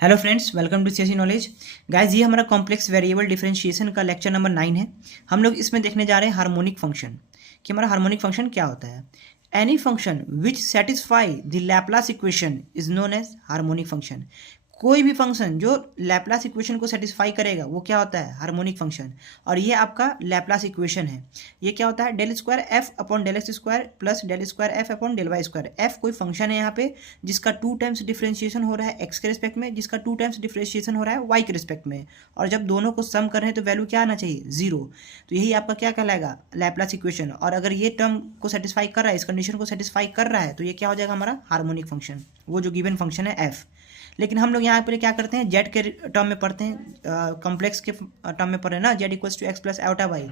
Hello friends, welcome to CSC knowledge. Guys, ये हमारा complex variable differentiation का lecture number 9 है। हम लोग इसमें देखने जा रहे हैं हार्मोनिक फंक्शन कि हमारा हार्मोनिक फंक्शन क्या होता है। Any function which satisfy the Laplace equation is known as harmonic function. कोई भी फंक्शन जो लैप्लास इक्वेशन को सेटिस्फाई करेगा वो क्या होता है, हार्मोनिक फंक्शन। और ये आपका लैप्लास इक्वेशन है। ये क्या होता है, del square f upon del x square plus del square f upon del Y square. F कोई फंक्शन है यहाँ पे जिसका 2 टाइम्स डिफरेंशिएशन हो रहा है एक्स के रिस्पेक्ट में, जिसका 2 टाइम्स डिफरेंशिएशन हो रहा है वाई के रिस्पेक्ट में। और जब दोनों को सम कर रहे हैं तो वैल्यू क्या आना चाहिए, जीरो। तो यही आपका क्या कहलाएगा, लैप्लास इक्वेशन। और अगर ये टर्म को सेटिस्फाई कर रहा है, इस कंडीशन को सेटिस्फाई कर रहा है, तो ये क्या हो जाएगा हमारा हार्मोनिक फंक्शन, वो जो गिवन फंक्शन है एफ। लेकिन हम लोग यहाँ पे क्या करते हैं, जेड के टर्म में पढ़ते हैं, कॉम्प्लेक्स के टर्म में पढ़ रहे हैं ना, z equals to x plus iota y.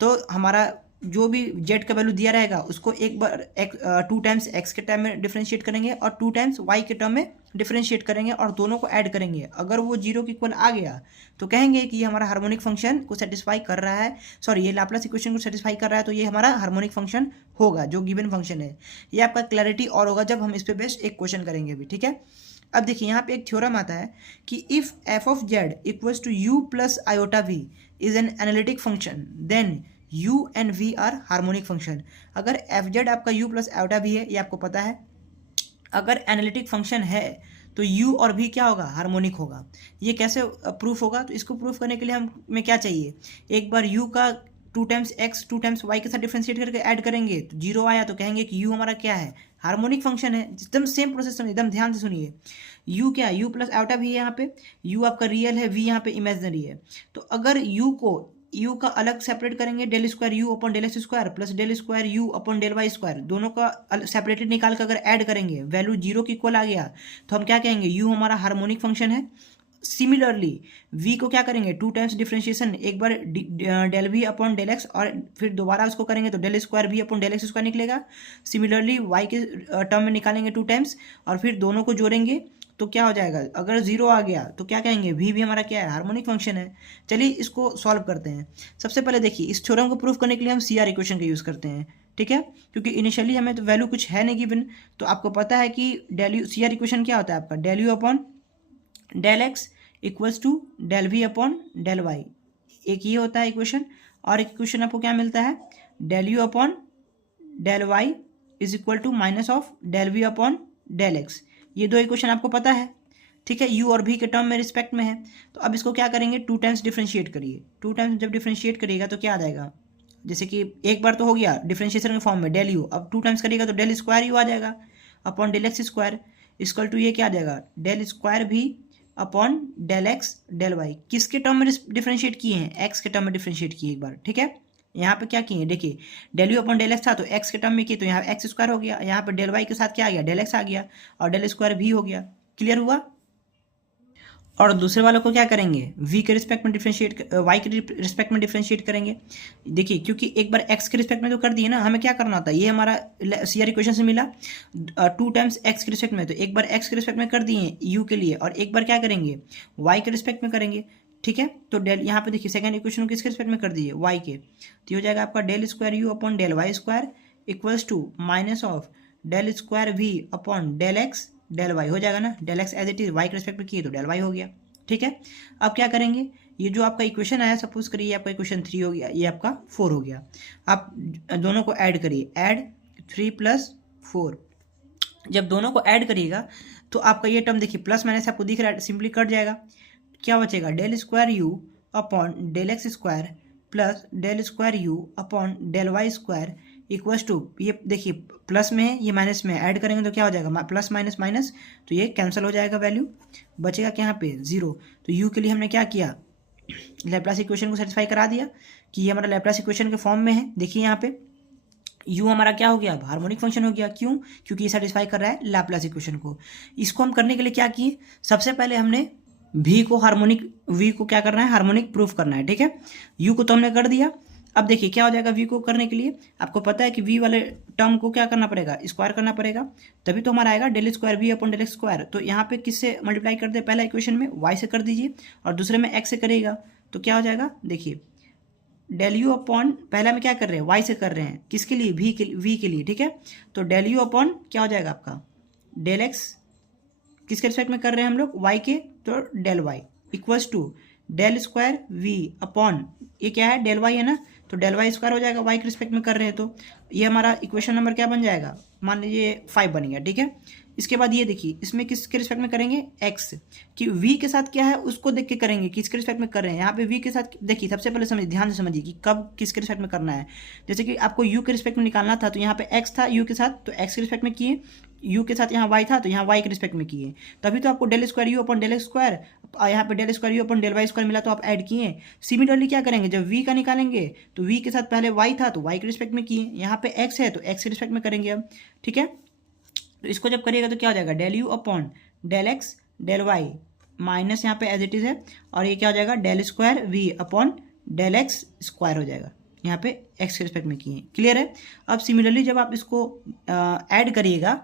तो हमारा जो भी जेड का वैल्यू दिया रहेगा उसको एक बार टू टाइम्स एक्स के टर्म में डिफरेंशिएट करेंगे और 2 टाइम्स वाई के टर्म में डिफरेंशिएट करेंगे और दोनों को ऐड करेंगे। अगर वो जीरो के इक्वल आ गया तो कहेंगे कि ये हमारा हार्मोनिक फंक्शन को सेटिस्फाई कर रहा है, सॉरी ये लैप्लास इक्वेशन को सेटिस्फाई कर रहा है, तो ये हमारा हार्मोनिक फंक्शन होगा जो गिवन फंक्शन है। ये आपका क्लैरिटी और होगा जब हम इस पर बेस्ड एक क्वेश्चन करेंगे भी, ठीक है। अब देखिए यहाँ पे एक थ्योरम आता है कि if f of z equals to u plus iota v is an analytic function then u and v are harmonic function. अगर एफ जेड आपका यू प्लस आयोटा वी है, ये आपको पता है। अगर एनालिटिक फंक्शन है तो u और v क्या होगा, हार्मोनिक होगा। ये कैसे प्रूफ होगा, तो इसको प्रूफ करने के लिए हमें क्या चाहिए, एक बार u का 2 टाइम्स x 2 टाइम्स y के साथ डिफरेंशिएट करके ऐड करेंगे तो जीरो आया तो कहेंगे कि u हमारा क्या है, हार्मोनिक फंक्शन है। एकदम सेम प्रोसेस, एकदम ध्यान से सुनिए। u क्या है, u प्लस आयोटा भी है यहाँ पे, u आपका रियल है, v यहाँ पे इमेजिनरी है। तो अगर u को u का अलग सेपरेट करेंगे, del square you upon del x square plus del square you upon del Y square, दोनों का सेपरेटेड निकाल कर अगर ऐड करेंगे वैल्यू जीरो की इक्वल आ गया तो हम क्या कहेंगे, u हमारा हार्मोनिक फंक्शन है। सिमिलरली v को क्या करेंगे, 2 टाइम्स डिफरेंशिएशन, एक बार del we upon del X और फिर दोबारा उसको करेंगे तो del square we upon del x square निकलेगा। सिमिलरली y के टर्म में निकालेंगे 2 टाइम्स और फिर दोनों को जोड़ेंगे तो क्या हो जाएगा, अगर जीरो आ गया तो क्या कहेंगे, v भी हमारा क्या है, हार्मोनिक फंक्शन है। चलिए इसको सॉल्व करते हैं। सबसे पहले देखिए, इस थ्योरम को प्रूव करने के लिए हम सी आर इक्वेशन का यूज़ करते हैं, ठीक है। क्योंकि इनिशियली हमें तो वैल्यू कुछ है नहीं गिवन, तो आपको पता है कि del u, C R equation क्या होता है आपका, del you upon del x equals to del we upon del y. एक ये होता है इक्वेशन, और एक इक्वेशन आपको क्या मिलता है, del you upon del y is equal to minus of del we upon del x. ये दो इक्वेशन आपको पता है, ठीक है, u और v के टर्म में रिस्पेक्ट में है। तो अब इसको क्या करेंगे, 2 टाइम्स डिफरेंशिएट करिए। 2 टाइम्स जब डिफरेंशिएट करिएगा तो क्या आ जाएगा, जैसे कि एक बार तो हो गया डिफरेंशिएशन के फॉर्म में डेल यू, अब 2 टाइम्स करिएगा तो डेल स्क्वायर यू आ जाएगा upon del x square equal to ये क्या आ जाएगा, डेल स्क्वायर भी upon del x del y. किसके टर्म में डिफरेंशिएट किए हैं, एक्स के टर्म में डिफरेंशिएट किए एक बार, ठीक है। यहाँ पे क्या किए, देखिए del you upon del x था तो एक्स के टर्म में किए तो यहाँ एक्स स्क्वायर हो गया, यहाँ पे डेल वाई के साथ क्या आ गया, डेल एक्स आ गया और डेल स्क्वायर भी हो गया। क्लियर हुआ। और दूसरे वालों को क्या करेंगे, v के रिस्पेक्ट में डिफरेंशिएट, y के रिस्पेक्ट में डिफरेंशिएट करेंगे। देखिए क्योंकि एक बार x के रिस्पेक्ट में तो कर दिए ना, हमें क्या करना होता है, ये हमारा सी आर इक्वेशन से मिला 2 टाइम्स x के रिस्पेक्ट में, तो एक बार x के रिस्पेक्ट में कर दिए u के लिए और एक बार क्या करेंगे, y के रिस्पेक्ट में करेंगे, ठीक है। तो डेल यहाँ पे देखिए सेकंड इक्वेशन को किसके रिस्पेक्ट में कर दिए, y के, तो हो जाएगा आपका del square you upon del Y square equals to minus of del square we upon del x del y. हो जाएगा ना, del x as it is y के रिस्पेक्ट में किए तो डेल वाई हो गया, ठीक है। अब क्या करेंगे, ये जो आपका इक्वेशन आया, सपोज करिए आपका इक्वेशन 3 हो गया, ये आपका 4 हो गया। आप दोनों को ऐड करिए, ऐड 3 प्लस 4। जब दोनों को ऐड करिएगा तो आपका ये टर्म देखिए प्लस माइनस आपको दिख रहा है, सिंपली कट जाएगा। क्या बचेगा, del square you upon del x square plus del square you upon del Y square equals to, ये देखिए प्लस में है ये माइनस में, ऐड करेंगे तो क्या हो जाएगा, प्लस माइनस माइनस, तो ये कैंसिल हो जाएगा, वैल्यू बचेगा क्या यहाँ पे, जीरो। तो u के लिए हमने क्या किया, लैप्लास इक्वेशन को सेटिस्फाई करा दिया कि ये हमारा लैप्लास इक्वेशन के फॉर्म में है। देखिए यहाँ पे u हमारा क्या हो गया, हार्मोनिक फंक्शन हो गया। क्यों, क्योंकि ये सेटिस्फाई कर रहा है लैप्लास इक्वेशन को। इसको हम करने के लिए क्या किए, सबसे पहले हमने v को हार्मोनिक, v को क्या करना है, हार्मोनिक प्रूफ करना है, ठीक है। u को तो हमने कर दिया। अब देखिए क्या हो जाएगा, v को करने के लिए आपको पता है कि v वाले टर्म को क्या करना पड़ेगा, स्क्वायर करना पड़ेगा, तभी तो हमारा आएगा del square v upon del x square. तो यहाँ पे किससे मल्टीप्लाई कर दे, पहला इक्वेशन में y से कर दीजिए और दूसरे में x से करेगा तो क्या हो जाएगा, देखिए डेल यू अपॉन, पहला में क्या कर रहे हैं, y से कर रहे हैं, किसके लिए, v के लिए, ठीक है। तो डेल यू अपॉन क्या हो जाएगा आपका, डेल एक्स किसके रिस्पेक्ट में कर रहे हैं हम लोग, वाई के, तो del y equals to del square we upon, ये क्या है, डेल वाई है ना, तो डेल वाई स्क्वायर हो जाएगा, वाई के रिस्पेक्ट में कर रहे हैं, तो ये हमारा इक्वेशन नंबर क्या बन जाएगा, मान लीजिए 5 बन गया, ठीक है। इसके बाद ये देखिए इसमें किसके रिस्पेक्ट में करेंगे, एक्स, कि वी के साथ क्या है उसको देख के करेंगे, किसके रिस्पेक्ट में कर रहे हैं। यहाँ पे वी के साथ देखिए, सबसे पहले समझिए, ध्यान से समझिए कि कब किसके रिस्पेक्ट में करना है। जैसे कि आपको यू के रिस्पेक्ट में निकालना था, तो यहाँ पे एक्स था यू के साथ, तो एक्स के रिस्पेक्ट में किए, यू के साथ यहाँ वाई था, तो यहाँ वाई के रिस्पेक्ट में किए, तभी तो आपको del square u upon del square, यहाँ पे del square u upon del Y square मिला, तो आप ऐड किए। सिमिलरली क्या करेंगे, जब वी का निकालेंगे तो वी के साथ पहले वाई था तो वाई के रिस्पेक्ट में किए, यहाँ पे एक्स है तो एक्स के रिस्पेक्ट में करेंगे अब, ठीक है। तो इसको जब करिएगा तो क्या हो जाएगा, del you upon del x del y minus यहाँ पे एज इट इज़ है, और ये क्या हो जाएगा, del square we upon del x square हो जाएगा, यहाँ पे एक्स के रिस्पेक्ट में किए, क्लियर है। अब सिमिलरली जब आप इसको ऐड करिएगा,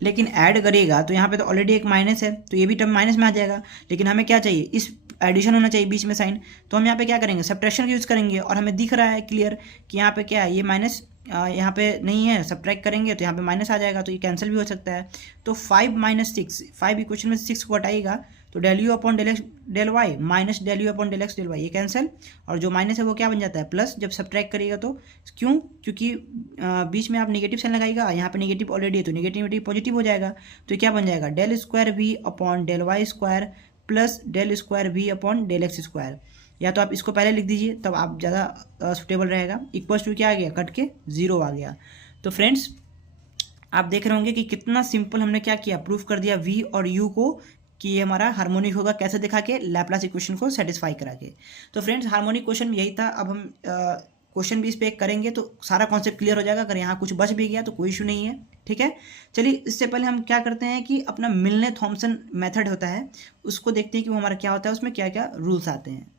लेकिन ऐड करिएगा तो यहाँ पे तो ऑलरेडी एक माइनस है, तो ये भी टर्म माइनस में आ जाएगा, लेकिन हमें क्या चाहिए, इस एडिशन होना चाहिए बीच में साइन, तो हम यहाँ पे क्या करेंगे, सब्ट्रैक्शन यूज़ करेंगे, और हमें दिख रहा है क्लियर कि यहाँ पे क्या है, ये माइनस यहाँ पे नहीं है, सब्ट्रैक्ट करेंगे तो यहाँ पे माइनस आ जाएगा, तो ये कैंसिल भी हो सकता है। तो 5 माइनस 6, 5 इक्वेशन में 6 को हटाएगा तो del you upon del x del y minus del you upon del x del y, ये कैंसिल, और जो माइनस है वो क्या बन जाता है, प्लस, जब सब्ट्रैक्ट करिएगा तो, क्यों, क्योंकि बीच में आप नेगेटिव साइन लगाएगा, यहाँ पे नेगेटिव ऑलरेडी है तो नेगेटिव पॉजिटिव हो जाएगा, तो क्या बन जाएगा, del square we upon del Y square plus del square we upon del x square, या तो आप इसको पहले लिख दीजिए तब आप ज़्यादा सुटेबल रहेगा। इक्वल्स टू क्या आ गया, कट के 0 आ गया। तो फ्रेंड्स आप देख रहे होंगे कि कितना सिंपल हमने क्या किया, प्रूफ कर दिया वी और यू को कि ये हमारा हार्मोनिक होगा, कैसे दिखा के, लैप्लास इक्वेशन को सेटिस्फाई करा के। तो फ्रेंड्स हार्मोनिक क्वेश्चन यही था। अब हम क्वेश्चन भी इस पर करेंगे तो सारा कॉन्सेप्ट क्लियर हो जाएगा। अगर यहाँ कुछ बच भी गया तो कोई इशू नहीं है, ठीक है। चलिए इससे पहले हम क्या करते हैं कि अपना मिलने थॉमसन मेथड होता है उसको देखते हैं कि वो हमारा क्या होता है, उसमें क्या क्या रूल्स आते हैं।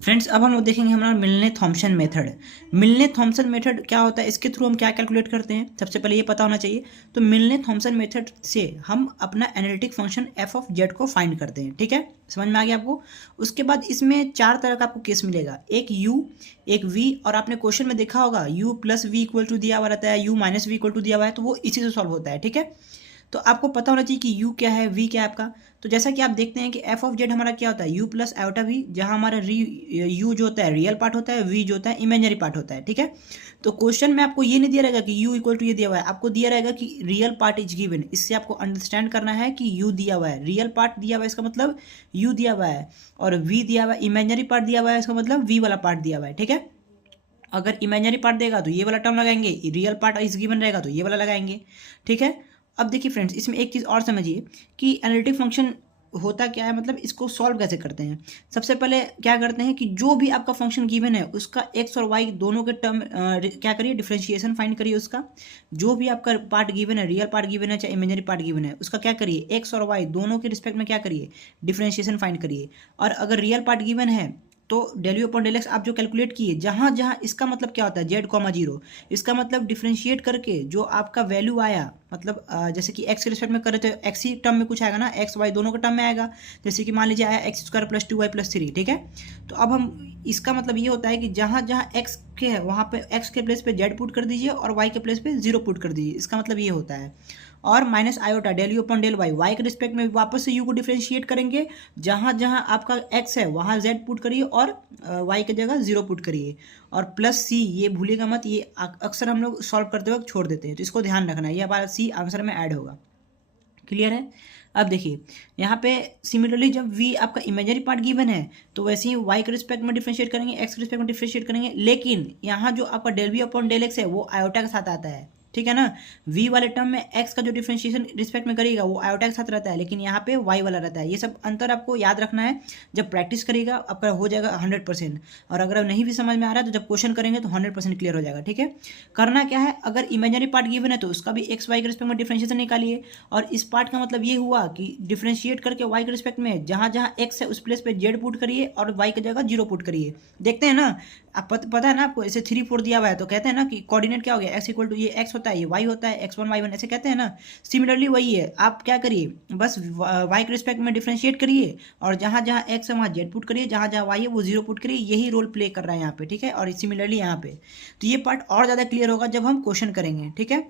फ्रेंड्स अब हम लोग देखेंगे हमारा मिलने थॉमसन मेथड। मिलने थॉमसन मेथड क्या होता है, इसके थ्रू हम क्या कैलकुलेट करते हैं, सबसे पहले ये पता होना चाहिए। तो मिलने थॉमसन मेथड से हम अपना analytic function F of Z को फाइंड करते हैं, ठीक है, समझ में आ गया आपको। उसके बाद इसमें 4 तरह का आपको केस मिलेगा, एक यू, एक वी, और आपने क्वेश्चन में देखा होगा u plus v equal to दिया हुआ रहता है, u minus v equal to दिया हुआ है, तो वो इसी से सॉल्व होता है, ठीक है। तो आपको पता होना चाहिए कि u क्या है, v क्या है आपका। तो जैसा कि आप देखते हैं कि f ऑफ जेड हमारा क्या होता है, u प्लस आयोटा v, जहाँ हमारा u जो होता है रियल पार्ट होता है, v जो होता है इमेजिनरी पार्ट होता है, ठीक है। तो क्वेश्चन में आपको ये नहीं दिया रहेगा कि u इक्वल टू ये दिया हुआ है, आपको दिया रहेगा कि रियल पार्ट इज गिवन। इससे आपको अंडरस्टैंड करना है कि u दिया हुआ है, रियल पार्ट दिया हुआ है, इसका मतलब u दिया हुआ है, और v दिया हुआ है, इमेजिनरी पार्ट दिया हुआ है, इसका मतलब v वाला पार्ट दिया हुआ है, ठीक है। अगर इमेजिनरी पार्ट देगा तो ये वाला टर्म लगाएंगे, रियल पार्ट इज गिवन रहेगा तो ये वाला लगाएंगे, ठीक है। अब देखिए फ्रेंड्स इसमें एक चीज़ और समझिए कि एनालिटिक फंक्शन होता क्या है, मतलब इसको सॉल्व कैसे करते हैं। सबसे पहले क्या करते हैं कि जो भी आपका फंक्शन गिवन है उसका एक्स और वाई दोनों के टर्म क्या करिए, डिफरेंशिएशन फाइंड करिए उसका। जो भी आपका पार्ट गिवन है, रियल पार्ट गिवन है चाहे इमेजिनरी पार्ट गिवन है, उसका क्या करिए, एक्स और वाई दोनों के रिस्पेक्ट में क्या करिए, डिफरेंशिएशन फाइंड करिए। और अगर रियल पार्ट गिवन है तो del you upon del x आप जो कैलकुलेट किए, जहाँ जहाँ इसका मतलब क्या होता है, जेड कॉमा 0, इसका मतलब डिफरेंशिएट करके जो आपका वैल्यू आया, मतलब जैसे कि एक्स के रिस्पेक्ट में करे तो एक्स ही टर्म में कुछ आएगा ना, एक्स वाई दोनों के टर्म में आएगा। जैसे कि मान लीजिए आया x square plus 2y plus 3, ठीक है। तो अब हम इसका मतलब ये होता है कि जहाँ जहाँ एक्स के है वहाँ पे एक्स के प्लेस पे जेड पुट कर दीजिए और वाई के प्लेस पे 0 पुट कर दीजिए, इसका मतलब ये होता है। और minus iota del you upon del y, y के रिस्पेक्ट में वापस से यू को डिफरेंशिएट करेंगे, जहाँ जहाँ आपका एक्स है वहाँ जेड पुट करिए और वाई की जगह 0 पुट करिए, और प्लस सी, ये भूलिएगा मत, ये अक्सर हम लोग सॉल्व करते वक्त छोड़ देते हैं, तो इसको ध्यान रखना है, ये हमारा सी आंसर में ऐड होगा, क्लियर है। अब देखिए यहाँ पे सिमिलरली जब v आपका इमेजिनरी पार्ट गिवन है तो वैसे ही y के रिस्पेक्ट में डिफरेंशिएट करेंगे, x के रिस्पेक्ट में डिफरेंशिएट करेंगे, लेकिन यहाँ जो आपका del v upon del x है वो आयोटा के साथ आता है, ठीक है ना। v वाले टर्म में x का जो डिफरेंशिएशन रिस्पेक्ट में करेगा वो आयोटा के साथ रहता है, लेकिन यहाँ पे y वाला रहता है। ये सब अंतर आपको याद रखना है, जब प्रैक्टिस करेगा आपका हो जाएगा 100%, और अगर नहीं भी समझ में आ रहा है तो जब क्वेश्चन करेंगे तो 100% क्लियर हो जाएगा, ठीक है। करना क्या है, अगर इमेजिनरी पार्ट गिवन है तो उसका भी x y के रिस्पेक्ट में डिफरेंशिएशन निकालिए, और इस पार्ट का मतलब ये हुआ कि डिफरेंशिएट करके y के रिस्पेक्ट में जहाँ जहाँ x है उस प्लेस पे z पुट करिए और y की जगह 0 पुट करिए। देखते हैं ना, आप पता है ना आपको, ऐसे 3 4 दिया हुआ है तो कहते हैं ना कि कोऑर्डिनेट क्या हो गया, x इक्वल टू ये x होता है, ये y होता है, x1 y1 ऐसे कहते हैं ना। सिमिलरली वही है, आप क्या करिए, बस y के रिस्पेक्ट में डिफरेंशिएट करिए और जहाँ जहाँ x है वहाँ z पुट करिए, जहाँ जहाँ y है वो 0 पुट करिए, यही रोल प्ले कर रहा है यहाँ पे, ठीक है। और सिमिलरली यहाँ पे तो ये पार्ट और ज़्यादा क्लियर होगा जब हम क्वेश्चन करेंगे, ठीक है।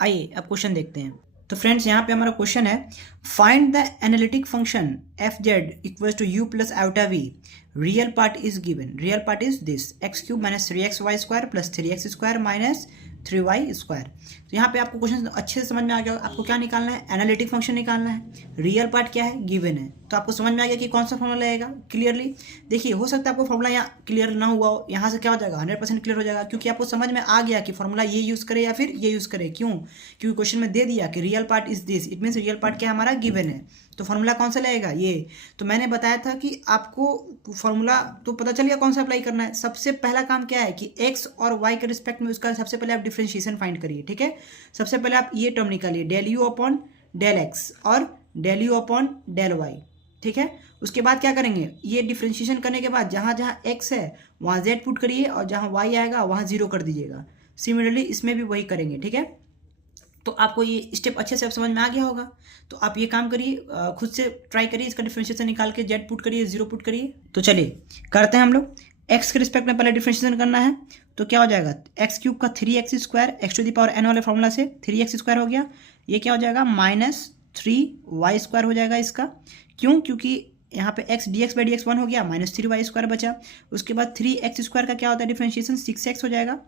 आइए अब क्वेश्चन देखते हैं। तो फ्रेंड्स यहाँ पे हमारा क्वेश्चन है, find the analytic function f z equals to u plus iota v, real part is given, real part is this x cube minus 3xy² plus 3x² minus 3y²। तो यहाँ पे आपको क्वेश्चन अच्छे से समझ में आ गया, आपको क्या निकालना है, एनालिटिक फंक्शन निकालना है, रियल पार्ट क्या है, गिवन है। तो आपको समझ में आ गया कि कौन सा फॉर्मूला आएगा क्लियरली। देखिए हो सकता है आपको फॉर्मूला यहाँ क्लियर ना हुआ हो, यहाँ से क्या हो जाएगा 100% क्लियर हो जाएगा, क्योंकि आपको समझ में आ गया कि फॉर्मूला ये यूज़ करे या फिर ये यूज़ करे। क्यों? क्योंकि क्वेश्चन में दे दिया कि real part is this, it means real part क्या हमारा गिवन है। तो फॉर्मूला कौन सा लगेगा, ये। तो मैंने बताया था कि आपको फॉर्मूला तो पता चल गया कौन सा अप्लाई करना है। सबसे पहला काम क्या है कि एक्स और वाई के रिस्पेक्ट में उसका सबसे पहले आप डिफरेंशिएशन फाइंड करिए, ठीक है। सबसे पहले आप ये टर्म निकालिए, del you upon del X और del you upon del Y, ठीक है। उसके बाद क्या करेंगे, ये डिफरेंशिएशन करने के बाद जहाँ जहाँ एक्स है वहाँ जेड पुट करिए और जहाँ वाई आएगा वहाँ 0 कर दीजिएगा। सिमिलरली इसमें भी वही करेंगे, ठीक है। तो आपको ये स्टेप अच्छे से अब समझ में आ गया होगा। तो आप ये काम करिए, खुद से ट्राई करिए, इसका डिफरेंशिएशन निकाल के जेड पुट करिए, 0 पुट करिए। तो चलिए करते हैं हम लोग। एक्स के रिस्पेक्ट में पहले डिफरेंशिएशन करना है, तो क्या हो जाएगा, एक्स क्यूब का 3x² x to the power n वाले फॉर्मूला से 3x² हो गया, ये क्या हो जाएगा -3y² हो जाएगा इसका। क्यों? क्योंकि यहाँ पे x dx/dx 1 हो गया, -3y² बचा। उसके बाद 3x² का क्या होता है डिफरेंशिएशन, 6x हो जाएगा,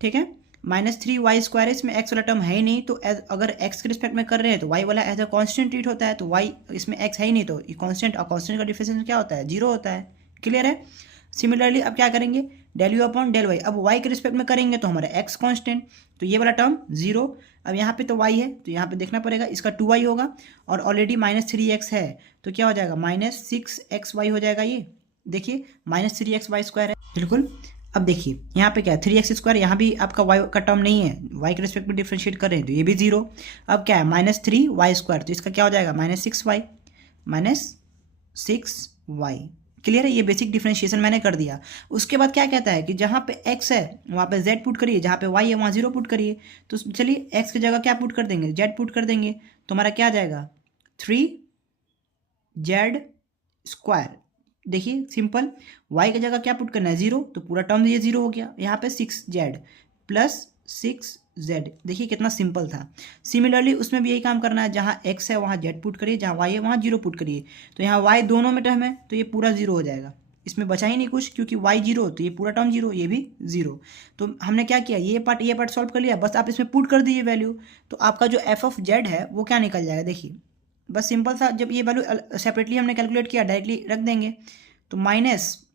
ठीक है। -3y², इसमें x वाला टर्म है ही नहीं, तो अगर x के रिस्पेक्ट में कर रहे हैं तो y वाला एज अ कांस्टेंट ट्रीट होता है, तो y इसमें x है ही नहीं, तो ये कांस्टेंट और कांस्टेंट का डिफरेंशिएशन क्या होता है, 0 होता है। क्लियर है। सिमिलरली अब क्या करेंगे, del you upon del y, अब y के रिस्पेक्ट में करेंगे तो हमारा x कांस्टेंट, तो ये वाला टर्म 0। अब यहाँ पे तो y है तो यहाँ पे देखना पड़ेगा, इसका 2y होगा और ऑलरेडी -3x है, तो क्या हो जाएगा -6xy हो जाएगा। ये देखिए -3xy² है, बिल्कुल। अब देखिए यहाँ पे क्या है 3x², यहाँ भी आपका y का टर्म नहीं है, y के रिस्पेक्ट में डिफरेंशिएट कर रहे हैं तो ये भी 0। अब क्या है -3y², तो इसका क्या हो जाएगा -6y। क्लियर है, ये बेसिक डिफरेंशिएशन मैंने कर दिया। उसके बाद क्या कहता है कि जहाँ पे x है वहाँ पे z पुट करिए, जहाँ पे y है वहाँ 0 पुट करिए। तो चलिए x की जगह क्या पुट कर देंगे, z पुट कर देंगे, तो हमारा क्या आ जाएगा 3z²। देखिए सिंपल, y की जगह क्या पुट करना है 0, तो पूरा टर्म ये 0 हो गया। यहाँ पे 6z प्लस 6z, देखिए कितना सिंपल था। सिमिलरली उसमें भी यही काम करना है, जहाँ x है वहाँ z पुट करिए, जहाँ y है वहाँ 0 पुट करिए। तो यहाँ y दोनों में टर्म है तो ये पूरा 0 हो जाएगा, इसमें बचा ही नहीं कुछ, क्योंकि y 0 तो ये पूरा टर्म 0, ये भी 0। तो हमने क्या किया, ये पार्ट सॉल्व कर लिया, बस आप इसमें पुट कर दीजिए वैल्यू, तो आपका जो f ऑफ z है वो क्या निकल जाएगा। देखिए बस सिंपल सा, जब ये वैल्यू सेपरेटली हमने कैलकुलेट किया डायरेक्टली रख देंगे, तो माइनस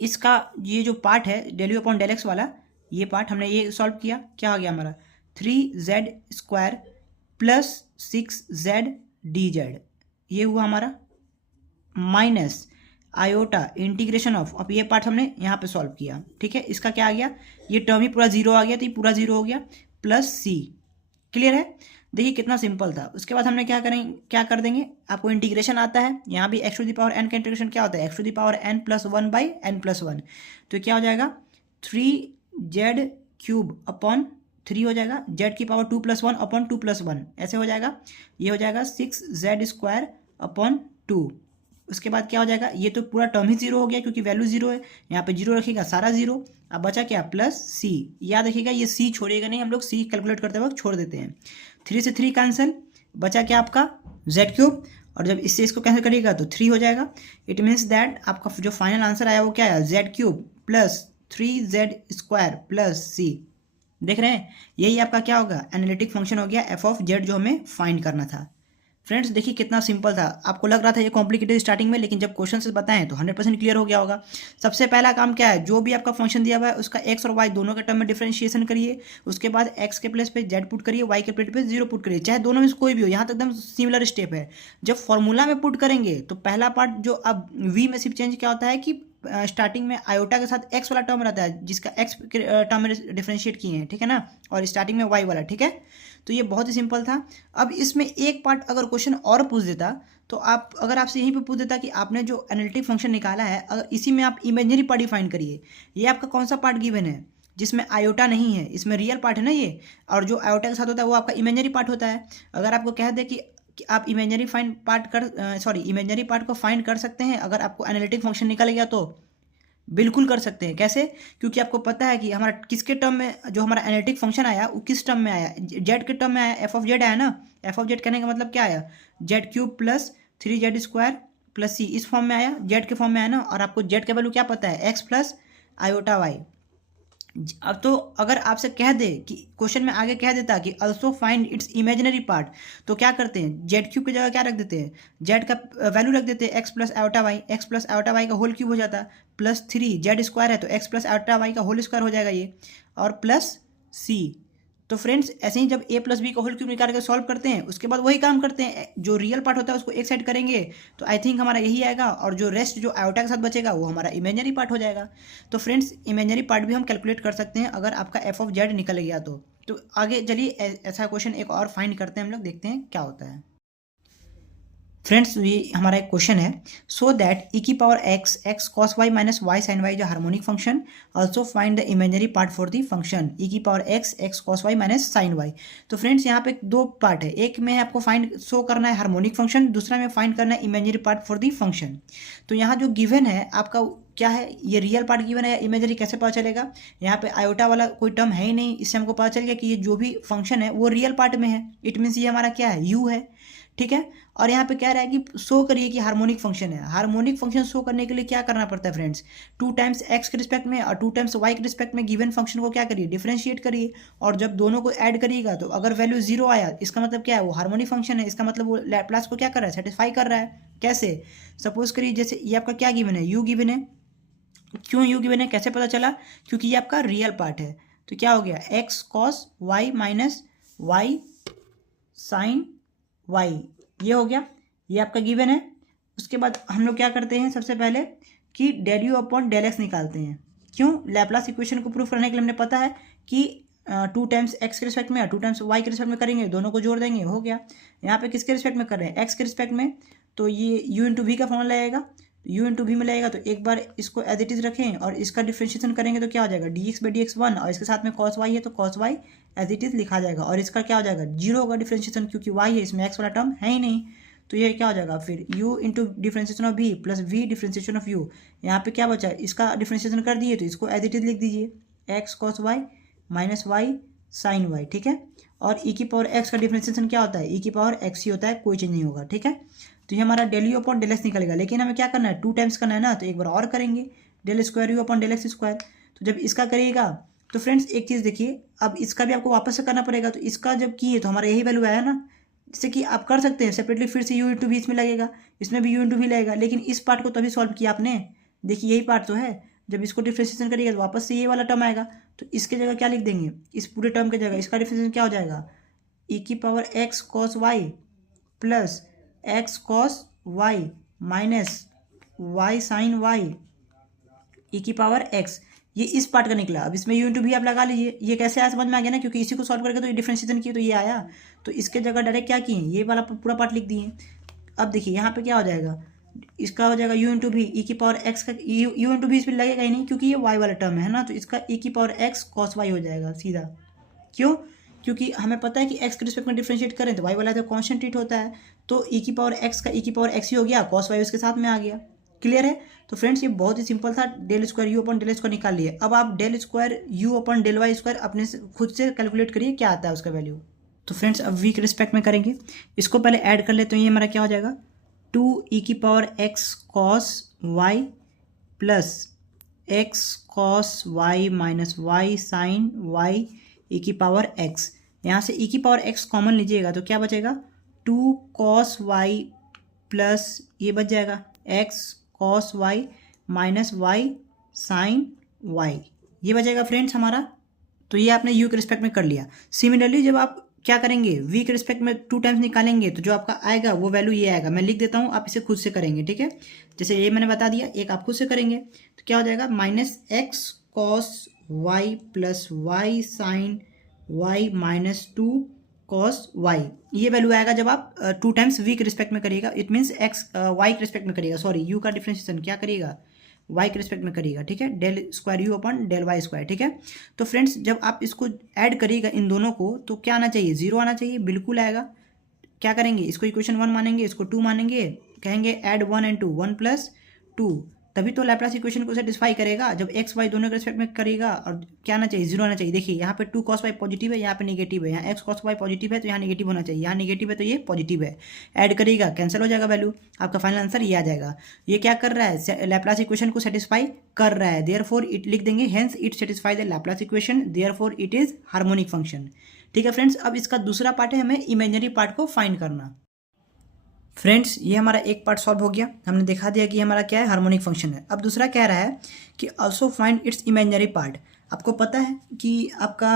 इसका ये जो पार्ट है del you upon del x वाला, ये पार्ट हमने ये सॉल्व किया, क्या आ गया हमारा 3z² प्लस 6zdz, ये हुआ हमारा माइनस आयोटा इंटीग्रेशन ऑफ, अब ये पार्ट हमने यहाँ पे सॉल्व किया, ठीक है। इसका क्या आ गया, ये टर्म ही पूरा 0 आ गया, तो ये पूरा 0 हो गया प्लस c। क्लियर है, देखिए कितना सिंपल था। उसके बाद हमने क्या करेंगे, क्या कर देंगे, आपको इंटीग्रेशन आता है, यहाँ भी x to the power n का इंटीग्रेशन क्या होता है, x to the power n + 1/n+1, तो क्या हो जाएगा 3z³ अपॉन 3 हो जाएगा, z की पावर 2 + 1 अपॉन 2 + 1, ऐसे हो जाएगा। ये हो जाएगा 6z² अपॉन 2। उसके बाद क्या हो जाएगा, ये तो पूरा टर्म ही 0 हो गया क्योंकि वैल्यू 0 है, यहाँ पे 0 रखिएगा सारा 0। अब बचा क्या, प्लस c, याद रखिएगा ये c छोड़िएगा नहीं, हम लोग c कैलकुलेट करते वक्त छोड़ देते हैं। 3 से 3 कैंसिल, बचा क्या आपका z³, और जब इससे इसको कैंसिल करिएगा तो 3 हो जाएगा। इट मीन्स दैट आपका जो फाइनल आंसर आया वो क्या है, z³ plus 3z² plus c। देख रहे हैं, यही आपका क्या होगा, एनालिटिक फंक्शन हो गया f ऑफ z, जो हमें फाइंड करना था। फ्रेंड्स देखिए कितना सिंपल था, आपको लग रहा था ये कॉम्प्लिकेटेड स्टार्टिंग में, लेकिन जब क्वेश्चन से बताएं तो 100% क्लियर हो गया होगा। सबसे पहला काम क्या है, जो भी आपका फंक्शन दिया हुआ है उसका x और y दोनों के टर्म में डिफरेंशिएशन करिए। उसके बाद x के प्लेस पे z पुट करिए, y के प्लेस पे 0 पुट करिए, चाहे दोनों में से कोई भी हो। यहाँ तक एकदम सिमिलर स्टेप है। जब फॉर्मूला में पुट करेंगे तो पहला पार्ट जो अब v में सिर्फ चेंज क्या होता है कि स्टार्टिंग में आयोटा के साथ x वाला टर्म रहता है, जिसका x टर्म में डिफरेंशिएट किए हैं, ठीक है ना, और स्टार्टिंग में y वाला, ठीक है। तो ये बहुत ही सिंपल था। अब इसमें एक पार्ट अगर क्वेश्चन और पूछ देता, तो आप अगर आपसे यहीं पे पूछ देता कि आपने जो एनालिटिक फंक्शन निकाला है, अगर इसी में आप इमेजिनरी पार्ट डिफाइन करिए, ये आपका कौन सा पार्ट गिवन है जिसमें आयोटा नहीं है, इसमें रियल पार्ट है ना ये, और जो आयोटा के साथ होता है वो आपका इमेजिनरी पार्ट होता है। अगर आपको कह दे कि आप इमेजिनरी पार्ट को फाइंड कर सकते हैं अगर आपको एनालिटिक फंक्शन निकल गया, तो बिल्कुल कर सकते हैं। कैसे? क्योंकि आपको पता है कि हमारा किसके टर्म में जो हमारा एनालिटिक फंक्शन आया वो किस टर्म में आया, जेड के टर्म में आया, एफ ऑफ जेड आया ना। एफ ऑफ जेड कहने का मतलब क्या आया, Z cube plus 3z² plus सी, इस फॉर्म में आया, जेड के फॉर्म में आया ना। और आपको जेड का वैल्यू क्या पता है, एक्स प्लस आयोटा वाई। अब तो अगर आपसे कह दे कि क्वेश्चन में आगे कह देता कि also find its imaginary part, तो क्या करते हैं, जेड क्यूब की जगह क्या रख देते हैं, जेड का वैल्यू रख देते हैं x plus iota y. X plus iota y का होल क्यूब हो जाता है, प्लस 3z² है तो एक्स प्लस आयोटा वाई का होल स्क्वायर हो जाएगा ये, और प्लस सी। तो फ्रेंड्स ऐसे ही जब a प्लस बी का होल क्यूब निकाल के सॉल्व करते हैं, उसके बाद वही काम करते हैं, जो रियल पार्ट होता है उसको एक साइड करेंगे तो आई थिंक हमारा यही आएगा, और जो रेस्ट जो आयोटा के साथ बचेगा वो हमारा इमेजिनरी पार्ट हो जाएगा। तो फ्रेंड्स इमेजिनरी पार्ट भी हम कैलकुलेट कर सकते हैं अगर आपका एफ ऑफ जेड निकल गया तो आगे चलिए ऐसा क्वेश्चन एक और फाइंड करते हैं हम लोग, देखते हैं क्या होता है। फ्रेंड्स ये हमारा एक क्वेश्चन है, सो दैट ई की power x x cos Y minus Y sine Y जो harmonic function, also find the imaginary part for the function E की power x x cos Y minus sine Y. तो friends यहाँ पे दो part है, एक में आपको फाइंड शो करना है हार्मोनिक फंक्शन, दूसरा में फाइंड करना है imaginary part for the function. तो यहाँ जो गिवन है आपका क्या है, ये रियल पार्ट गिवन है या इमेजिनरी, कैसे पता चलेगा, यहाँ पे आयोटा वाला कोई टर्म है ही नहीं, इससे हमको पता चल गया कि ये जो भी फंक्शन है वो रियल पार्ट में है। इट मीन्स ये हमारा क्या है, यू है, ठीक है। और यहाँ पे कह रहा है कि शो करिए कि हार्मोनिक फंक्शन है। हार्मोनिक फंक्शन शो करने के लिए क्या करना पड़ता है फ्रेंड्स, 2 टाइम्स एक्स के रिस्पेक्ट में और 2 टाइम्स वाई के रिस्पेक्ट में गिवन फंक्शन को क्या करिए, डिफरेंशिएट करिए। और जब दोनों को ऐड करिएगा तो अगर वैल्यू 0 आया, इसका मतलब क्या है, वो हार्मोनिक फंक्शन है, इसका मतलब वो लैप्लास को क्या कर रहा है, सेटिस्फाई कर रहा है। कैसे, सपोज करिए जैसे ये आपका क्या गिवन है, यू गिवन है। क्यों यू गिवन है, कैसे पता चला, क्योंकि ये आपका रियल पार्ट है। तो क्या हो गया, x cos Y minus Y sine y, ये हो गया, ये आपका गिवन है। उसके बाद हम लोग क्या करते हैं, सबसे पहले कि del you upon del x निकालते हैं। क्यों, लैप्लास इक्वेशन को प्रूफ करने के लिए हमने पता है कि 2 टाइम्स एक्स के रिस्पेक्ट में और 2 टाइम्स वाई के रिस्पेक्ट में करेंगे, दोनों को जोड़ देंगे, हो गया। यहाँ पे किसके रिस्पेक्ट में कर रहे हैं, एक्स के रिस्पेक्ट में, तो ये यू इंटू वी का फॉर्मूला लगेगा, यू इंटू वी में लगेगा। तो एक बार इसको एज इट इज रखें और इसका डिफ्रेंशिएशन करेंगे तो क्या हो जाएगा, d x by d x 1, और इसके साथ में कॉस वाई है तो cos y as it is लिखा जाएगा, और इसका क्या हो जाएगा, 0 होगा डिफ्रेंशिएशन, क्योंकि वाई है, इसमें एक्स वाला टर्म है ही नहीं। तो ये क्या हो जाएगा फिर, u into differentiation of v plus v differentiation of u। यहाँ पे क्या बचा, इसका डिफ्रेंशिएशन कर दिए तो इसको एज इट इज लिख दीजिए, x cos Y minus Y sine y, ठीक है। और e की पावर x का डिफ्रेंशिएशन क्या होता है, e की पावर x ही होता है, कोई चेंज नहीं होगा, ठीक है। तो ये हमारा del you upon del x निकलेगा, लेकिन हमें क्या करना है, 2 टाइम्स करना है ना, तो एक बार और करेंगे, del square you upon del x square. तो जब इसका करिएगा तो फ्रेंड्स एक चीज़ देखिए, अब इसका भी आपको वापस से करना पड़ेगा। तो इसका जब किए तो हमारा यही वैल्यू आया ना, जैसे कि आप कर सकते हैं सेपरेटली, फिर से यू इंटू वी इसमें लगेगा, इसमें भी यू इंटू वी लगेगा, लेकिन इस पार्ट को तभी सॉल्व किया आपने, देखिए यही पार्ट तो है। जब इसको डिफ्रेंशिएशन करिएगा तो वापस से ये वाला टर्म आएगा, तो इसके जगह क्या लिख देंगे, इस पूरे टर्म की जगह इसका डिफ्रेंशिएशन क्या हो जाएगा, ई की power X cos Y plus X cos Y minus Y sine Y ई की पावर एक्स, ये इस पार्ट का निकला। अब इसमें यू इंटू भी आप लगा लीजिए, ये कैसे आया समझ में आ गया ना, क्योंकि इसी को सॉल्व करके तो ये डिफरेंशिएशन किए तो ये आया, तो इसके जगह डायरेक्ट क्या किए, ये वाला पूरा पार्ट लिख दिए। अब देखिए यहाँ पे क्या हो जाएगा, इसका हो जाएगा यू इंटू भी ई की पावर एक्स का, यू इंटू भी इस पर लगेगा ही नहीं क्योंकि ये वाई वाला टर्म है ना, तो इसका ई की पावर एक्स कॉस वाई हो जाएगा सीधा। क्यों, क्योंकि हमें पता है कि एक्स के रिस्पेक्ट में डिफरेंशिएट करें तो वाई वाला तो कॉन्स्टेंट ट्रीट होता है, तो ई की पावर एक्स का ई की पावर एक्स ही हो गया, कॉस वाई उसके साथ में आ गया। क्लियर है। तो फ्रेंड्स ये बहुत ही सिंपल था, del square u upon del square निकाल लिए। अब आप del square u upon del Y square अपने से खुद से कैलकुलेट करिए क्या आता है उसका वैल्यू। तो फ्रेंड्स अब वी के रिस्पेक्ट में करेंगे, इसको पहले ऐड कर ले तो ये हमारा क्या हो जाएगा, 2 ई की power X cos Y plus X cos Y minus Y sine Y ई की पावर एक्स। यहाँ से ई की पावर एक्स कॉमन लीजिएगा तो क्या बचेगा, 2 कॉस वाई प्लस ये बच जाएगा x cos Y minus Y sine y, ये बचेगा फ्रेंड्स हमारा। तो ये आपने यू के रिस्पेक्ट में कर लिया। सिमिलरली जब आप क्या करेंगे, वी के रिस्पेक्ट में 2 टाइम्स निकालेंगे तो जो आपका आएगा वो वैल्यू ये आएगा। मैं लिख देता हूँ, आप इसे खुद से करेंगे, ठीक है। जैसे ये मैंने बता दिया, एक आप खुद से करेंगे तो क्या हो जाएगा, minus x cos Y plus y sine y minus 2 cos y, ये वैल्यू आएगा जब आप 2 टाइम्स वी के रिस्पेक्ट में करिएगा। इट मीन्स एक्स वाई के रिस्पेक्ट में करिएगा, सॉरी यू का डिफरेंशिएशन क्या करिएगा, वाई के रिस्पेक्ट में करिएगा, ठीक है। Del square u upon del Y square, ठीक है। तो फ्रेंड्स जब आप इसको ऐड करिएगा इन दोनों को तो क्या आना चाहिए, 0 आना चाहिए, बिल्कुल आएगा। क्या करेंगे, इसको इक्वेशन 1 मानेंगे, इसको 2 मानेंगे, कहेंगे ऐड 1 and 2, 1 + 2 तभी तो लैप्लास इक्वेशन को सेटिस्फाई करेगा जब एक्स वाई दोनों के रिस्पेक्ट में करेगा। और क्या आना चाहिए, जीरो आना चाहिए। देखिए यहाँ पे 2 cos y पॉजिटिव है, यहाँ पे नेगेटिव है, यहाँ x cos y पॉजिटिव है तो यहाँ नेगेटिव होना चाहिए, यहाँ नेगेटिव है तो ये पॉजिटिव है। ऐड करेगा, कैंसिल हो जाएगा वैल्यू, आपका फाइनल आंसर ये आ जाएगा। ये क्या कर रहा है, लैप्लास इक्वेशन को सेटिस्फाई कर रहा है, देयरफॉर इट लिख देंगे, hence it satisfy the Laplace equation, therefore it is harmonic function. ठीक है फ्रेंड्स, अब इसका दूसरा पार्ट है हमें इमेजिनरी पार्ट को फाइंड करना। फ्रेंड्स ये हमारा एक पार्ट सॉल्व हो गया, हमने दिखा दिया कि हमारा क्या है, हार्मोनिक फंक्शन है। अब दूसरा कह रहा है कि also find its imaginary part. आपको पता है कि आपका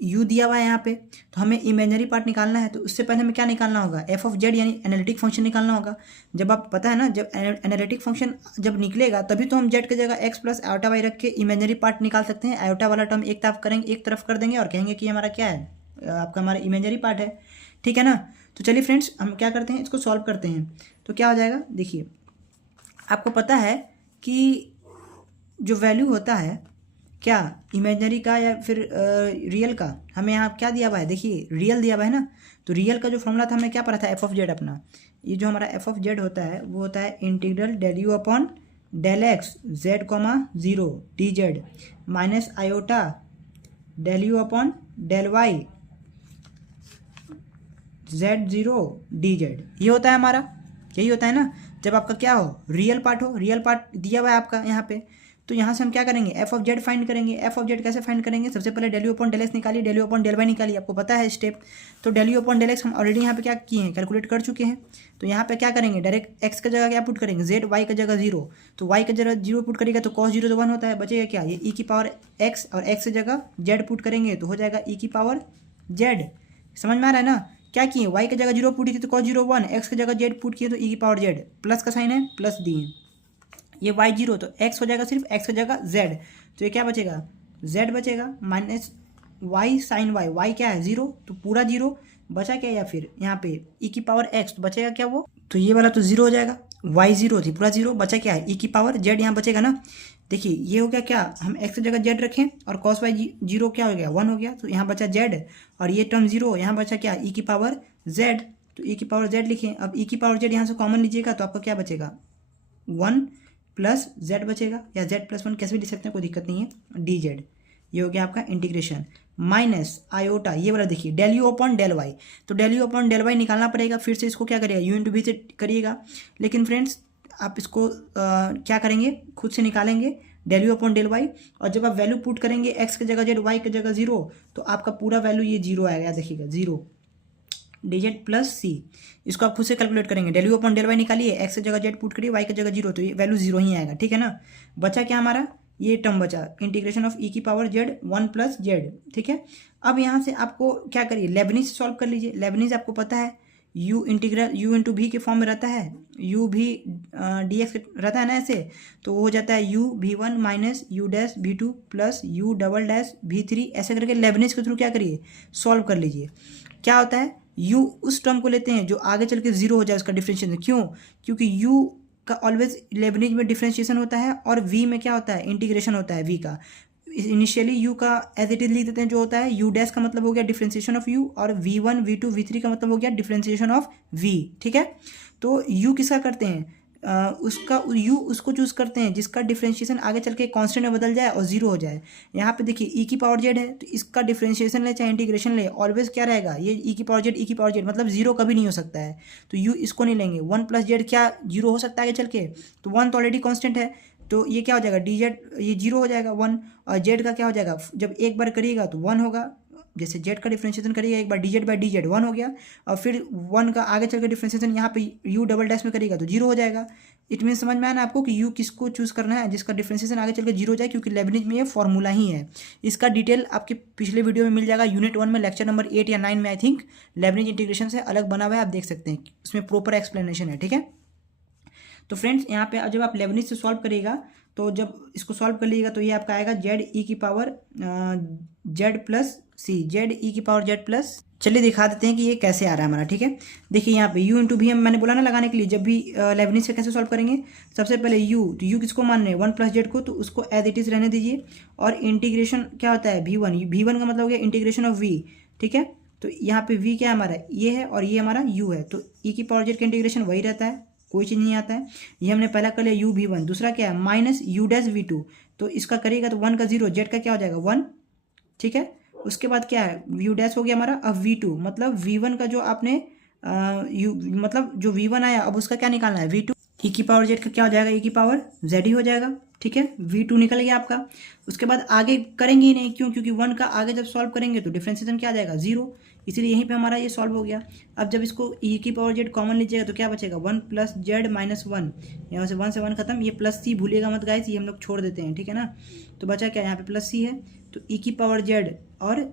u दिया हुआ है यहाँ पे, तो हमें इमेजिनरी पार्ट निकालना है। तो उससे पहले हमें क्या निकालना होगा, एफ ऑफ जेड यानी एनालिटिक फंक्शन निकालना होगा। जब आप पता है ना, जब एनालिटिक फंक्शन जब निकलेगा तभी तो हम जेड की जगह एक्स प्लस आयोटा वाई रख के इमेजिनरी पार्ट निकाल सकते हैं। आयोटा वाला टर्म एक तरफ कर देंगे और कहेंगे कि हमारा क्या है, आपका हमारा इमेजिनरी पार्ट है। ठीक है ना। तो चलिए फ्रेंड्स हम क्या करते हैं, इसको सॉल्व करते हैं। तो क्या हो जाएगा, देखिए आपको पता है कि जो वैल्यू होता है क्या इमेजिनरी का या फिर रियल का, हमें यहाँ क्या दिया हुआ है, देखिए रियल दिया हुआ है ना। तो रियल का जो फॉर्मूला था हमने क्या पढ़ा था, एफ ऑफ जेड अपना। ये जो हमारा एफ ऑफ जेड होता है वो होता है integral del you upon del x z comma 0 d z minus iota del you upon del y z0 dz। ये होता है हमारा, यही होता है ना। जब आपका क्या हो, रियल पार्ट दिया हुआ है आपका यहाँ पे, तो यहाँ से हम क्या करेंगे, एफ ऑफ जेड फाइंड करेंगे। एफ ऑफ जेड कैसे फाइंड करेंगे, सबसे पहले del you upon del x निकालिए, del you upon del Y निकालिए, आपको पता है स्टेप। तो del you upon del X हम ऑलरेडी यहाँ पे क्या किए हैं, कैलकुलेट कर चुके हैं। तो यहाँ पे क्या करेंगे, डायरेक्ट एक्स की जगह क्या पुट करेंगे, जेड, वाई की जगह 0। तो वाई की जगह 0 पुट करेगा तो कॉस 0 तो 1 होता है, बचेगा क्या, ये ई की पावर एक्स, और एक्स की जगह जेड पुट करेंगे तो हो जाएगा ई की पावर जेड। समझ में आ रहा है ना। क्या किए, y की जगह 0 पुट की तो cos 0 1, x की जगह z पुट किए तो e की पावर z, प्लस का साइन है प्लस दिए, ये y 0 तो x हो जाएगा सिर्फ x की जगह z। तो ये क्या बचेगा, z बचेगा माइनस y साइन y क्या है 0, तो पूरा 0 बचा क्या, या फिर यहाँ पे e की पावर x तो बचेगा क्या वो, तो ये वाला तो 0 हो जाएगा, y 0 थी पूरा 0, बचा क्या है e की पावर z यहाँ बचेगा ना। देखिए ये हो गया क्या, हम x की जगह z रखें और cos y 0 क्या हो गया 1 हो गया, तो यहाँ बचा z, और ये टर्म 0, यहाँ बचा क्या e की पावर z, तो e की पावर z लिखें। अब e की पावर z यहाँ से कॉमन लीजिएगा तो आपका क्या बचेगा 1 प्लस z बचेगा, या z प्लस 1 कैसे भी लिख सकते हैं, कोई दिक्कत नहीं है, डी जेड। ये हो गया आपका इंटीग्रेशन माइनस आयोटा, ये वाला देखिए del you upon del Y. तो del you upon del Y निकालना पड़ेगा, फिर से इसको क्या करिएगा यू इंटू वी से करिएगा। लेकिन फ्रेंड्स आप इसको क्या करेंगे, खुद से निकालेंगे del you upon del y, और जब आप वैल्यू पुट करेंगे एक्स की जगह जेड, वाई की जगह 0, तो आपका पूरा वैल्यू ये 0 आएगा, देखिएगा 0 डी जेड प्लस सी। इसको आप खुद से कैलकुलेट करेंगे, del you upon del Y निकालिए, एक्स की जगह जेड पुट करिए, वाई की जगह 0, तो ये वैल्यू 0 ही आएगा। ठीक है ना। बचा क्या हमारा, ये टर्म बचा इंटीग्रेशन ऑफ ई की पावर जेड 1 प्लस जेड। ठीक है। अब यहाँ से आपको क्या करिए, लेबनीज से सॉल्व कर लीजिए। लेबनीज आपको पता है u इंटीग्रल u इंटू भी के फॉर्म में रहता है, u भी डी एक्स रहता है ना ऐसे, तो वो हो जाता है u v1 minus u dash v2 plus u double dash v3, ऐसे करके लेबनीज के थ्रू क्या करिए सॉल्व कर लीजिए। क्या होता है, u उस टर्म को लेते हैं जो आगे चल के 0 हो जाए उसका डिफ्रेंशिएशन, क्यों, क्योंकि u का ऑलवेज लेबनीज में डिफ्रेंशिएशन होता है और v में क्या होता है इंटीग्रेशन होता है v का। इनिशियली u का एज इट इज लिख देते हैं, जो होता है u डैश का मतलब हो गया डिफ्रेंशिएशन ऑफ u, और v1 v2 v3 का मतलब हो गया डिफ्रेंशिएशन ऑफ v। ठीक है। तो u किसका करते हैं, उसका u उसको चूज करते हैं जिसका डिफ्रेंशिएशन आगे चल के कांस्टेंट में बदल जाए और 0 हो जाए। यहाँ पे देखिए e की पावर z है, तो इसका डिफ्रेंशिएशन ले चाहे इंटीग्रेशन ले, ऑलवेज क्या रहेगा, ये e की पावर z मतलब 0 कभी नहीं हो सकता है, तो u इसको नहीं लेंगे। 1 प्लस जेड क्या 0 हो सकता है आगे चल के, तो 1 तो ऑलरेडी कॉन्स्टेंट है, तो ये क्या हो जाएगा डी जेड, ये 0 हो जाएगा 1, और जेड का क्या हो जाएगा, जब एक बार करिएगा तो 1 होगा, जैसे जेड का डिफ्रेंशिएशन करिएगा एक बार D Z by D Z 1 हो गया, और फिर 1 का आगे चल के डिफ्रेंशिएशन यहाँ पे यू डबल डैश में करिएगा तो 0 हो जाएगा। इट मीन समझ में आया ना आपको कि यू किसको चूज करना है, जिसका डिफ्रेंशिएशन आगे चल के 0 हो जाए, क्योंकि लेबनीज में ये फॉर्मूला ही है। इसका डिटेल आपके पिछले वीडियो में मिल जाएगा, यूनिट 1 में लेक्चर नंबर 8 या 9 में आई थिंक, लेबनीज इंटीग्रेशन से अलग बना हुआ है, आप देख सकते हैं उसमें प्रॉपर एक्सप्लेनेशन है। ठीक है। तो फ्रेंड्स यहाँ पे जब आप लेबनीज से सॉल्व करिएगा, तो जब इसको सॉल्व कर लीजिएगा तो ये आपका आएगा जेड ई की पावर जेड प्लस सी, जेड ई की पावर जेड प्लस। चलिए दिखा देते हैं कि ये कैसे आ रहा है हमारा। ठीक है। देखिए यहाँ पे u इंटू भी मैंने बोला ना लगाने के लिए, जब भी लेबनीज से कैसे सॉल्व करेंगे, सबसे पहले u, तो u किसको मान रहे हैं 1 प्लस जेड को, तो उसको एज इट इज रहने दीजिए, और इंटीग्रेशन क्या होता है v1 का मतलब हो गया इंटीग्रेशन ऑफ v। ठीक है। तो यहाँ पे v क्या है हमारा, ये है और ये हमारा u है, तो e की पावर जेड का इंटीग्रेशन वही रहता है, कोई चीज़ नहीं आता है। ये हमने पहला कर लिया यू वी वन। दूसरा क्या है minus u dash v two, तो इसका करिएगा तो 1 का 0, जेड का क्या हो जाएगा 1, ठीक है। उसके बाद क्या है यू डैश हो गया हमारा। अब वी टू मतलब वी वन का जो आपने यू मतलब जो वी वन आया अब उसका क्या निकालना है वी टू, ई की पावर जेड का क्या हो जाएगा ई की पावर जेड ही हो जाएगा, ठीक है। वी टू निकल गया आपका। उसके बाद आगे करेंगे ही नहीं, क्यों, क्योंकि 1 का आगे जब सॉल्व करेंगे तो डिफ्रेंसिएशन क्या आ जाएगा 0, इसीलिए यहीं पे हमारा ये सॉल्व हो गया। अब जब इसको ई की पावर जेड कॉमन लीजिएगा तो क्या बचेगा 1 प्लस जेड माइनस 1, यहाँ से 1 से 1 खत्म। ये प्लस सी भूलिएगा मत गाइस, ये हम लोग छोड़ देते हैं, ठीक है ना। तो बचा क्या यहाँ पे प्लस सी है, तो ई की पावर जेड और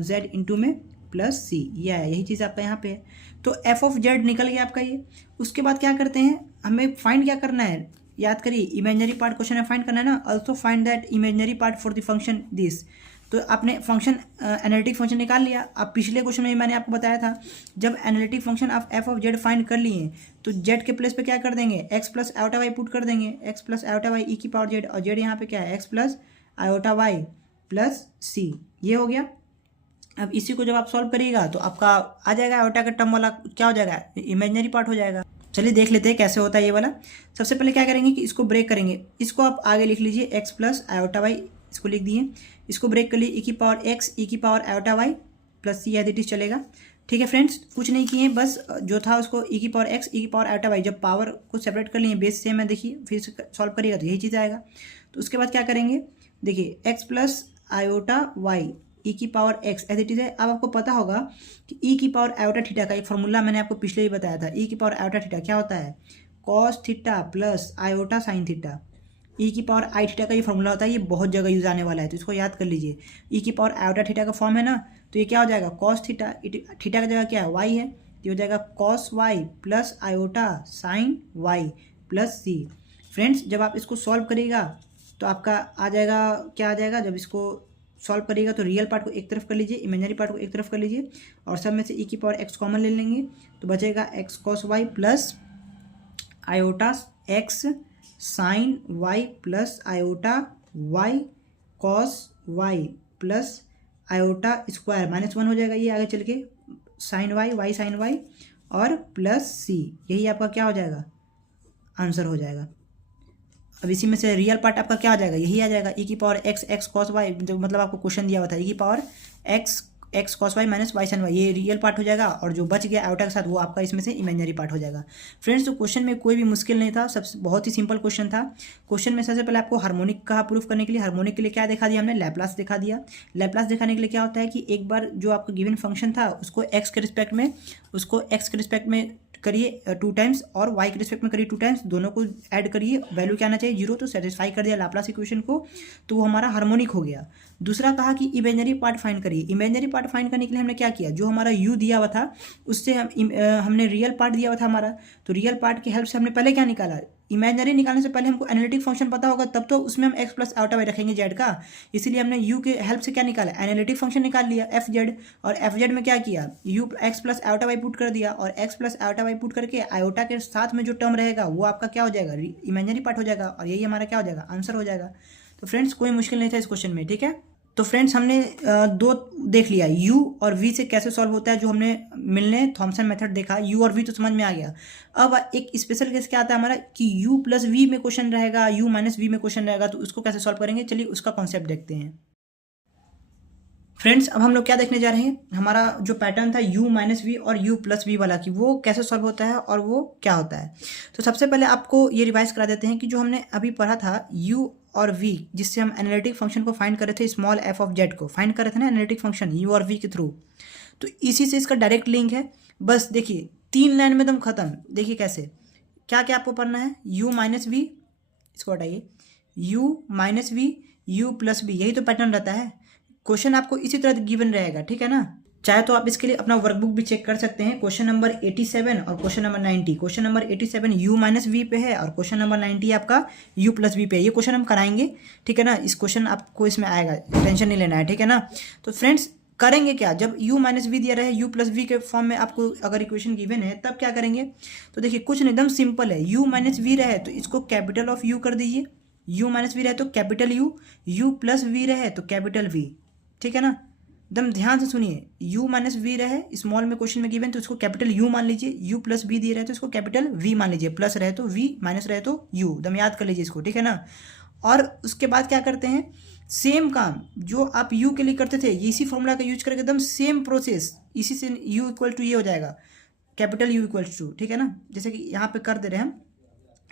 जेड इंटू में प्लस सी, ये आया, यही चीज़ आपका यहाँ पे है। तो एफ ऑफ जेड निकल गया आपका ये। उसके बाद क्या करते हैं, हमें फाइंड क्या करना है, याद करिए इमेजिनरी पार्ट क्वेश्चन में फाइंड करना है ना। Also find that imaginary part for the function this. तो आपने फंक्शन एनालिटिक फंक्शन निकाल लिया। अब पिछले क्वेश्चन में मैंने आपको बताया था जब एनालिटिक फंक्शन आप एफ ऑफ जेड फाइंड कर लिए तो जेड के प्लेस पे क्या कर देंगे X plus iota Y put कर देंगे, एक्स प्लस आयोटा वाई ई की पावर जेड, और जेड यहाँ पे क्या है x plus iota Y plus C, ये हो गया। अब इसी को जब आप सॉल्व करिएगा तो आपका आ जाएगा आयोटा का टर्म वाला क्या हो जाएगा इमेजिनरी पार्ट हो जाएगा। चलिए देख लेते हैं कैसे होता है ये वाला। सबसे पहले क्या करेंगे कि इसको ब्रेक करेंगे, इसको आप आगे लिख लीजिए एक्स प्लस आयोटा वाई, इसको लिख दिए, इसको ब्रेक कर लिए ई की पावर एक्स ई की power iota Y plus c, as it is चलेगा, ठीक है फ्रेंड्स। कुछ नहीं किए, बस जो था उसको ई की पावर एक्स ई की पावर आयोटा वाई, जब पावर को सेपरेट कर लिए बेस सेम है, देखिए फिर सॉल्व करिएगा तो यही चीज़ आएगा। तो उसके बाद क्या करेंगे, देखिए एक्स प्लस आयोटा वाई ई की power x as it is है। अब आपको पता होगा कि ई की पावर आयोटा थीटा का एक फॉर्मूला मैंने आपको पिछले ही बताया था, ई की पावर आयोटा थीटा क्या होता है cos theta plus iota sine theta. E की पावर आई थीटा का ये फॉर्मूला होता है, ये बहुत जगह यूज आने वाला है, तो इसको याद कर लीजिए। ई की पावर आयोटा थीटा का फॉर्म है ना, तो ये क्या हो जाएगा कॉस थीटा, थीटा का जगह क्या है वाई है, तो हो जाएगा cos Y plus iota sine y plus c. Friends जब आप इसको सॉल्व करिएगा तो आपका आ जाएगा क्या आ जाएगा, जब इसको सॉल्व करिएगा तो रियल पार्ट को एक तरफ कर लीजिए, इमेजिनरी पार्ट को एक तरफ कर लीजिए, और सब में से ई की पावर एक्स कॉमन ले लेंगे, तो बचेगा x cos Y plus iota x sine y plus iota y cos Y plus iota square -1 हो जाएगा, ये आगे चल के साइन वाई साइन वाई और प्लस सी, यही आपका क्या हो जाएगा आंसर हो जाएगा। अब इसी में से रियल पार्ट आपका क्या आ जाएगा यही आ जाएगा ई की power x x cos y, जो मतलब आपको क्वेश्चन दिया हुआ था ई की power x x cos Y minus Y sine y, ये रियल पार्ट हो जाएगा, और जो बच गया आयोटा के साथ वो आपका इसमें से इमेजिनरी पार्ट हो जाएगा। फ्रेंड्स तो क्वेश्चन में कोई भी मुश्किल नहीं था, सबसे बहुत ही सिंपल क्वेश्चन था। क्वेश्चन में सबसे पहले आपको हार्मोनिक का प्रूफ करने के लिए, हार्मोनिक के लिए क्या दिखा दिया हमने लैप्लास दिखा दिया। लैप्लास दिखाने के लिए क्या होता है कि एक बार जो आपका गिवन फंक्शन था उसको एक्स के रिस्पेक्ट में करिए 2 टाइम्स और y के रिस्पेक्ट में करिए 2 टाइम्स, दोनों को ऐड करिए, वैल्यू क्या आना चाहिए 0, तो सेटिस्फाई कर दिया लाप्लास इक्वेशन को, तो वो हमारा हार्मोनिक हो गया। दूसरा कहा कि इमेजिनरी पार्ट फाइंड करिए। इमेजिनरी पार्ट फाइंड करने के लिए हमने क्या किया, जो हमारा u दिया हुआ था उससे हमने रियल पार्ट दिया हुआ था हमारा, तो रियल पार्ट की हेल्प से हमने पहले क्या निकाला, इमेजिनरी निकालने से पहले हमको एनालिटिक फंक्शन पता होगा, तब तो उसमें हम एक्स प्लस आयोटा वाई रखेंगे जेड का, इसीलिए हमने यू के हेल्प से क्या निकाला एनालिटिक फंक्शन निकाल लिया एफ जेड, और एफ जेड में क्या किया u x plus iota Y put कर दिया, और x plus iota Y put करके आयोटा के साथ में जो टर्म रहेगा वो आपका क्या हो जाएगा इमेजिनरी पार्ट हो जाएगा, और यही हमारा क्या हो जाएगा आंसर हो जाएगा। तो फ्रेंड्स कोई मुश्किल नहीं था इस क्वेश्चन में, ठीक है। तो फ्रेंड्स हमने दो देख लिया u और v से कैसे सॉल्व होता है, जो हमने मिलने थॉमसन मेथड देखा, u और v तो समझ में आ गया। अब एक स्पेशल केस क्या आता है हमारा कि u प्लस v में क्वेश्चन रहेगा, u माइनस v में क्वेश्चन रहेगा, तो उसको कैसे सॉल्व करेंगे, चलिए उसका कॉन्सेप्ट देखते हैं। फ्रेंड्स अब हम लोग क्या देखने जा रहे हैं, हमारा जो पैटर्न था u माइनस वी और u प्लस वी वाला, कि वो कैसे सॉल्व होता है और वो क्या होता है। तो सबसे पहले आपको ये रिवाइज करा देते हैं कि जो हमने अभी पढ़ा था u और v, जिससे हम एनालिटिक फंक्शन को फाइंड कर रहे थे, स्मॉल f ऑफ z को फाइंड कर रहे थे ना एनालिटिक फंक्शन u और v के थ्रू, तो इसी से इसका डायरेक्ट लिंक है। बस देखिए 3 लाइन में एकदम खत्म। देखिए कैसे, क्या क्या आपको पढ़ना है, u माइनस वी, इसको हटाइए, u minus v u plus v, यही तो पैटर्न रहता है। क्वेश्चन आपको इसी तरह गिवन रहेगा, ठीक है ना। चाहे तो आप इसके लिए अपना वर्कबुक भी चेक कर सकते हैं। क्वेश्चन नंबर 87 और question number 90, question number 87 u minus v पे है और क्वेश्चन नंबर 90 आपका u प्लस वी पे है। ये क्वेश्चन हम कराएंगे, ठीक है ना, इस क्वेश्चन आपको इसमें आएगा, टेंशन नहीं लेना है, ठीक है ना। तो फ्रेंड्स करेंगे क्या, जब u माइनस वी दिया रहे u प्लस वी के फॉर्म में आपको अगर इक्वेशन गिवन है तब क्या करेंगे, तो देखिए कुछ नहीं, एकदम सिंपल है। u माइनस वी रहे तो इसको कैपिटल ऑफ u कर दीजिए, u माइनस वी रहे तो capital u, u plus v रहे तो कैपिटल v, ठीक है ना। एकदम ध्यान से सुनिए, u माइनस वी रहे स्मॉल में क्वेश्चन में गिवन तो इसको कैपिटल u मान लीजिए, u प्लस b दिए रहे तो इसको कैपिटल v मान लीजिए, प्लस रहे तो v, माइनस रहे तो u, एकदम याद कर लीजिए इसको, ठीक है ना। और उसके बाद क्या करते हैं, सेम काम जो आप u के लिए करते थे इसी फॉर्मूला का यूज करके एकदम सेम प्रोसेस, इसी से u इक्वल टू ये हो जाएगा कैपिटल u इक्वल टू, ठीक है ना। जैसे कि यहाँ पे कर दे रहे हैं हम,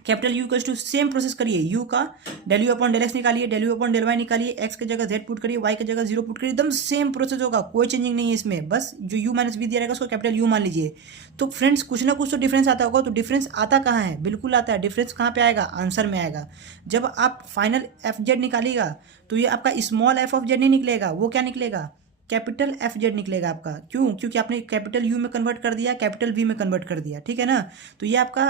capital u equal to same process करिए, u का del you upon del x निकालिए, del you upon del Y निकालिए, x की जगह z पुट करिए, y की जगह 0 पुट करिए, एकदम सेम प्रोसेस होगा, कोई चेंजिंग नहीं है इसमें, बस जो u माइनस वी दिया रहेगा उसको कैपिटल u मान लीजिए। तो फ्रेंड्स कुछ ना कुछ तो डिफरेंस आता होगा, तो डिफरेंस आता कहाँ है, बिल्कुल आता है, डिफरेंस कहाँ पे आएगा, आंसर में आएगा। जब आप फाइनल एफ जेड निकालिएगा तो ये आपका स्मॉल एफ ऑफ जेड नहीं निकलेगा, वो क्या निकलेगा, कैपिटल एफ जेड निकलेगा आपका। क्यों, क्योंकि आपने कैपिटल यू में कन्वर्ट कर दिया, कैपिटल वी में कन्वर्ट कर दिया, ठीक है ना। तो ये आपका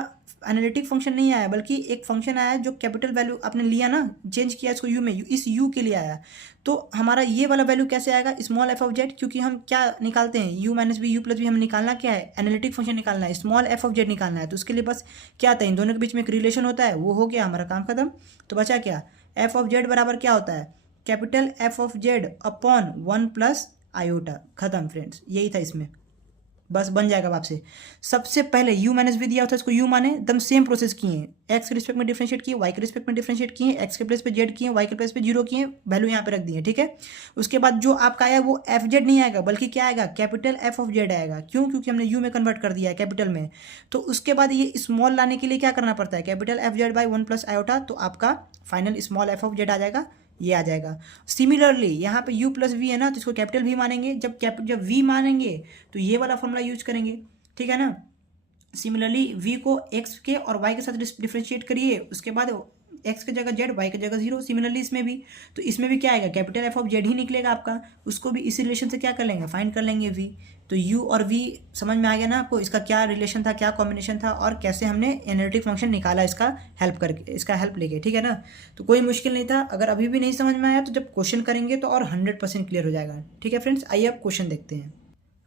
एनालिटिक फंक्शन नहीं आया, बल्कि एक फंक्शन आया जो कैपिटल वैल्यू आपने लिया ना, चेंज किया इसको यू में, इस यू के लिए आया। तो हमारा ये वाला वैल्यू कैसे आएगा, स्मॉल एफ ऑफ जेड, क्योंकि हम क्या निकालते हैं, u minus b u plus b, हमें निकालना क्या है, एनालिटिक फंक्शन निकालना है, स्मॉल एफ ऑफ जेड निकालना है। तो उसके लिए बस क्या आता है, इन दोनों के बीच में एक रिलेशन होता है, वो हो गया हमारा काम खत्म। तो बचा क्या, एफ ऑफ जेड बराबर क्या होता है, capital F of Z upon 1 plus iota, खत्म फ्रेंड्स, यही था इसमें, बस बन जाएगा आपसे। सबसे पहले u माइनस भी दिया होता है, इसको u माने, एकदम सेम प्रोसेस किए हैं, x के रिस्पेक्ट में डिफरेंशिएट किए, y के रिस्पेक्ट में डिफरेंशिएट किए, x के प्लेस पे z किए, y के प्लेस पे 0 किए, वैल्यू यहाँ पे रख दिए, ठीक है। उसके बाद जो आपका आया वो एफ जेड नहीं आएगा, बल्कि क्या आएगा, कैपिटल एफ ऑफ जेड आएगा। क्यों, क्योंकि हमने u में कन्वर्ट कर दिया है कैपिटल में। तो उसके बाद ये स्मॉल लाने के लिए क्या करना पड़ता है, capital F z by 1 plus iota, तो आपका final small f of z आ जाएगा, ये आ जाएगा। सिमिलरली यहाँ पे u प्लस वी है ना, तो इसको कैपिटल v मानेंगे, जब v मानेंगे तो ये वाला फॉर्मूला यूज करेंगे, ठीक है ना। सिमिलरली v को x के और y के साथ डिफ्रेंशिएट करिए, उसके बाद x की जगह z, y की जगह 0। सिमिलरली इसमें भी, तो इसमें भी क्या आएगा, कैपिटल एफ ऑफ जेड ही निकलेगा आपका, उसको भी इसी रिलेशन से क्या कर लेंगे, फाइंड कर लेंगे v। तो u और v समझ में आ गया ना आपको, इसका क्या रिलेशन था, क्या कॉम्बिनेशन था, और कैसे हमने एनालिटिक फंक्शन निकाला इसका हेल्प करके, इसका हेल्प लेके, ठीक है ना। तो कोई मुश्किल नहीं था। अगर अभी भी नहीं समझ में आया तो जब क्वेश्चन करेंगे तो और 100% क्लियर हो जाएगा, ठीक है फ्रेंड्स। आइए अब क्वेश्चन देखते हैं।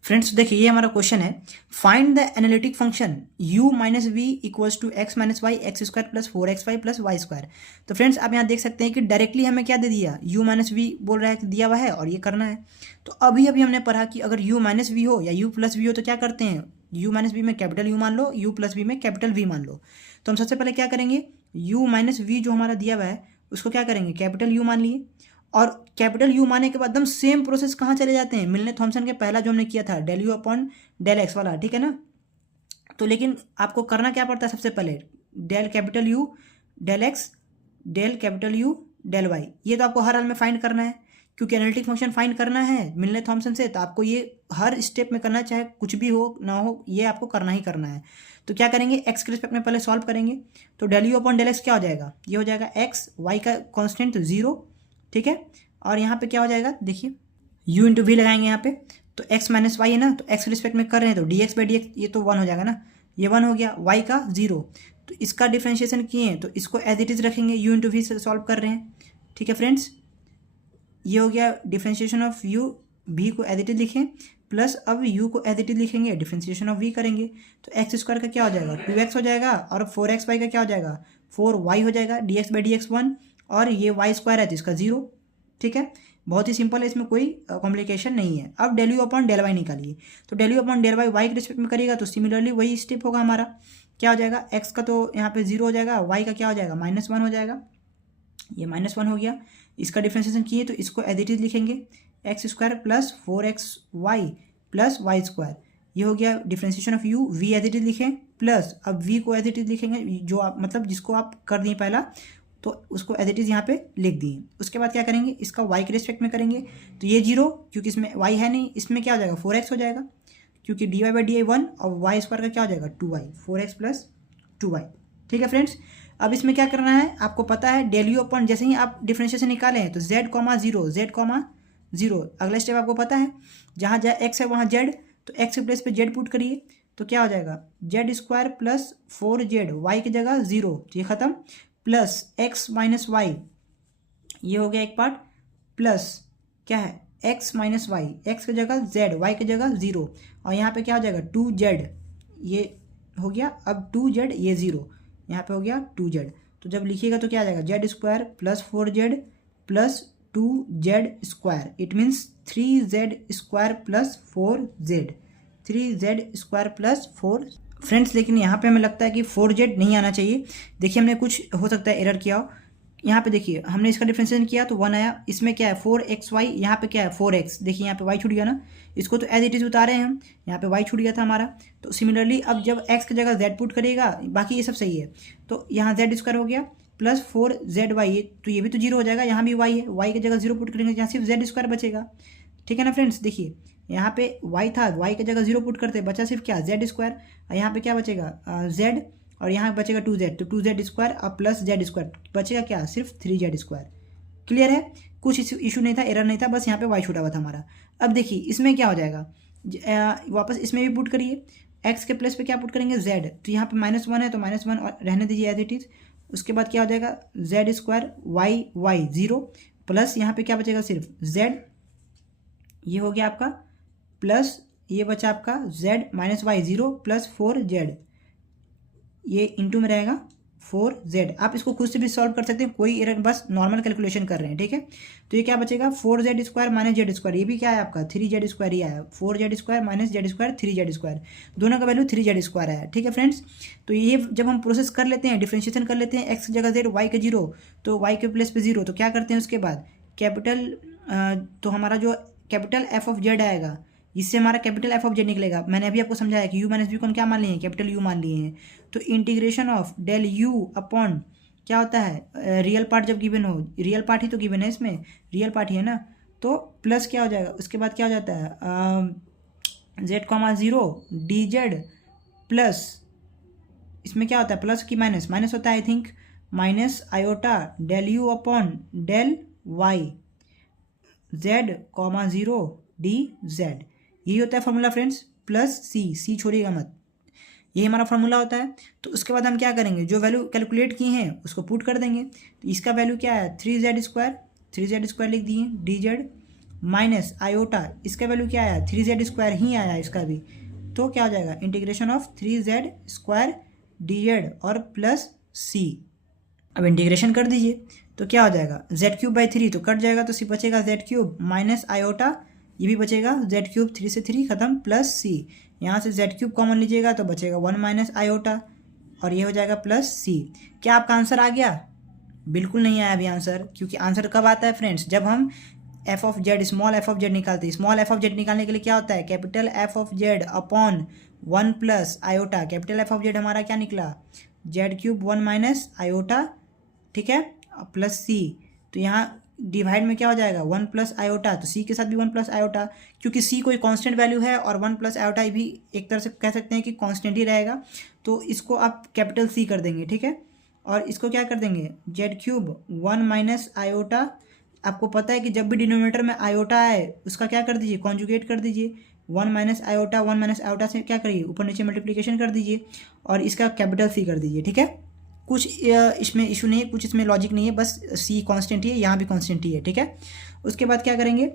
फ्रेंड्स देखिए ये हमारा क्वेश्चन है, find the analytic function u minus v equals to x minus y x square plus 4xy plus y square. तो फ्रेंड्स आप यहाँ देख सकते हैं कि डायरेक्टली हमें क्या दे दिया, u माइनस वी बोल रहा है कि दिया हुआ है और ये करना है। तो अभी हमने पढ़ा कि अगर u माइनस वी हो या u प्लस वी हो तो क्या करते हैं, u माइनस वी में कैपिटल u मान लो, u प्लस वी में कैपिटल v मान लो। तो हम सबसे पहले क्या करेंगे, u माइनस वी जो हमारा दिया हुआ है उसको क्या करेंगे, कैपिटल u मान लिए, और कैपिटल यू माने के बाद एकदम सेम प्रोसेस कहाँ चले जाते हैं, मिलने थॉमसन के पहला जो हमने किया था, del you upon del x वाला, ठीक है ना। तो लेकिन आपको करना क्या पड़ता है, सबसे पहले del capital u del x del capital u del y, ये तो आपको हर हाल में फाइंड करना है, क्योंकि एनालिटिक फंक्शन फाइंड करना है मिलने थॉमसन से, तो आपको ये हर स्टेप में करना, चाहे कुछ भी हो ना हो, ये आपको करना ही करना है। तो क्या करेंगे, एक्स के रिस्पेक्ट में पहले सॉल्व करेंगे, तो del you upon del x क्या हो जाएगा, ये हो जाएगा एक्स, वाई का कॉन्स्टेंट 0, ठीक है। और यहाँ पे क्या हो जाएगा, देखिए u इंटू वी लगाएंगे यहाँ पे, तो x माइनस वाई है ना, तो x के रिस्पेक्ट में कर रहे हैं तो dx बाई dx, ये तो 1 हो जाएगा ना, ये 1 हो गया, y का 0, तो इसका डिफ्रेंशिएशन किए हैं तो इसको एज इट इज़ रखेंगे, u इंटू वी से सॉल्व कर रहे हैं, ठीक है फ्रेंड्स। ये हो गया डिफ्रेंशिएशन ऑफ u, v को एज इट इज लिखें, प्लस अब u को एज इट इज लिखेंगे, डिफ्रेंशिएशन ऑफ v करेंगे, तो एक्स स्क्वायर का क्या हो जाएगा 2x हो जाएगा, और 4xy का क्या हो जाएगा 4y हो जाएगा, dx बाई dx 1, और ये वाई स्क्वायर है तो इसका 0, ठीक है। बहुत ही सिंपल है, इसमें कोई कॉम्प्लिकेशन नहीं है। अब del you upon del Y निकालिए, तो del you upon del y y के रिस्पेक्ट में करिएगा तो सिमिलरली वही स्टेप होगा हमारा, क्या हो जाएगा, एक्स का तो यहाँ पे 0 हो जाएगा, वाई का क्या हो जाएगा -1 हो जाएगा, ये -1 हो गया। इसका डिफ्रेंशिएशन किए तो इसको एज इट इज लिखेंगे, x square plus 4xy plus y square, ये हो गया differentiation of u, v as it is लिखें, प्लस अब v को एज इट इज लिखेंगे, जो आप मतलब जिसको आप कर दिए पहला, तो उसको एज इट इज़ यहाँ पे लिख दिए। उसके बाद क्या करेंगे, इसका y के रिस्पेक्ट में करेंगे, तो ये 0, क्योंकि इसमें y है नहीं, इसमें क्या हो जाएगा 4x हो जाएगा, क्योंकि dy बाई डी 1, और वाई स्क्वायर का क्या हो जाएगा 2y, 4x प्लस 2y, ठीक है फ्रेंड्स। अब इसमें क्या करना है, आपको पता है डेल यू अपॉन, जैसे ही आप डिफ्रेंशिएशन निकाले हैं तो z, 0, अगला स्टेप आपको पता है, जहाँ x है वहाँ z, तो x के प्लेस पे z पुट करिए, तो क्या हो जाएगा z square plus 4z, y की जगह 0, ये खत्म, प्लस x माइनस वाई, ये हो गया एक पार्ट, प्लस क्या है x माइनस वाई, एक्स की जगह z, y की जगह 0, और यहाँ पे क्या हो जाएगा 2z, ये हो गया, अब 2z, ये 0, यहाँ पे हो गया 2z। तो जब लिखिएगा तो क्या आ जाएगा z square plus 4z plus 2z², it means 3z² plus 4z, 3z² plus 4। Friends लेकिन यहाँ पे हमें लगता है कि 4z नहीं आना चाहिए। देखिए हमने कुछ हो सकता है एरर किया हो। यहाँ पे देखिए हमने इसका डिफरेंशिएशन किया तो 1 आया, इसमें क्या है 4xy, यहाँ पे क्या है 4x, देखिए यहाँ पे y छूट गया ना, इसको तो एज इट इज उतारे हैं हम, यहाँ पे y छूट गया था हमारा। तो सिमिलरली अब जब x की जगह z पुट करेगा, बाकी ये सब सही है, तो यहाँ z² हो गया प्लस 4zy, तो ये भी तो 0 हो जाएगा, यहाँ भी y है, y की जगह 0 पुट करेंगे, यहाँ सिर्फ z² बचेगा। ठीक है ना फ्रेंड्स, देखिए यहाँ पे y था, y की जगह 0 पुट करते, बचा सिर्फ क्या z², यहाँ पे क्या बचेगा z, और यहाँ बचेगा 2z, तो 2z² और प्लस z², बचेगा क्या सिर्फ 3z²। क्लियर है, कुछ इशू नहीं था, एरर नहीं था, बस यहाँ पे y छूटा हुआ था हमारा। अब देखिए इसमें क्या हो जाएगा, वापस इसमें भी पुट करिए, x के प्लेस पे क्या पुट करेंगे z, तो यहाँ पे -1 है तो -1 और रहने दीजिए एज इट इज। उसके बाद क्या हो जाएगा z² y 0 प्लस यहाँ पे क्या बचेगा सिर्फ z, ये हो गया आपका, प्लस ये बचा आपका z -y 0 प्लस 4z, ये इंटू में रहेगा 4z। आप इसको खुद से भी सॉल्व कर सकते हैं, कोई एरर, बस नॉर्मल कैलकुलेशन कर रहे हैं। ठीक है, तो ये क्या बचेगा 4z² माइनस z², ये भी क्या है आपका 3z² ही आया, 4z² माइनस z², 3z², दोनों का वैल्यू 3z² आया। ठीक है फ्रेंड्स, तो ये जब हम प्रोसेस कर लेते हैं, डिफ्रेंशिएशन कर लेते हैं, x की जगह z, y के 0, तो y के प्लेस पे 0, तो क्या करते हैं उसके बाद कैपिटल, तो हमारा जो कैपिटल f(z) आएगा, इससे हमारा कैपिटल f(z) निकलेगा। मैंने अभी आपको समझाया कि u माइनस v को हम क्या मान लिए हैं, कैपिटल U मान लिए हैं। तो integration of del u upon क्या होता है, रियल पार्ट जब गिवन हो, रियल पार्ट ही तो गिवन है, इसमें रियल पार्ट ही है ना, तो प्लस क्या हो जाएगा, उसके बाद क्या हो जाता है z,0 dz प्लस, इसमें क्या होता है प्लस की माइनस, माइनस होता है I think, minus iota del u upon del y z,0 dz, यही होता है फॉर्मूला फ्रेंड्स, प्लस c छोड़िएगा मत, यही हमारा फॉर्मूला होता है। तो उसके बाद हम क्या करेंगे, जो वैल्यू कैलकुलेट की हैं उसको पुट कर देंगे। तो इसका वैल्यू क्या है 3z² लिख दिए dz माइनस आयोटा, इसका वैल्यू क्या आया 3z² ही आया इसका भी, तो क्या हो जाएगा इंटीग्रेशन ऑफ 3z² dz और प्लस c। अब इंटीग्रेशन कर दीजिए तो क्या हो जाएगा z3/3, तो कट जाएगा, तो सिर्फ बचेगा z³ माइनस आयोटा, ये भी बचेगा z³ 3 से 3 खत्म, प्लस c, यहाँ से z³ कॉमन लीजिएगा तो बचेगा 1 माइनस आयोटा, और ये हो जाएगा प्लस c। क्या आपका आंसर आ गया? बिल्कुल नहीं आया अभी आंसर, क्योंकि आंसर कब आता है फ्रेंड्स, जब हम f(z), स्मॉल f(z) निकालते हैं। स्मॉल f(z) निकालने के लिए क्या होता है, capital f(z) upon 1 plus iota, capital f(z) हमारा क्या निकला z³ 1 माइनस आयोटा, ठीक है, प्लस c, तो यहाँ डिवाइड में क्या हो जाएगा 1 प्लस आयोटा, तो c के साथ भी 1 प्लस आयोटा, क्योंकि c कोई कांस्टेंट वैल्यू है और 1 प्लस आयोटा भी एक तरह से कह सकते हैं कि कांस्टेंट ही रहेगा, तो इसको आप कैपिटल c कर देंगे। ठीक है, और इसको क्या कर देंगे z³ 1 माइनस आयोटा। आपको पता है कि जब भी डिनोमिनेटर में आयोटा आए उसका क्या कर दीजिए, कॉन्जुगेट कर दीजिए, 1 माइनस आयोटा, 1 माइनस आयोटा से क्या करिए ऊपर नीचे मल्टीप्लिकेशन कर दीजिए, और इसका कैपिटल c कर दीजिए। ठीक है, कुछ इसमें इशू नहीं है, कुछ इसमें लॉजिक नहीं है, बस c कांस्टेंट ही है, यहाँ भी कांस्टेंट ही है। ठीक है, उसके बाद क्या करेंगे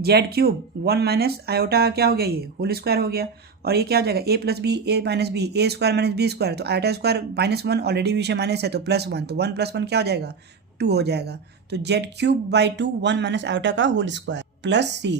z³ 1 माइनस आयोटा क्या हो गया, ये होल स्क्वायर हो गया, और ये क्या हो जाएगा a plus b, a minus b, a square minus b square, तो आयोटा स्क्वायर -1, ऑलरेडी विषय माइनस है तो +1, तो 1 + 1 क्या हो जाएगा 2 हो जाएगा, तो z³/2 1 माइनस आयोटा का होल स्क्वायर प्लस c,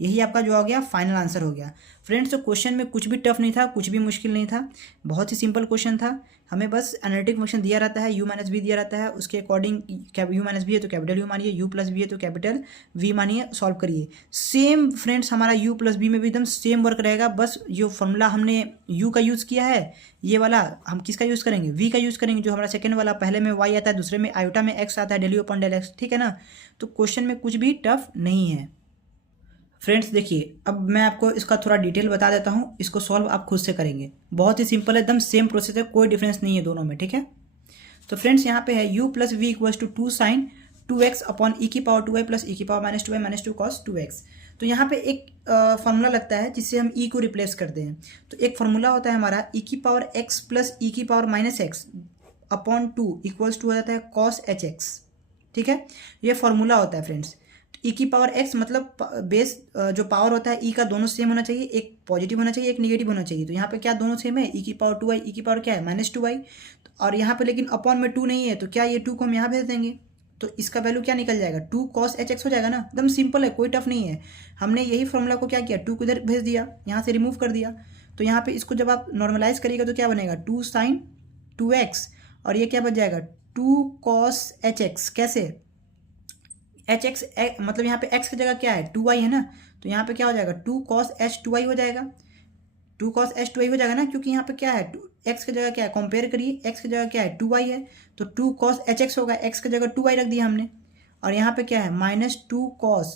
यही आपका जो हो गया फाइनल आंसर हो गया। फ्रेंड्स, तो क्वेश्चन में कुछ भी टफ नहीं था, कुछ भी मुश्किल नहीं था, बहुत ही सिंपल क्वेश्चन था। हमें बस एनालिटिक फंक्शन दिया रहता है, u माइनस वी दिया रहता है, उसके अकॉर्डिंग u माइनस वी है तो कैपिटल u मानिए, u प्लस वी है तो कैपिटल v मानिए, सॉल्व करिए। सेम फ्रेंड्स हमारा u प्लस वी में भी एकदम सेम वर्क रहेगा, बस जो फॉर्मूला हमने u का यूज़ किया है, ये वाला हम किसका यूज़ करेंगे, v का यूज़ करेंगे, जो हमारा सेकेंड वाला, पहले में y आता है, दूसरे में आयोटा में x आता है, del u upon del x। ठीक है ना, तो क्वेश्चन में कुछ भी टफ नहीं है। फ्रेंड्स देखिए, अब मैं आपको इसका थोड़ा डिटेल बता देता हूँ, इसको सॉल्व आप खुद से करेंगे, बहुत ही सिंपल है, एकदम सेम प्रोसेस है, कोई डिफरेंस नहीं है दोनों में। ठीक है, तो फ्रेंड्स यहाँ पे है u plus v equals to 2 sine 2x upon e⁻2y plus e⁻−2y minus 2 cos 2x। तो यहाँ पे एक फार्मूला लगता है जिससे हम e को रिप्लेस करते हैं। तो एक फार्मूला होता है हमारा e⁻x plus e⁻−x upon 2 equals to हो जाता है cos hx। ठीक है, ये फार्मूला होता है फ्रेंड्स। e⁻x मतलब बेस जो पावर होता है e का, दोनों सेम होना चाहिए, एक पॉजिटिव होना चाहिए, एक नेगेटिव होना चाहिए। तो यहाँ पे क्या दोनों सेम है, e⁻2y, e की पावर क्या है -2y, और यहाँ पे लेकिन अपॉन में 2 नहीं है, तो क्या ये 2 को हम यहाँ भेज देंगे, तो इसका वैल्यू क्या निकल जाएगा, 2 cos HX हो जाएगा ना। एकदम सिंपल है, कोई टफ नहीं है। हमने यही फॉर्मूला को क्या किया, 2 को इधर भेज दिया, यहाँ से रिमूव कर दिया। तो यहाँ पे इसको जब आप नॉर्मलाइज करिएगा तो क्या बनेगा, 2 sin 2x, और ये क्या बच जाएगा 2 cos HX। कैसे, HX मतलब यहाँ पे x की जगह क्या है 2y है ना, तो यहाँ पे क्या हो जाएगा 2 cos H2y हो जाएगा, 2 cos H2y हो जाएगा ना, क्योंकि यहाँ पे क्या है x की जगह क्या है, कंपेयर करिए, x की जगह क्या है 2y है, तो 2 cos HX होगा, x की जगह 2y रख दिया हमने। और यहाँ पे क्या है -2 cos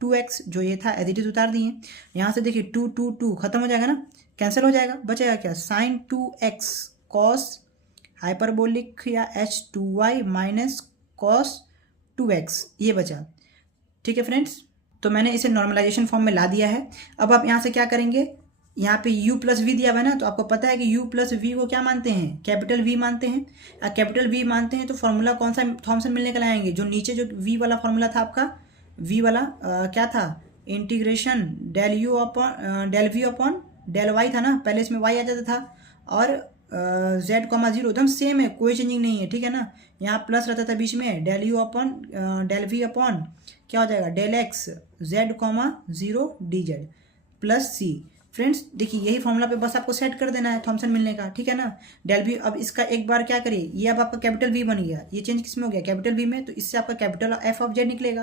2x, जो ये था एज इट इज उतार दिए। यहाँ से देखिए 2 2 2 खत्म हो जाएगा ना, कैंसिल हो जाएगा, बचेगा क्या sin 2x cos हाइपरबोलिक या H2y माइनस cos 2x, ये बचा। ठीक है फ्रेंड्स, तो मैंने इसे नॉर्मलाइजेशन फॉर्म में ला दिया है। अब आप यहाँ से क्या करेंगे, यहाँ पे u प्लस वी दिया हुआ है ना, तो आपको पता है कि u प्लस वी को क्या मानते हैं, कैपिटल V मानते हैं। कैपिटल V मानते हैं तो फॉर्मूला कौन सा थॉमसन मिलने का लाएंगे, जो नीचे जो v वाला फॉर्मूला था आपका, v वाला क्या था, integration del v upon del y था ना, पहले इसमें y आ जाता था, और z कॉमा 0 एकदम सेम है, कोई चेंजिंग नहीं है, ठीक है ना। यहाँ प्लस रहता था बीच में, del u upon del v upon क्या हो जाएगा del x z comma 0 dz plus c। Friends देखिए यही फॉर्मूला पे बस आपको सेट कर देना है थॉमसन मिलने का, ठीक है ना। डेल v, अब इसका एक बार क्या करिए, ये अब आपका कैपिटल V बन गया, ये चेंज किस में हो गया, कैपिटल V में, तो इससे आपका कैपिटल f ऑफ z निकलेगा,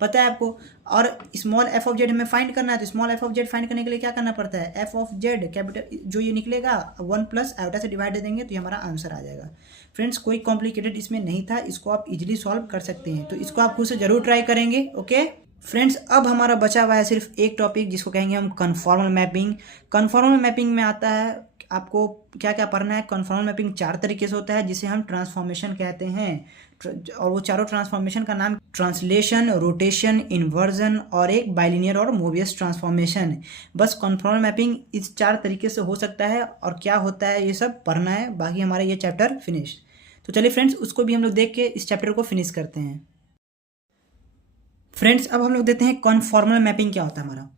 पता है आपको। और स्मॉल f ऑफ z हमें फाइंड करना है, तो small f of z find करने के लिए क्या करना पड़ता है, f ऑफ z कैपिटल जो ये निकलेगा 1 प्लस आयोटा से डिवाइड दे देंगे, तो ये हमारा आंसर आ जाएगा। फ्रेंड्स कोई कॉम्प्लिकेटेड इसमें नहीं था, इसको आप इजीली सॉल्व कर सकते हैं, तो इसको आप खुद से जरूर ट्राई करेंगे। ओके फ्रेंड्स, अब हमारा बचा हुआ है सिर्फ एक टॉपिक, जिसको कहेंगे हम कन्फॉर्मल मैपिंग। कन्फॉर्मल मैपिंग में आता है आपको क्या क्या पढ़ना है। कन्फॉर्मल मैपिंग 4 तरीके से होता है, जिसे हम ट्रांसफॉर्मेशन कहते हैं, और वो चारों ट्रांसफॉर्मेशन का नाम ट्रांसलेशन, रोटेशन, इन्वर्जन और एक बाइलिनियर और मोबियस ट्रांसफॉर्मेशन। बस कन्फॉर्मल मैपिंग इस 4 तरीके से हो सकता है, और क्या होता है ये सब पढ़ना है, बाकी हमारा ये चैप्टर फिनिश। तो चलिए फ्रेंड्स, उसको भी हम लोग देख के इस चैप्टर को फिनिश करते हैं। फ्रेंड्स अब हम लोग देखते हैं कन्फॉर्मल मैपिंग क्या होता है हमारा।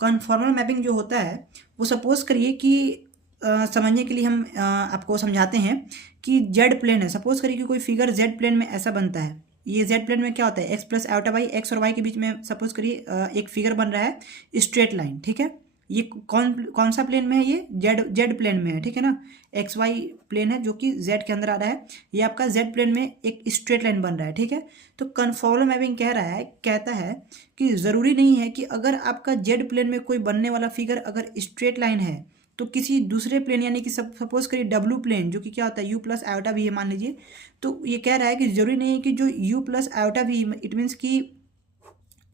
कन्फॉर्मल मैपिंग जो होता है वो सपोज करिए कि समझने के लिए हम आपको समझाते हैं कि जेड प्लेन है। सपोज करिए कि कोई फिगर जेड प्लेन में ऐसा बनता है, ये जेड प्लेन में क्या होता है, x plus iota y, x और वाई के बीच में सपोज करिए एक फिगर बन रहा है स्ट्रेट लाइन, ठीक है। ये कौन सा प्लेन में है, ये जेड प्लेन में है, ठीक है ना। एक्स वाई प्लेन है जो कि जेड के अंदर आ रहा है, ये आपका जेड प्लेन में एक स्ट्रेट लाइन बन रहा है, ठीक है। तो कन्फॉर्मल मैपिंग कहता है कि ज़रूरी नहीं है कि अगर आपका जेड प्लेन में कोई बनने वाला फिगर अगर स्ट्रेट लाइन है, तो किसी दूसरे प्लेन यानी कि सपोज करिए डब्लू प्लेन, जो कि क्या होता है यू प्लस आयोटा भी है मान लीजिए, तो ये कह रहा है कि ज़रूरी नहीं है कि जो यू प्लस आयोटा भी, इट मीन्स कि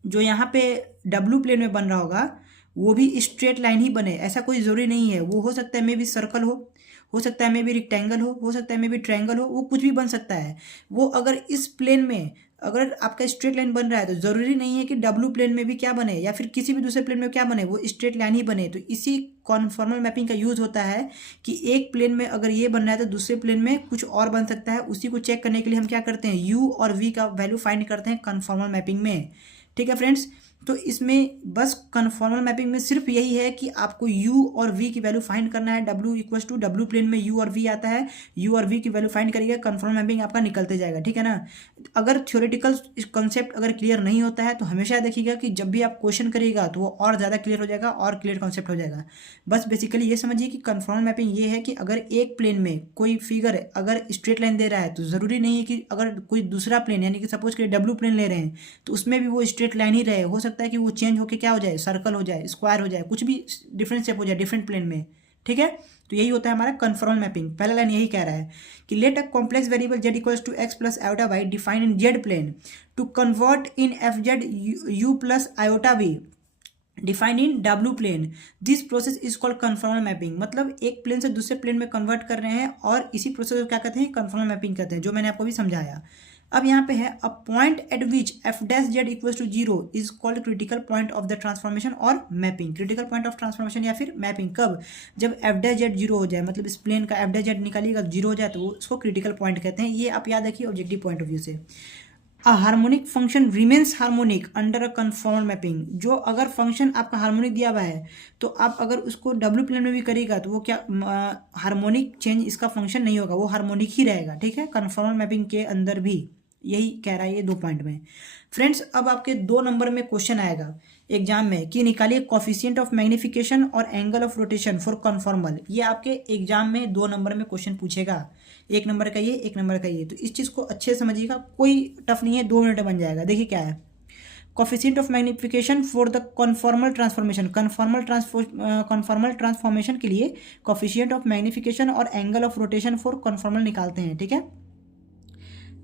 जो यहाँ पे डब्लू प्लेन में बन रहा होगा वो भी स्ट्रेट लाइन ही बने, ऐसा कोई ज़रूरी नहीं है। वो हो सकता है मे भी सर्कल हो सकता है मे भी रेक्टेंगल हो सकता है मे भी ट्रायंगल हो, वो कुछ भी बन सकता है। वो अगर इस प्लेन में अगर आपका स्ट्रेट लाइन बन रहा है तो ज़रूरी नहीं है कि डब्लू प्लेन में भी क्या बने, या फिर किसी भी दूसरे प्लेन में क्या बने, वो स्ट्रेट लाइन ही बने। तो इसी कन्फॉर्मल मैपिंग का यूज़ होता है कि एक प्लेन में अगर ये बन रहा है तो दूसरे प्लेन में कुछ और बन सकता है। उसी को चेक करने के लिए हम क्या करते हैं, यू और वी का वैल्यू फाइंड करते हैं कन्फॉर्मल मैपिंग में, ठीक है फ्रेंड्स। तो इसमें बस कन्फॉर्मल मैपिंग में सिर्फ यही है कि आपको u और v की वैल्यू फाइंड करना है। w इक्वल्स टू डब्ल्यू प्लेन में u और v आता है, u और v की वैल्यू फाइंड करिएगा, कन्फॉर्मल मैपिंग आपका निकलते जाएगा, ठीक है ना। अगर थ्योरेटिकल कॉन्सेप्ट अगर क्लियर नहीं होता है तो हमेशा देखिएगा कि जब भी आप क्वेश्चन करिएगा तो वो और ज़्यादा क्लियर हो जाएगा और क्लियर कॉन्सेप्ट हो जाएगा। बस बेसिकली ये समझिए कि कन्फॉर्मल मैपिंग ये है कि अगर एक प्लेन में कोई फिगर अगर स्ट्रेट लाइन दे रहा है तो ज़रूरी नहीं है कि अगर कोई दूसरा प्लेन यानी कि सपोज करिए डब्ल्यू प्लेन ले रहे हैं तो उसमें भी वो स्ट्रेट लाइन ही रहे, हो सकता है कि वो चेंज होकर क्या हो जाए, सर्कल हो जाए, स्क्वायर हो जाए, कुछ भी डिफरेंट शेप हो जाए डिफरेंट प्लेन में, ठीक है। तो यही होता है हमारा कन्फॉर्मल मैपिंग। पहला लाइन यही कह रहा है कि let a complex variable z equals to x plus iota y define in z plane to convert in f z u plus iota v define in डब्ल्यू plane, this process is called conformal mapping. मतलब एक plane से दूसरे plane में convert कर रहे हैं और इसी प्रोसेस को क्या कहते हैं, कन्फॉर्मल मैपिंग कहते हैं, जो मैंने आपको भी समझाया। अब यहाँ पे है a point at which f dash z equals to 0 is called critical point of the transformation और mapping. Critical point of transformation या फिर मैपिंग कब, जब एफ डैश जेड 0 हो जाए, मतलब इस प्लेन का एफ डैश जेड निकालिएगा 0 हो जाए तो वो उसको क्रिटिकल पॉइंट कहते हैं। ये आप याद रखिए ऑब्जेक्टिव पॉइंट ऑफ व्यू से। A harmonic function remains harmonic under a conformal mapping. जो अगर फंक्शन आपका हार्मोनिक दिया हुआ है तो आप अगर उसको डब्ल्यू प्लेन में भी करिएगा तो वो क्या हार्मोनिक चेंज इसका फंक्शन नहीं होगा, वो हार्मोनिक ही रहेगा, ठीक है, कन्फॉर्मल मैपिंग के अंदर भी। यही कह रहा है ये 2 पॉइंट में। फ्रेंड्स अब आपके 2 नंबर में क्वेश्चन आएगा एग्जाम में कि निकालिए कोफिशिएंट ऑफ मैग्निफिकेशन और angle of rotation for conformal. ये आपके एग्जाम में 2 नंबर में क्वेश्चन पूछेगा, 1 नंबर का ये, 1 नंबर का ये। तो इस चीज़ को अच्छे से समझिएगा, कोई टफ नहीं है, 2 मिनट में बन जाएगा। देखिए क्या है, coefficient of magnification for the conformal transformation, conformal transformation के लिए कोफिशिएंट ऑफ मैग्निफिकेशन और angle of rotation for conformal निकालते हैं। ठीक है,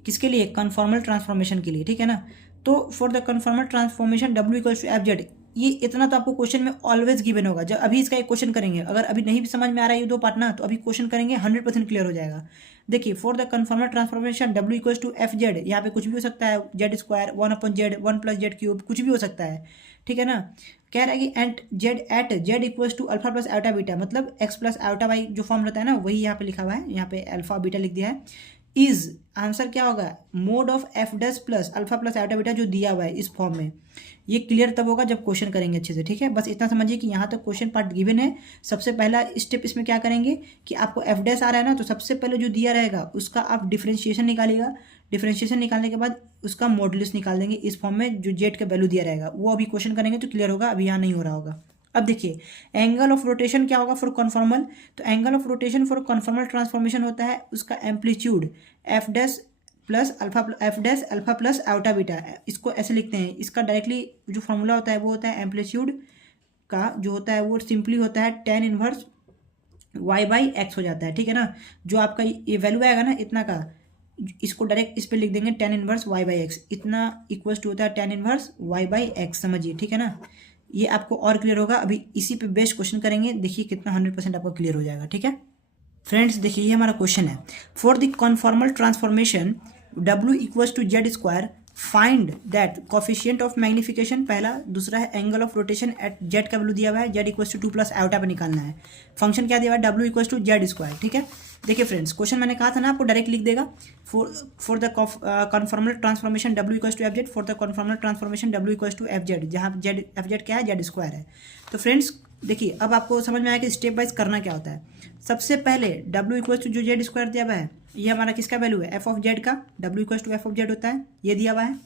किसके लिए? कन्फॉर्मल ट्रांसफॉर्मेशन के लिए। ठीक है ना, तो for the conformal transformation W equals to f z, ये इतना तो आपको क्वेश्चन में ऑलवेज गिवन होगा। जब अभी इसका एक क्वेश्चन करेंगे, अगर अभी नहीं भी समझ में आ रहा है ये 2 पार्ट ना, तो अभी क्वेश्चन करेंगे 100% क्लियर हो जाएगा। देखिए for the conformal transformation W equals to f z, यहाँ पे कुछ भी हो सकता है, जेड स्क्वायर 1/z 1 + z³ कुछ भी हो सकता है। ठीक है ना, कह रहा है कि at z equals to alpha plus iota beta, मतलब x प्लस आयोटा वाई जो फॉर्म रहता है ना, वही यहाँ पे लिखा हुआ है, यहाँ पे अल्फा बीटा लिख दिया है। इज आंसर क्या होगा? Mode of f dash plus alpha plus iota beta जो दिया हुआ है इस फॉर्म में। ये क्लियर तब होगा जब क्वेश्चन करेंगे अच्छे से। ठीक है, बस इतना समझिए कि यहाँ तक क्वेश्चन पार्ट गिवन है। सबसे पहला स्टेप इसमें क्या करेंगे कि आपको एफ डैश आ रहा है ना, तो सबसे पहले जो दिया रहेगा उसका आप डिफ्रेंशिएशन निकालिएगा। डिफ्रेंशिएशन निकालने के बाद उसका मॉडुलस निकाल देंगे इस फॉर्म में, जो जेड का वैल्यू दिया रहेगा वो अभी क्वेश्चन करेंगे तो क्लियर होगा, अभी यहाँ नहीं हो रहा होगा। अब देखिए एंगल ऑफ रोटेशन क्या होगा फॉर कन्फॉर्मल, तो angle of rotation for conformal transformation होता है उसका amplitude F dash alpha plus iota beta. इसको ऐसे लिखते हैं, इसका डायरेक्टली जो फॉर्मूला होता है वो होता है एम्पलीट्यूड का जो होता है वो सिंपली होता है tan इनवर्स y/x हो जाता है। ठीक है ना, जो आपका ये वैल्यू आएगा ना इतना का, इसको डायरेक्ट इस पे लिख देंगे tan इनवर्स y/x, इतना इक्वल्स टू होता है tan इनवर्स y/x, समझिए। ठीक है ना, ये आपको और क्लियर होगा। अभी इसी पे बेस्ट क्वेश्चन करेंगे, देखिए कितना 100% आपको क्लियर हो जाएगा। ठीक है फ्रेंड्स, देखिए ये हमारा क्वेश्चन है, for the conformal transformation W equals to z square find that coefficient of magnification पहला, दूसरा है angle of rotation at z का वैल्यू दिया हुआ है, z equals to 2 plus iota पे निकालना है। फंक्शन क्या दिया हुआ है? W equals to z square. ठीक है, देखिए फ्रेंड्स क्वेश्चन मैंने कहा था ना आपको डायरेक्ट लिख देगा, for the conformal transformation W equals to f z, for the conformal transformation W equals to f z, जहाँ जेड एफ जेड क्या है? जेड स्क्वायर है। तो फ्रेंड्स देखिए अब आपको समझ में आया कि स्टेप वाइज करना क्या होता है। सबसे पहले W इक्वल्स टू जो जेड स्क्वायर दिया हुआ है, ये हमारा किसका वैल्यू है? एफ ऑफ जेड का। W equals to f of z होता है, ये दिया हुआ है।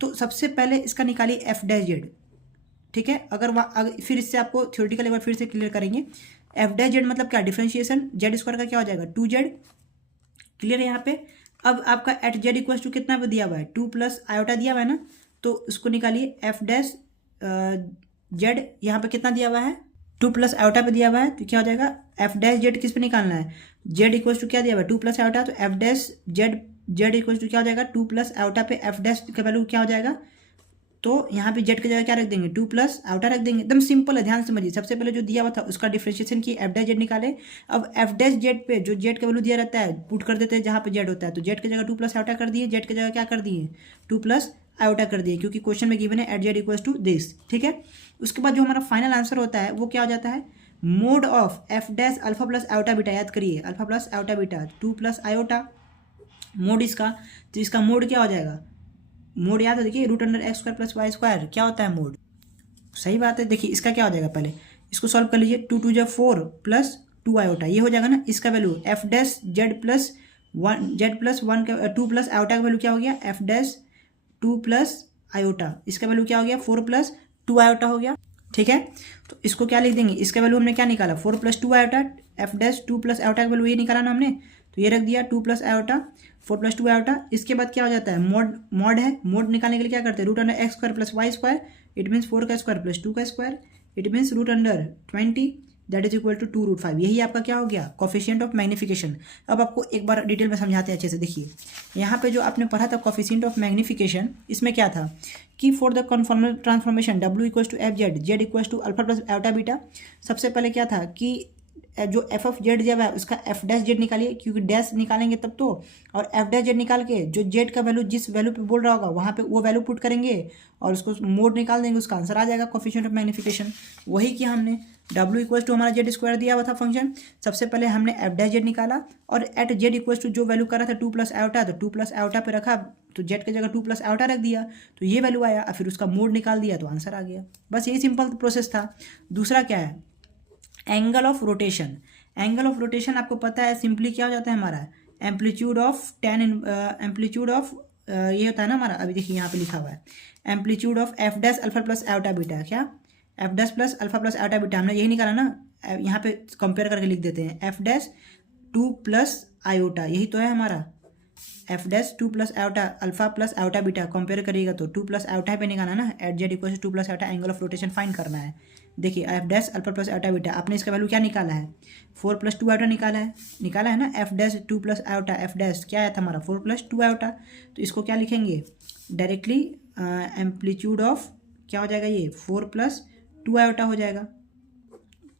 तो सबसे पहले इसका निकालिए एफ डैश जेड। ठीक है, अगर फिर इससे आपको थ्योरेटिकल एक बार फिर से क्लियर करेंगे। एफ डैश जेड मतलब क्या? डिफरेंशिएशन जेड स्क्वायर का क्या हो जाएगा? 2z। क्लियर है यहाँ पे। अब आपका एट जेड इक्वल्स टू कितना दिया हुआ है? 2 प्लस आयोटा दिया हुआ है ना, तो उसको निकालिए एफ डैश जेड, यहाँ पे कितना दिया हुआ है? 2 प्लस आयोटा पे दिया हुआ है, तो क्या हो जाएगा? एफ डैश जेड किस पे निकालना है? जेड इक्वल्स टू क्या दिया हुआ है? 2 प्लस आयोटा, तो f dash z equals to क्या हो जाएगा? 2 प्लस आयोटा पे एफ डैश का वैल्यू क्या हो जाएगा? तो यहाँ पे जेड की जगह क्या रख देंगे? 2 प्लस आयोटा रख देंगे। एकदम सिंपल है, ध्यान से समझिए। सबसे पहले जो दिया हुआ था उसका डिफरेंशिएशन की, एफ डैश जेड निकाले। अब एफ डैश जेड पे जो जेड का वैल्यू दिया रहता है पुट कर देते हैं जहाँ पे जेड होता है, तो जेड की जगह 2 प्लस आयोटा कर दिए, जेड की जगह क्या कर दिए? 2 प्लस आयोटा कर दिए, क्योंकि क्वेश्चन में गिवन है at z equals to this. ठीक है, उसके बाद जो हमारा फाइनल आंसर होता है वो क्या हो जाता है? Mod of f dash alpha plus iota beta, याद करिए alpha plus iota beta 2 plus iota mode इसका, तो इसका मोड क्या हो जाएगा? मोड याद है, देखिए √(x² + y², क्या होता है मोड? सही बात है। देखिए इसका क्या हो जाएगा, पहले इसको सॉल्व कर लीजिए। 2 2 4 प्लस 2 आयोटा, ये हो जाएगा ना। इसका value F dash Z plus 1 का 2 प्लस आयोटा का वैल्यू क्या हो गया? एफ डैश 2 प्लस आयोटा, इसका वैल्यू क्या हो गया? 4 प्लस 2 आयोटा हो गया। ठीक है, तो इसको क्या लिख देंगे? इसका वैल्यू हमने क्या निकाला? 4 plus 2 iota, f dash 2 plus iota का वैल्यू ये निकाला ना हमने, तो ये रख दिया 2 प्लस आयोटा 4 प्लस 2 आयोटा। इसके बाद क्या हो जाता है? मॉड है, मॉड निकालने के लिए क्या करते हैं? √(x² + y², इट मीन्स 4 का स्क्वायर प्लस 2 का square, it means √20 that is equal to 2√5। यही आपका क्या हो गया? Coefficient of magnification. अब आपको एक बार डिटेल में समझाते हैं अच्छे से। देखिए यहाँ पे जो आपने पढ़ा था कोफिशिएंट ऑफ मैग्निफिकेशन, इसमें क्या था कि for the conformal transformation W equals to f z, z equals to alpha plus iota beta. सबसे पहले क्या था कि जो एफ ऑफ जेड जब है उसका एफ डैश जेड निकालिए, क्योंकि डैश निकालेंगे तब तो, और एफ डैश जेड निकाल के जो जेड का वैल्यू जिस वैल्यू पे बोल रहा होगा वहाँ पे वो वैल्यू पुट करेंगे और उसको मोड निकाल देंगे, उसका आंसर आ जाएगा कोफिशिएंट ऑफ मैग्निफिकेशन। वही किया हमने। W इक्वल्स टू हमारा जेड स्क्वायर दिया हुआ था फंक्शन, सबसे पहले हमने एफ डैश जेड निकाला और एट जेड इक्वल्स टू जो वैल्यू कर रहा था 2 प्लस आयोटा, तो 2 प्लस आयोटा पे रखा, तो जेड की जगह 2 प्लस आयोटा रख दिया, तो ये वैल्यू आया, और फिर उसका मोड निकाल दिया तो आंसर आ गया। बस यही सिंपल प्रोसेस था। दूसरा क्या है? Angle of rotation. Angle of rotation आपको पता है सिंपली क्या हो जाता है हमारा? एम्पलीट्यूड ऑफ ये होता है ना हमारा, अभी देखिए यहाँ पे लिखा हुआ है amplitude of f dash alpha plus iota beta, क्या f dash plus alpha plus iota beta, हमने यही निकाला ना, यहाँ पे कंपेयर करके लिख देते हैं एफ डैश 2 प्लस आयोटा, यही तो है हमारा f dash 2 plus iota alpha plus iota beta, compare करिएगा तो 2 प्लस आयोटा पे निकालना ना, at z equal 2 plus iota angle of rotation find करना है। देखिए f dash alpha plus iota beta, आपने इसका वैल्यू क्या निकाला है 4 प्लस 2 आयोटा निकाला है ना, F dash 2 plus iota, f dash क्या आया था हमारा 4 प्लस 2 आयोटा, तो इसको क्या लिखेंगे डायरेक्टली एम्पलीट्यूड ऑफ क्या हो जाएगा ये 4 प्लस 2 आयोटा हो जाएगा,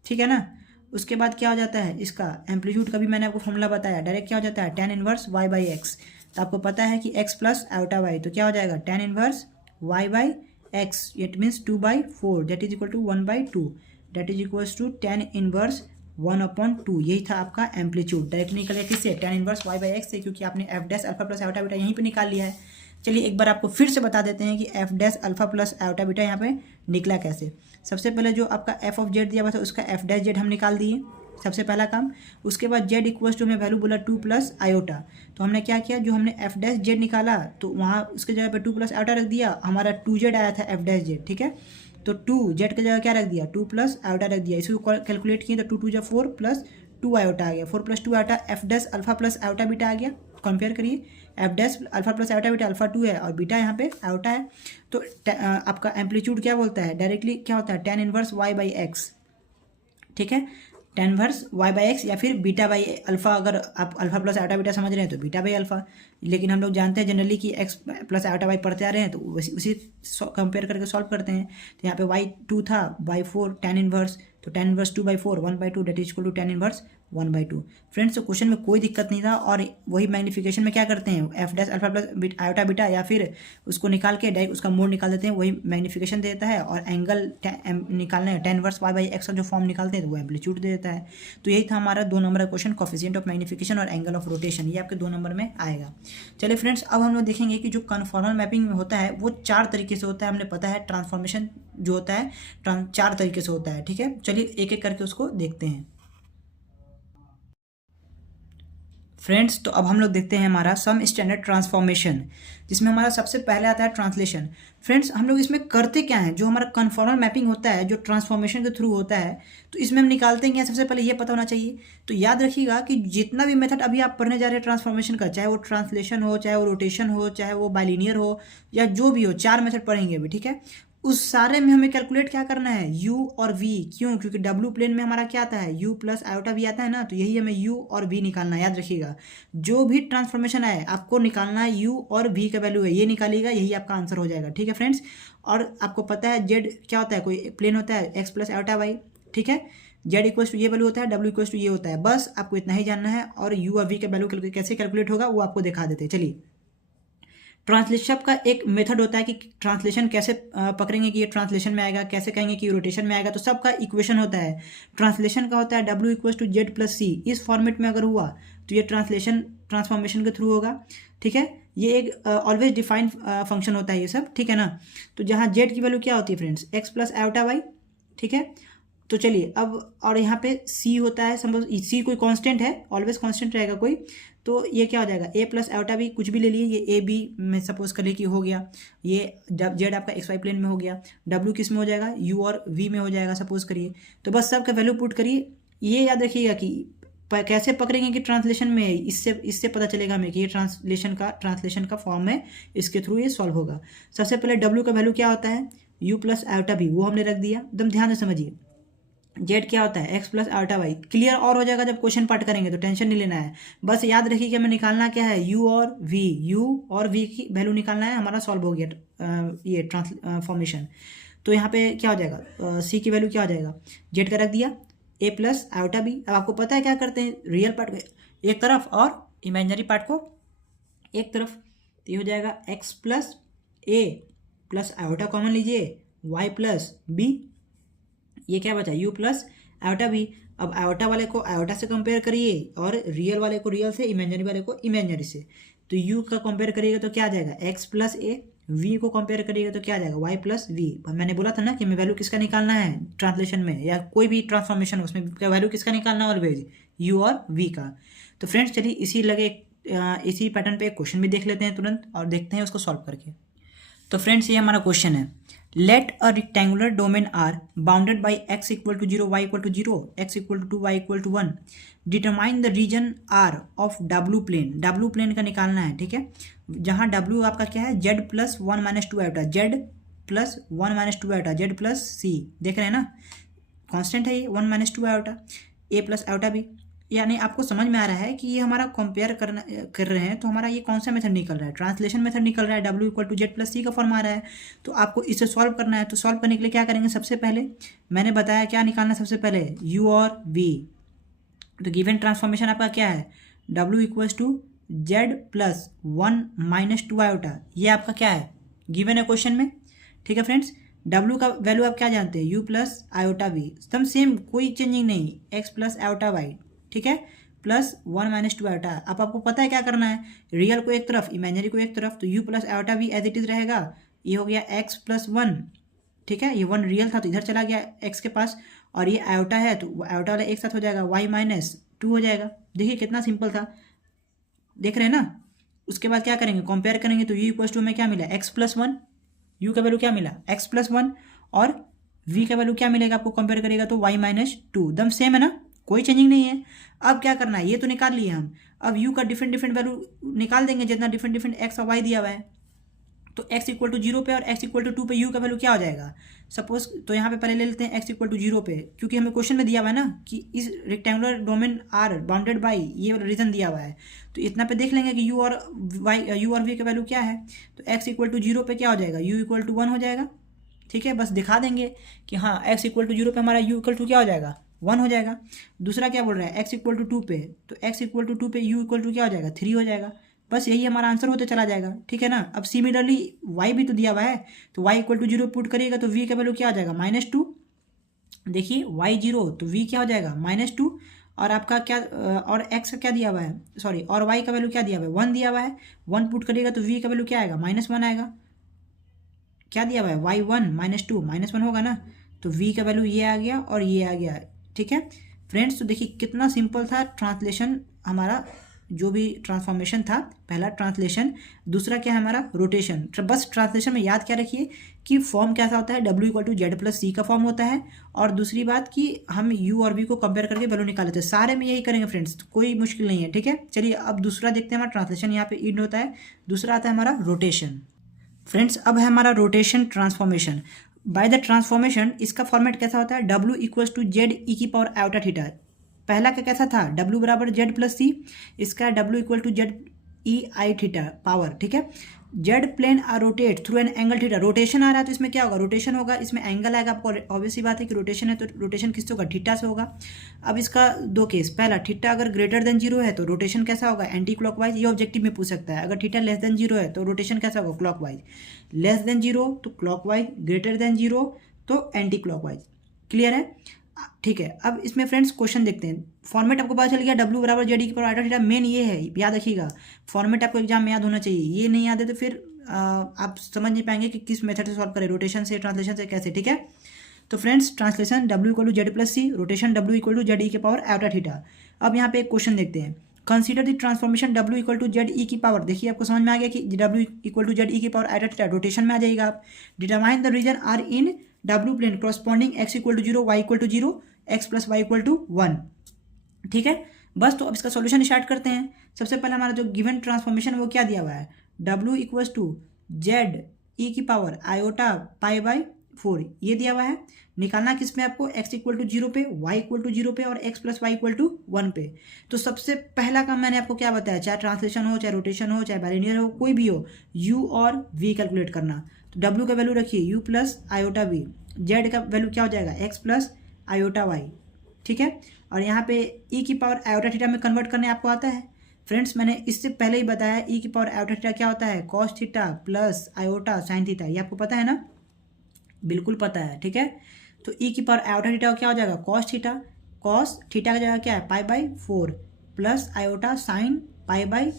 ठीक है ना। उसके बाद क्या हो जाता है इसका एम्पलीट्यूड का भी मैंने आपको फॉर्मूला बताया, डायरेक्ट क्या हो जाता है tan inverse y by x, तो आपको पता है कि x प्लस आयोटा y, तो क्या हो जाएगा tan inverse y by x, it means 2/4 that is equal to 1/2, that is equals to tan inverse 1/2, यही था आपका एम्पलीट्यूड। डायरेक्ट निकलेगा किससे tan inverse y by x से, क्योंकि आपने f dash alpha plus iota beta यहीं पे निकाल लिया है। चलिए एक बार आपको फिर से बता देते हैं कि F dash alpha plus iota beta यहाँ पे निकला कैसे। सबसे पहले जो आपका एफ ऑफ जेड दिया हुआ था उसका एफ डैश जेड हम निकाल दिए, सबसे पहला काम। उसके बाद जेड इक्वल्स टू हमें वैल्यू बोला 2 प्लस आयोटा, तो हमने क्या किया, जो हमने एफ डैश जेड निकाला तो वहाँ उसके जगह पे 2 प्लस आयोटा रख दिया, हमारा 2z आया था एफ डैश जेड, ठीक है। तो 2z की जगह क्या रख दिया 2 प्लस आयोटा रख दिया, इसको कैलकुलेट किए तो 2 2 4 प्लस 2 आयोटा आ गया, 4 plus 2 iota f dash alpha plus iota beta आ गया। कंपेयर करिए f dash alpha plus iota beta, alpha 2 है और बीटा यहाँ पे आयोटा है, तो आपका एम्पलीट्यूड क्या बोलता है डायरेक्टली क्या होता है tan inverse y by x, ठीक है, tan inverse y by x या फिर बीटा बाई अल्फा, अगर आप अल्फा प्लस आयोटा बीटा समझ रहे हैं तो बीटा बाई अल्फा, लेकिन हम लोग जानते हैं जनरली कि x प्लस आयोटा वाई पढ़ते आ रहे हैं तो उसी कंपेयर करके सॉल्व करते हैं। तो यहाँ पे y2 था बाई 4 tan इनवर्स, तो tan inverse 2/4 1/2 that is equal to tan inverse 1/2। Friends तो क्वेश्चन में कोई दिक्कत नहीं था, और वही मैग्नीफिकेशन में क्या करते हैं F dash alpha plus iota beta या फिर उसको निकाल के डायरेक्ट उसका मोड निकाल देते हैं, वही मैग्नीफिकेशन देता है, और एंगल निकालना है tan inverse y by x का जो फॉर्म निकालते हैं तो वो एम्पलीट्यूड दे देता है। तो यही था हमारा 2 नंबर का क्वेश्चन, कोफिशिएंट ऑफ मैग्नीफिकेशन और एंगल ऑफ रोटेशन, ये आपके 2 नंबर में आएगा। चलिए फ्रेंड्स अब हम लोग देखेंगे कि जो कन्फॉर्मल मैपिंग में होता है वो 4 तरीके से होता है, हमने पता है ट्रांसफॉर्मेशन जो होता है 4 तरीके से होता है, ठीक है। चलिए एक एक करके उसको देखते हैं फ्रेंड्स। तो अब हम लोग देखते हैं हमारा सम स्टैंडर्ड ट्रांसफॉर्मेशन, जिसमें हमारा सबसे पहले आता है ट्रांसलेशन। फ्रेंड्स हम लोग इसमें करते क्या है, जो हमारा कन्फॉर्मल मैपिंग होता है जो ट्रांसफॉर्मेशन के थ्रू होता है, तो इसमें हम निकालते हैं सबसे पहले ये पता होना चाहिए। तो याद रखिएगा कि जितना भी मेथड अभी आप पढ़ने जा रहे हैं ट्रांसफॉर्मेशन का, चाहे वो ट्रांसलेशन हो, चाहे वो रोटेशन हो, चाहे वो बाइलिनियर हो, या जो भी हो, 4 मेथड पढ़ेंगे अभी, ठीक है। उस सारे में हमें कैलकुलेट क्या करना है u और v, क्यों, क्योंकि w प्लेन में हमारा क्या आता है u प्लस आयोटा v आता है ना, तो यही हमें u और v निकालना है। याद रखिएगा जो भी ट्रांसफॉर्मेशन आए आपको निकालना है u और v का वैल्यू है, ये निकालिएगा, यही आपका आंसर हो जाएगा, ठीक है फ्रेंड्स। और आपको पता है z क्या होता है, कोई प्लेन होता है x प्लस आयोटा y, ठीक है, z इक्वल्स टू ये वैल्यू होता है, w इक्वल्स टू ये होता है, बस आपको इतना ही जानना है। और u और v का वैल्यू कैसे कैलकुलेट होगा वो आपको दिखा देते हैं। चलिए ट्रांसलेशन का एक मेथड होता है कि ट्रांसलेशन कैसे पकड़ेंगे कि ये ट्रांसलेशन में आएगा, कैसे कहेंगे कि रोटेशन में आएगा, तो सबका इक्वेशन होता है। ट्रांसलेशन का होता है w equals to z plus सी, इस फॉर्मेट में अगर हुआ तो ये ट्रांसलेशन ट्रांसफॉर्मेशन के थ्रू होगा, ठीक है। ये एक ऑलवेज डिफाइंड फंक्शन होता है ये सब, ठीक है ना। तो जहाँ जेड की वैल्यू क्या होती है friends x plus iota y, ठीक है। तो चलिए अब, और यहाँ पे c होता है, समझ c कोई कांस्टेंट है, ऑलवेज कांस्टेंट रहेगा कोई, तो ये क्या हो जाएगा a प्लस आयोटा भी, कुछ भी ले लिए, ये a b में सपोज कर लिए कि हो गया, ये z आपका xy प्लेन में हो गया, w किस में हो जाएगा u और v में हो जाएगा सपोज करिए। तो बस सबका वैल्यू पुट करिए। ये याद रखिएगा कि कैसे पकड़ेंगे कि ट्रांसलेशन में, इससे पता चलेगा हमें कि ये ट्रांसलेशन का फॉर्म है, इसके थ्रू ये सॉल्व होगा। सबसे पहले w का वैल्यू क्या होता है u प्लस आयोटा भी, वो हमने रख दिया, एकदम ध्यान से समझिए। जेड क्या होता है x plus iota y, clear और हो जाएगा जब क्वेश्चन पार्ट करेंगे, तो टेंशन नहीं लेना है। बस याद रखिए कि हमें निकालना क्या है u और v की वैल्यू निकालना है, हमारा सॉल्व हो गया ये ट्रांसफॉर्मेशन। तो यहाँ पे क्या हो जाएगा c की वैल्यू क्या हो जाएगा, जेड का रख दिया, a प्लस आयोटा बी। अब आपको पता है क्या करते हैं, रियल पार्ट को एक तरफ और इमेजिनरी पार्ट को एक तरफ, तो ये हो जाएगा x plus a plus iota common लीजिए, y प्लस b, ये क्या बचा u प्लस आयोटा भी। अब आयोटा वाले को आयोटा से कंपेयर करिए और रियल वाले को रियल से, इमेजिनरी वाले को इमेजिनरी से। तो u का कंपेयर करिएगा तो क्या आ जाएगा x प्लस a, v को कंपेयर करिएगा तो क्या आ जाएगा y प्लस v। मैंने बोला था ना कि हमें वैल्यू किसका निकालना है ट्रांसलेशन में या कोई भी ट्रांसफॉर्मेशन, उसमें वैल्यू किसका निकालना है ऑलवेज u और v का। तो फ्रेंड्स चलिए इसी लगे इसी पैटर्न पे एक क्वेश्चन भी देख लेते हैं तुरंत और देखते हैं उसको सॉल्व करके। तो फ्रेंड्स ये हमारा क्वेश्चन है, let a rectangular domain R bounded by x equal to 0, y equal to 0, x equal to 2, y equal to 1, determine the region R of W plane. W plane का निकालना है, ठीक है, जहाँ W आपका क्या है, z plus 1 minus 2 iota, z plus 1 minus 2 iota, z plus c, देख रहे हैं ना, कांस्टेंट है ये 1 minus 2 iota, a plus iota भी। यानी आपको समझ में आ रहा है कि ये हमारा कंपेयर कर रहे हैं, तो हमारा ये कौन सा मेथड निकल रहा है, ट्रांसलेशन मेथड निकल रहा है, W equal to z plus c का फॉर्म आ रहा है। तो आपको इसे सॉल्व करना है। तो सॉल्व करने के लिए क्या करेंगे, सबसे पहले मैंने बताया क्या निकालना है, सबसे पहले U और V। तो गिवन ट्रांसफॉर्मेशन आपका क्या है, W equals to z plus 1 minus 2 iota, ये आपका क्या है, गिवन है क्वेश्चन में, ठीक है फ्रेंड्स। W का वैल्यू आप क्या जानते हैं, U प्लस आयोटा V, एकदम सेम, कोई चेंजिंग नहीं, x प्लस आयोटा y, ठीक है, प्लस 1 माइनस 2 आयोटा। अब आपको पता है क्या करना है, रियल को एक तरफ, इमेजिनरी को एक तरफ, तो u प्लस आयोटा भी एज इट इज रहेगा। ये हो गया x प्लस 1, ठीक है, ये 1 रियल था तो इधर चला गया x के पास, और ये आयोटा है तो आयोटा वाला एक साथ हो जाएगा, y माइनस 2 हो जाएगा। देखिए कितना सिंपल था, देख रहे हैं ना। उसके बाद क्या करेंगे, कंपेयर करेंगे, तो u इक्वल्स टू में क्या मिला, x प्लस 1, u का वैल्यू क्या मिला, x प्लस 1, और v का वैल्यू क्या मिलेगा आपको, कंपेयर करेगा तो y माइनस 2, एकदम सेम है ना, कोई चेंजिंग नहीं है। अब क्या करना है, ये तो निकाल लिए हम, अब u का डिफरेंट डिफरेंट वैल्यू निकाल देंगे, जितना डिफरेंट डिफरेंट x और y दिया हुआ है। तो x इक्वल टू 0 पे और x इक्वल टू 2 पे u का वैल्यू क्या हो जाएगा, सपोज, तो यहाँ पे पहले ले लेते हैं x इक्वल टू 0 पे, क्योंकि हमें क्वेश्चन में दिया हुआ है ना कि इस rectangular domain r bounded by, ये रीजन दिया हुआ है, तो इतना पे देख लेंगे कि u और v का वैल्यू क्या है। तो x इक्वल टू 0 पे क्या हो जाएगा, u इक्वल टू 1 हो जाएगा, ठीक है, बस दिखा देंगे कि हाँ x इक्वल टू 0 पे हमारा u इक्वल टू क्या हो जाएगा, 1 हो जाएगा। दूसरा क्या बोल रहा है, x इक्वल टू 2 पे, तो x इक्वल टू 2 पे u इक्वल टू क्या हो जाएगा, 3 हो जाएगा। बस यही हमारा आंसर होते चला जाएगा, ठीक है ना। अब सिमिलरली y भी तो दिया हुआ है, तो y इक्वल टू 0 पुट करिएगा तो v का वैल्यू क्या हो जाएगा, -2। देखिए y 0 तो v क्या हो जाएगा, -2, और आपका क्या, और x का क्या दिया हुआ है, सॉरी, और y का वैल्यू क्या दिया हुआ है, 1 दिया हुआ है, 1 पुट करिएगा तो v का वैल्यू क्या आएगा, -1 आएगा। क्या दिया हुआ है, y1 -2 -1 होगा ना, तो v का वैल्यू ये आ गया और ये आ गया, ठीक है फ्रेंड्स। तो देखिए कितना सिंपल था ट्रांसलेशन हमारा, जो भी ट्रांसफॉर्मेशन था, पहला ट्रांसलेशन, दूसरा क्या है हमारा रोटेशन। बस ट्रांसलेशन में याद क्या रखिए कि फॉर्म कैसा होता है, W equal to z plus c का फॉर्म होता है, और दूसरी बात कि हम U और V को कंपेयर करके वैल्यू निकाल लेते हैं। सारे में यही करेंगे फ्रेंड्स, कोई मुश्किल नहीं है, ठीक है। चलिए अब दूसरा देखते हैं, हमारा ट्रांसलेशन यहाँ पे इंड होता है, दूसरा आता है हमारा रोटेशन। फ्रेंड्स अब है हमारा rotation transformation. By the transformation इसका फॉर्मेट कैसा होता है, W equals to z e की पावर आयोटा थीटा। पहला का कैसा था, W बराबर जेड प्लस सी, इसका W equal to z e i theta power, ठीक है। Z plane are rotate through an angle theta, rotation आ रहा है तो इसमें क्या होगा, रोटेशन होगा, इसमें एंगल आएगा। आपको ऑब्वियस सी बात है कि रोटेशन है तो रोटेशन किससे होगा, थीटा से होगा। अब इसका दो केस, पहला थीटा अगर ग्रेटर देन 0 है तो रोटेशन कैसा होगा, एंटी क्लॉकवाइज, ये ऑब्जेक्टिव में पूछ सकता है। अगर थीटा लेस देन 0 है तो रोटेशन कैसा होगा, क्लॉकवाइज, लेस देन 0 तो क्लॉकवाइज, ग्रेटर देन 0 तो एंटी क्लॉकवाइज। क्लियर है, ठीक है। अब इसमें फ्रेंड्स क्वेश्चन देखते हैं, फॉर्मेट आपको पता चल गया, W बराबर जेड की पावर आयोटा थीटा, मेन ये है, याद रखिएगा, फॉर्मेट आपको एग्जाम में याद होना चाहिए। ये नहीं याद है तो फिर आप समझ नहीं पाएंगे कि किस मेथड से सॉल्व करें, रोटेशन से, ट्रांसलेशन से, कैसे, ठीक है। तो friends translation W equal to z plus c, rotation W equal to z e की पावर आयोटा थीटा। अब यहाँ पे एक क्वेश्चन देखते हैं, consider the transformation W equal to z e की पावर। देखिए आपको समझ में आ गया कि W equal to z e की पावर आयोटा थीटा, रोटेशन में आ जाएगा आप। Determine the region R in W plane corresponding x equal to 0, y equal to 0, x plus y equal to 1, ठीक है। बस तो अब इसका सॉल्यूशन स्टार्ट करते हैं। सबसे पहले हमारा जो गिवन ट्रांसफॉर्मेशन वो क्या दिया हुआ है, W equals to z e की पावर आयोटा पाई बाई 4, ये दिया हुआ है। निकालना किस में आपको, x इक्वल टू 0 पे, y इक्वल टू 0 पे और x plus y equal to 1 पे। तो सबसे पहला काम मैंने आपको क्या बताया, चाहे ट्रांसलेशन हो, चाहे रोटेशन हो, चाहे बाइलिनियर हो, कोई भी हो, u और v कैलकुलेट करना। तो w का वैल्यू रखिए u plus iota v, z का वैल्यू क्या हो जाएगा, x प्लस आयोटा y, ठीक है। और यहाँ पे e की पावर आयोटा थीटा में कन्वर्ट करने आपको आता है फ्रेंड्स, मैंने इससे पहले ही बताया e की पावर आयोटा थीटा क्या होता है, cos theta plus iota sine theta, ये आपको पता है ना, बिल्कुल पता है, ठीक है। तो e की पावर आयोटा थीटा क्या हो जाएगा, कॉस थीटा, कॉस थीटा का जगह क्या है, pi by 4 plus iota sine pi by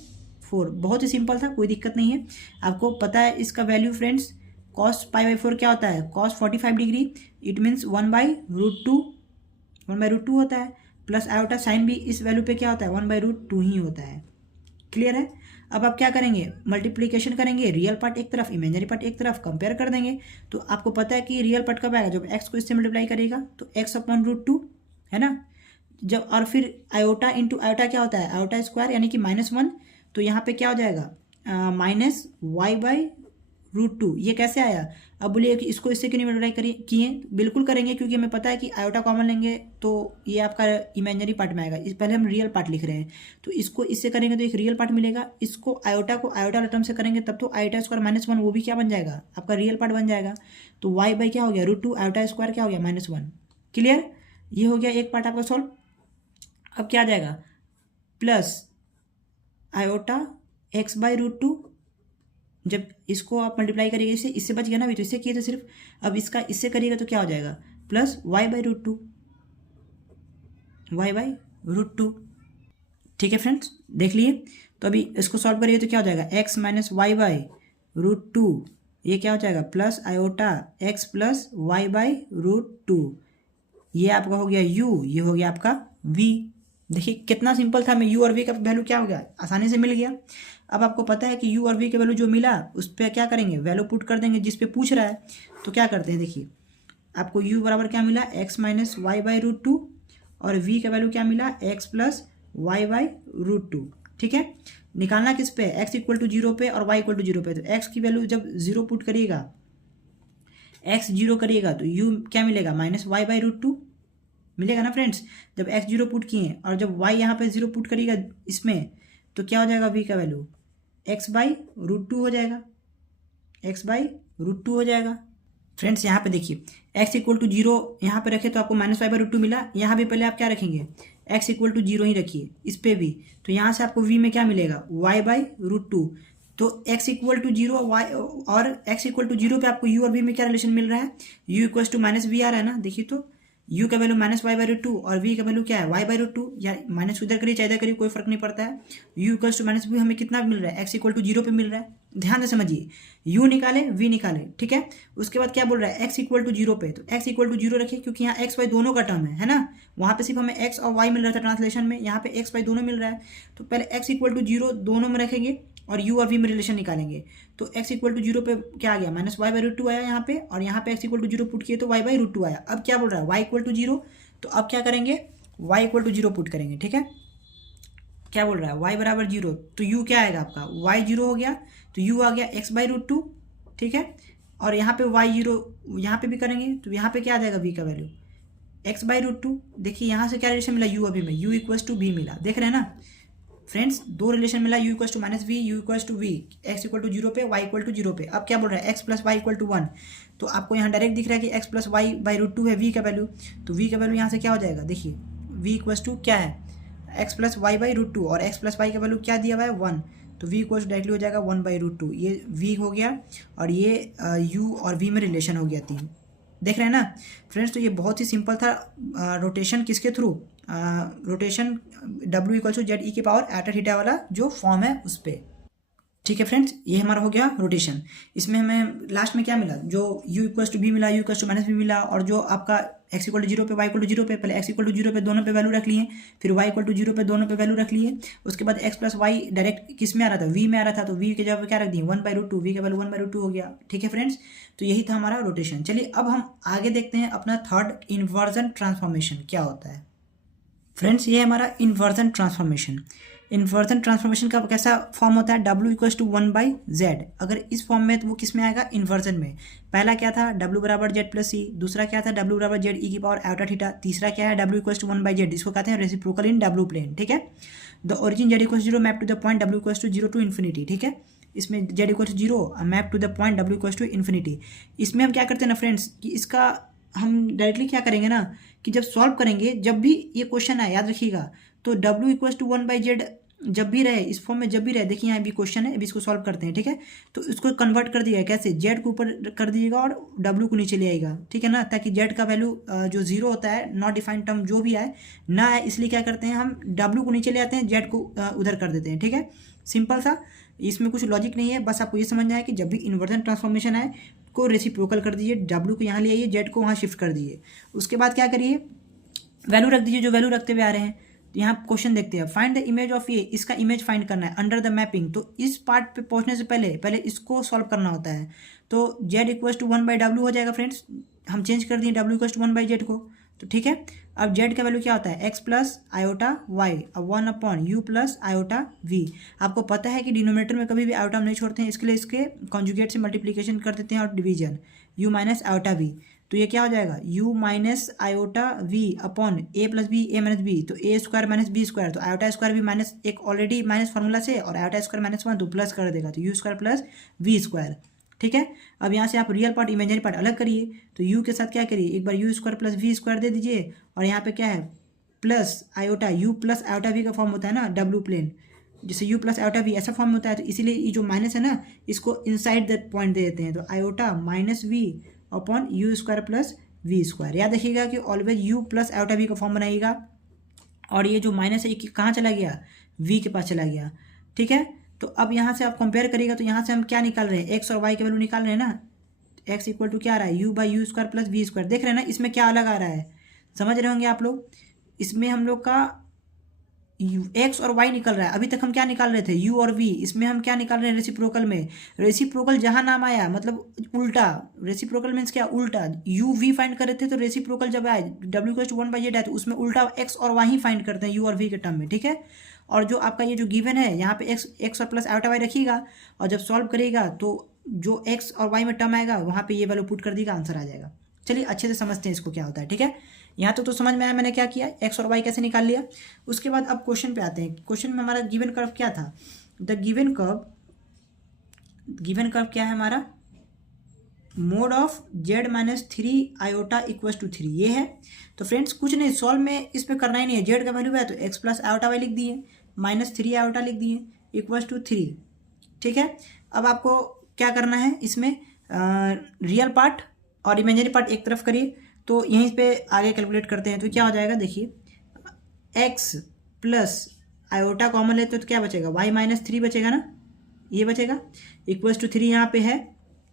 4। बहुत ही सिंपल था, कोई दिक्कत नहीं है। आपको पता है इसका value friends, cos pi by 4 क्या होता है, कॉस 45 डिग्री, इट मीन्स 1/√2 होता है, प्लस आयोटा साइन भी इस वैल्यू पे क्या होता है, 1/√2 ही होता है, क्लियर है। अब आप क्या करेंगे, मल्टीप्लीकेशन करेंगे, रियल पार्ट एक तरफ, इमेजिनरी पार्ट एक तरफ, कंपेयर कर देंगे। तो आपको पता है कि रियल पार्ट कब आएगा, जब एक्स को इससे मल्टीप्लाई करेगा तो x/√2 है ना। जब और फिर आयोटा इंटू आयोटा क्या होता है, आयोटा स्क्वायर यानी कि -1, तो यहाँ पे क्या हो जाएगा -y/√2। ये कैसे आया, अब बोलिए कि इसको इससे क्यों नहीं मल्टीप्लाई करिए किए, बिल्कुल करेंगे क्योंकि हमें पता है कि आयोटा कॉमन लेंगे तो ये आपका इमेजिनरी पार्ट में आएगा। इस पहले हम रियल पार्ट लिख रहे हैं, तो इसको इससे करेंगे तो एक रियल पार्ट मिलेगा, इसको आयोटा को आयोटा वाले टर्म से करेंगे तब तो आयोटा स्क्वायर -1 वो भी क्या बन जाएगा, आपका रियल पार्ट बन जाएगा। तो y क्या हो गया √2 आयोटा स्क्वायर क्या हो गया -1। क्लियर, ये हो गया एक पार्ट आपका सॉल्व। अब क्या आ जाएगा, प्लस आयोटा x/√2, जब इसको आप मल्टीप्लाई करिएगा इससे बच गया ना, अभी तो इससे किए थे सिर्फ, अब इसका इससे करिएगा तो क्या हो जाएगा, प्लस y/√2 y/√2। ठीक है फ्रेंड्स, देख लिए। तो अभी इसको सॉल्व करिए तो क्या हो जाएगा, x - y/√2, ये क्या हो जाएगा plus iota x plus y/√2, ये आपका हो गया u, ये हो गया आपका v। देखिए कितना सिंपल था, हमें u और v का वैल्यू क्या हो गया, आसानी से मिल गया। अब आपको पता है कि u और v के वैल्यू जो मिला उस पर क्या करेंगे, वैल्यू पुट कर देंगे जिस पे पूछ रहा है। तो क्या करते हैं, देखिए आपको u बराबर क्या मिला, x - y/√2, और v का वैल्यू क्या मिला, x प्लस y/√2। ठीक है, निकालना किस पे, x = 0 पे और y = 0 पे। तो x की वैल्यू जब 0 पुट करिएगा, x 0 करिएगा तो u क्या मिलेगा, -y/√2 मिलेगा ना फ्रेंड्स। जब x 0 पुट किए और जब y यहाँ पे 0 पुट करिएगा इसमें, तो क्या हो जाएगा, v का वैल्यू x/√2 हो जाएगा, x/√2 हो जाएगा। फ्रेंड्स यहाँ पे देखिए x = 0 यहाँ पे रखे तो आपको -y/√2 मिला, यहाँ भी पहले आप क्या रखेंगे, x = 0 ही रखिए इस पे भी, तो यहाँ से आपको v में क्या मिलेगा, y/√2। तो x = 0 y और x = 0 पे आपको u और v में क्या रिलेशन मिल रहा है, u = -v आ रहा है ना। देखिए तो u का वैल्यू -y/√2 और v का वैल्यू क्या है, y/√2, या माइनस उधर करिए चाहे इधर करिए कोई फर्क नहीं पड़ता है। u = -v हमें कितना मिल रहा है, x = 0 पे मिल रहा है। ध्यान से समझिए, u निकाले v निकाले, ठीक है। उसके बाद क्या बोल रहा है, x = 0 पे, तो x = 0 रखिए क्योंकि यहाँ x y दोनों का टर्म है ना। वहाँ पे सिर्फ हमें x और y मिल रहा था ट्रांसलेशन में, यहाँ पे x y दोनों मिल रहा है। तो पहले x = 0 दोनों में रखेंगे और u और v में रिलेशन निकालेंगे। तो x = 0 पे क्या आ गया, -y/√2 आया यहाँ पे, और यहाँ पे x = 0 पुट किए तो y/√2 आया। अब क्या बोल रहा है, y = 0, तो अब क्या करेंगे, y = 0 पुट करेंगे। ठीक है, क्या बोल रहा है, y = 0, तो u क्या आएगा आपका, y 0 हो गया, तो u आ गया x/√2। ठीक है, और यहाँ पे y 0 यहाँ पे भी करेंगे तो यहाँ पे क्या आ जाएगा, v का वैल्यू x/√2। देखिए यहाँ से क्या रिलेशन मिला, u अभी में u = v मिला, देख रहे हैं ना फ्रेंड्स, दो रिलेशन मिला, u = -v, u = v, x = 0 पे, y = 0 पे। अब क्या बोल रहा है, x + y = 1, तो आपको यहाँ डायरेक्ट दिख रहा है कि x + y/√2 है v का वैल्यू, तो v का वैल्यू यहाँ से क्या हो जाएगा, देखिए v = क्या है, x + y/√2, और x + y का वैल्यू क्या दिया हुआ है 1, तो v = डायरेक्टली हो जाएगा 1/√2। ये v हो गया और ये u और v में रिलेशन हो गया 3। देख रहे हैं ना फ्रेंड्स, तो ये बहुत ही सिंपल था। रोटेशन किसके through, rotation w = z e⁻θ वाला जो फॉर्म है उस पर। ठीक है फ्रेंड्स, ये हमारा हो गया रोटेशन। इसमें हमें लास्ट में क्या मिला, जो u = v मिला, u = -v मिला, और जो आपका x = 0 पे, y = 0 पे, पहले x = 0 पे दोनों पे वैल्यू रख लिए, फिर y = 0 पे दोनों पे वैल्यू रख लिए। उसके बाद x + y डायरेक्ट किस में आ रहा था, v में आ रहा था, तो v के जगह पे क्या रख दिए 1/√2, v का वैल्यू 1/√2 हो गया। ठीक है फ्रेंड्स, तो यही था हमारा रोटेशन। चलिए अब हम आगे देखते हैं अपना थर्ड, इन्वर्जन ट्रांसफॉर्मेशन क्या होता है। फ्रेंड्स, ये हमारा इन्वर्जन ट्रांसफॉर्मेशन। इन्वर्जन ट्रांसफॉर्मेशन का कैसा फॉर्म होता है, w = 1/z। अगर इस फॉर्म में तो वो किस में आएगा, इन्वर्जन में। पहला क्या था, w = z + c, दूसरा क्या था, w = z e⁻θ, तीसरा क्या है, w = 1/z, इसको कहते हैं रेसिप्रोकल इन w प्लेन। ठीक है, the origin z = 0 map to the point w = 0 to ∞। ठीक है, इसमें z = 0 map to the point w = ∞। इसमें हम क्या करते हैं ना फ्रेंड्स, कि इसका हम डायरेक्टली क्या करेंगे ना, कि जब सॉल्व करेंगे, जब भी ये क्वेश्चन आए याद रखिएगा, तो w = 1/z जब भी रहे, इस फॉर्म में जब भी रहे, देखिए यहाँ भी क्वेश्चन है, अभी इसको सॉल्व करते हैं। ठीक है, तो इसको कन्वर्ट कर दिया कैसे, z को ऊपर कर दीजिएगा और w को नीचे ले आएगा। ठीक है ना, ताकि z का वैल्यू जो 0 होता है, नॉट डिफाइंड टर्म जो भी आए ना आए, इसलिए क्या करते हैं हम w को नीचे ले आते हैं, z को उधर कर देते हैं। ठीक है, सिंपल सा, इसमें कुछ लॉजिक नहीं है, बस आपको ये समझना है कि जब भी इन्वर्जन ट्रांसफॉर्मेशन आए को रेसिप्रोकल कर दीजिए, w को यहाँ ले आइए, z को वहाँ शिफ्ट कर दीजिए। उसके बाद क्या करिए, वैल्यू रख दीजिए जो वैल्यू रखते हुए आ रहे हैं। तो यहाँ क्वेश्चन देखते हैं, फाइंड द इमेज ऑफ ए, इसका इमेज फाइंड करना है अंडर द मैपिंग। तो इस पार्ट पे पहुंचने से पहले इसको सॉल्व करना होता है। तो z इक्वल टू 1/w हो जाएगा फ्रेंड्स, हम चेंज कर दिए w इक्वल टू 1/z को। तो ठीक है, अब z का वैल्यू क्या होता है x प्लस आयोटा वाई, अब 1/u प्लस आयोटा v। आपको पता है कि डिनोमिनेटर में कभी भी आयोटा नहीं छोड़ते हैं, इसके लिए इसके कॉन्जुगेट से मल्टीप्लीकेशन कर देते हैं और division u minus iota v। तो ये क्या हो जाएगा u minus iota v upon a plus b a minus b, तो a square minus b square, तो आयोटा स्क्वायर भी माइनस एक ऑलरेडी माइनस फार्मूला से और आयोटा स्क्वायर माइनस 1 तो प्लस कर देगा, तो u square plus v square. ठीक है, अब यहाँ से आप रियल पार्ट इमेजिनरी पार्ट अलग करिए, तो u के साथ क्या करिए, एक बार u square plus v square दे दीजिए और यहाँ पे क्या है plus iota, u plus iota v का फॉर्म होता है ना w प्लेन, जैसे u प्लस आयोटा v ऐसा फॉर्म होता है। तो इसीलिए ये जो माइनस है ना इसको इनसाइड दैट पॉइंट दे देते हैं, तो iota minus v upon u square plus v square. याद रखिएगा कि always u plus iota v का फॉर्म बनाइएगा, और ये जो माइनस है कहाँ चला गया, v के पास चला गया। ठीक है, तो अब यहाँ से आप कंपेयर करिएगा, तो यहाँ से हम क्या निकाल रहे हैं, x और y के वैल्यू निकाल रहे हैं ना, x इक्वल टू क्या आ रहा है u by u square plus v square. देख रहे हैं ना इसमें क्या अलग आ रहा है, समझ रहे होंगे आप लोग। इसमें हम लोग का x और y निकल रहा है, अभी तक हम क्या निकाल रहे थे u और v, इसमें हम क्या निकाल रहे हैं रेसिप्रोकल में। रेसिप्रोकल जहाँ नाम आया मतलब उल्टा, रेसिप्रोकल मीन्स क्या उल्टा, u v फाइंड कर रहे थे तो रेसिप्रोकल जब आए w इक्वल टू 1/z है तो उसमें उल्टा x और y ही फाइंड करते हैं u और v के टर्म में। ठीक है, और जो आपका ये जो गिवन है यहाँ पे x और प्लस आयोटा y रखिएगा, और जब सॉल्व करिएगा तो जो x और y में टर्म आएगा वहाँ पे ये वैल्यू पुट कर देगा, आंसर आ जाएगा। चलिए अच्छे से समझते हैं इसको क्या होता है। ठीक है, यहाँ तो समझ में आया मैंने क्या किया, x और y कैसे निकाल लिया। उसके बाद अब क्वेश्चन पे आते हैं। क्वेश्चन में हमारा गिवन कर्व क्या था, द गिवन कर्व क्या है हमारा, mod of z minus 3 iota equal to 3 ये है। तो फ्रेंड्स कुछ नहीं, सॉल्व में इस पर करना ही नहीं है, z का वैल्यू है तो x प्लस आयोटा वाई लिख दिए, माइनस 3 आयोटा लिख दिए इक्वल टू 3। ठीक है, अब आपको क्या करना है इसमें, रियल पार्ट और इमेजिनरी पार्ट एक तरफ करिए, तो यहीं पे आगे कैलकुलेट करते हैं। तो क्या हो जाएगा देखिए, x प्लस आयोटा कॉमन है तो क्या बचेगा, y माइनस 3 बचेगा ना, ये बचेगा इक्वल्स टू 3 यहाँ पे है।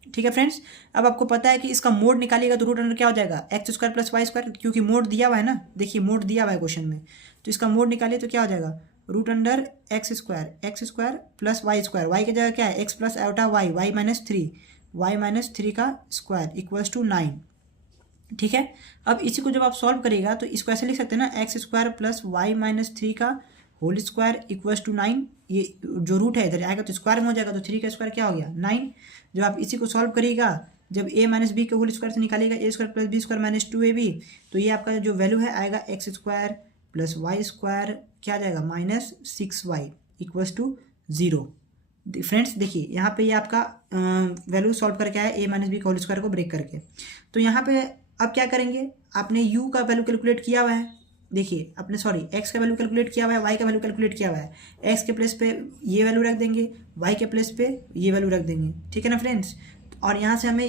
ठीक है फ्रेंड्स, अब आपको पता है कि इसका मोड निकालिएगा तो रूट अंडर क्या हो जाएगा, x square plus y square, क्योंकि मोड दिया हुआ है ना, देखिए मोड दिया हुआ है क्वेश्चन में, तो इसका मोड निकालिए तो क्या हो जाएगा, root under x square plus y square, y की जगह क्या है x plus iota y, y minus three का स्क्वायर इक्वल्स टू 9। ठीक है, अब इसी को जब आप सॉल्व करिएगा तो इसको ऐसे लिख सकते हैं ना, x square plus y minus 3 का होल स्क्वायर इक्वल्स टू 9। ये जो रूट है इधर आएगा तो स्क्वायर में हो जाएगा, तो 3 का स्क्वायर क्या हो गया 9। जब आप इसी को सॉल्व करिएगा, जब a माइनस बी के होल स्क्वायर से निकालिएगा a square plus b square minus 2ab, तो ये आपका जो वैल्यू है आएगा x square plus y square क्या आ जाएगा minus 6y equals to 0। Friends देखिए यहाँ पे ये आपका वैल्यू सॉल्व करके आया a माइनस बी का होल स्क्वायर को ब्रेक करके। तो यहाँ पे अब क्या करेंगे, आपने u का वैल्यू कैलकुलेट किया हुआ है, देखिए आपने सॉरी x का वैल्यू कैलकुलेट किया हुआ है, y का वैल्यू कैलकुलेट किया हुआ है, x के प्लेस पे ये वैल्यू रख देंगे, y के प्लेस पे ये वैल्यू रख देंगे। ठीक है ना फ्रेंड्स, और यहाँ से हमें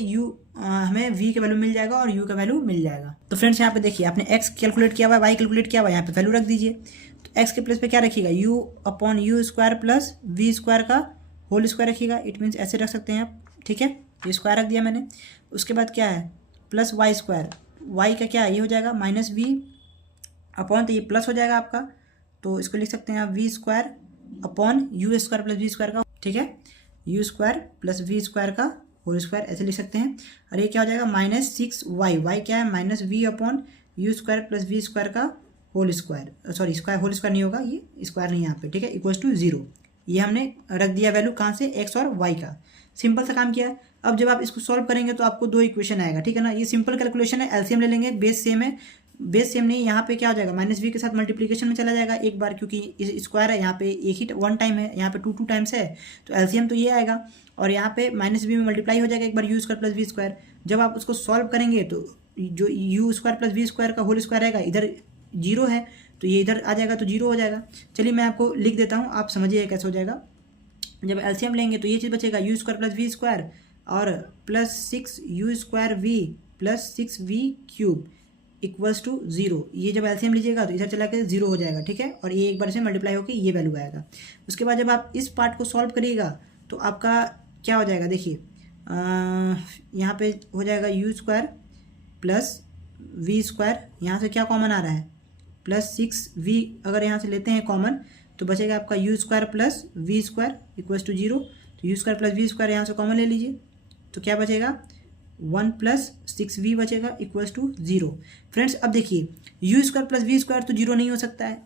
v का वैल्यू मिल जाएगा और u का वैल्यू मिल जाएगा। तो फ्रेंड्स यहाँ पे देखिए आपने x कैलकुलेट किया हुआ है, y कैलकुलेट किया हुआ है, यहाँ पे वैल्यू रख दीजिए। तो x के प्लेस पे क्या रखिएगा, u upon u square plus v square का होल स्क्वायर रखिएगा, इट मीन्स ऐसे रख सकते हैं आप। ठीक है, ये स्क्वायर रख दिया मैंने। उसके बाद क्या है प्लस वाई स्क्वायर, वाई का क्या है ये हो जाएगा माइनस वी अपॉन, तो ये प्लस हो जाएगा आपका, तो इसको लिख सकते हैं आप v square upon u square plus v square का। ठीक है, u square plus v square का होल स्क्वायर ऐसे लिख सकते हैं। और ये क्या हो जाएगा माइनस 6y, वाई क्या है minus v upon u square plus v square का whole square, sorry square whole square नहीं होगा, ये स्क्वायर नहीं यहाँ पे। ठीक है, इक्वल्स टू 0। ये हमने रख दिया वैल्यू कहाँ से, x और y का, सिंपल सा काम किया। अब जब आप इसको सॉल्व करेंगे तो आपको 2 इक्वेशन आएगा। ठीक है ना, ये सिंपल कैलकुलेशन है, एलसीएम ले लेंगे, बेस सेम है, बेस सेम नहीं, यहाँ पे क्या हो जाएगा माइनस वी के साथ मल्टीप्लिकेशन में चला जाएगा एक बार, क्योंकि स्क्वायर है यहाँ पे एक ही 1 टाइम है, यहाँ पे 2 टाइम्स है, तो एलसीएम तो ये आएगा, और यहाँ पे माइनस वी में मल्टीप्लाई हो जाएगा एक बार u square plus v square. जब आप उसको सॉल्व करेंगे तो जो u square plus v square का होल स्क्वायर आएगा इधर 0 है, तो ये इधर आ जाएगा तो 0 हो जाएगा। चलिए मैं आपको लिख देता हूँ, आप समझिए कैसे हो जाएगा। जब एलसीएम लेंगे तो ये चीज़ बचेगा u square plus v square और plus 6 u square v plus 6v cube equals to 0। ये जब एलसीएम लीजिएगा तो इधर चला के 0 हो जाएगा। ठीक है, और ये एक बार से मल्टीप्लाई होकर ये वैल्यू आएगा। उसके बाद जब आप इस पार्ट को सॉल्व करिएगा तो आपका क्या हो जाएगा, देखिए यहाँ पे हो जाएगा u square plus v square, यहाँ से क्या कॉमन आ रहा है प्लस 6v अगर यहाँ से लेते हैं कॉमन तो बचेगा आपका u square plus v square equals to 0। तो u square plus v square यहाँ से कॉमन ले लीजिए तो क्या बचेगा 1 प्लस 6v बचेगा इक्वल्स टू 0। फ्रेंड्स अब देखिए u square plus v square तो 0 नहीं हो सकता है,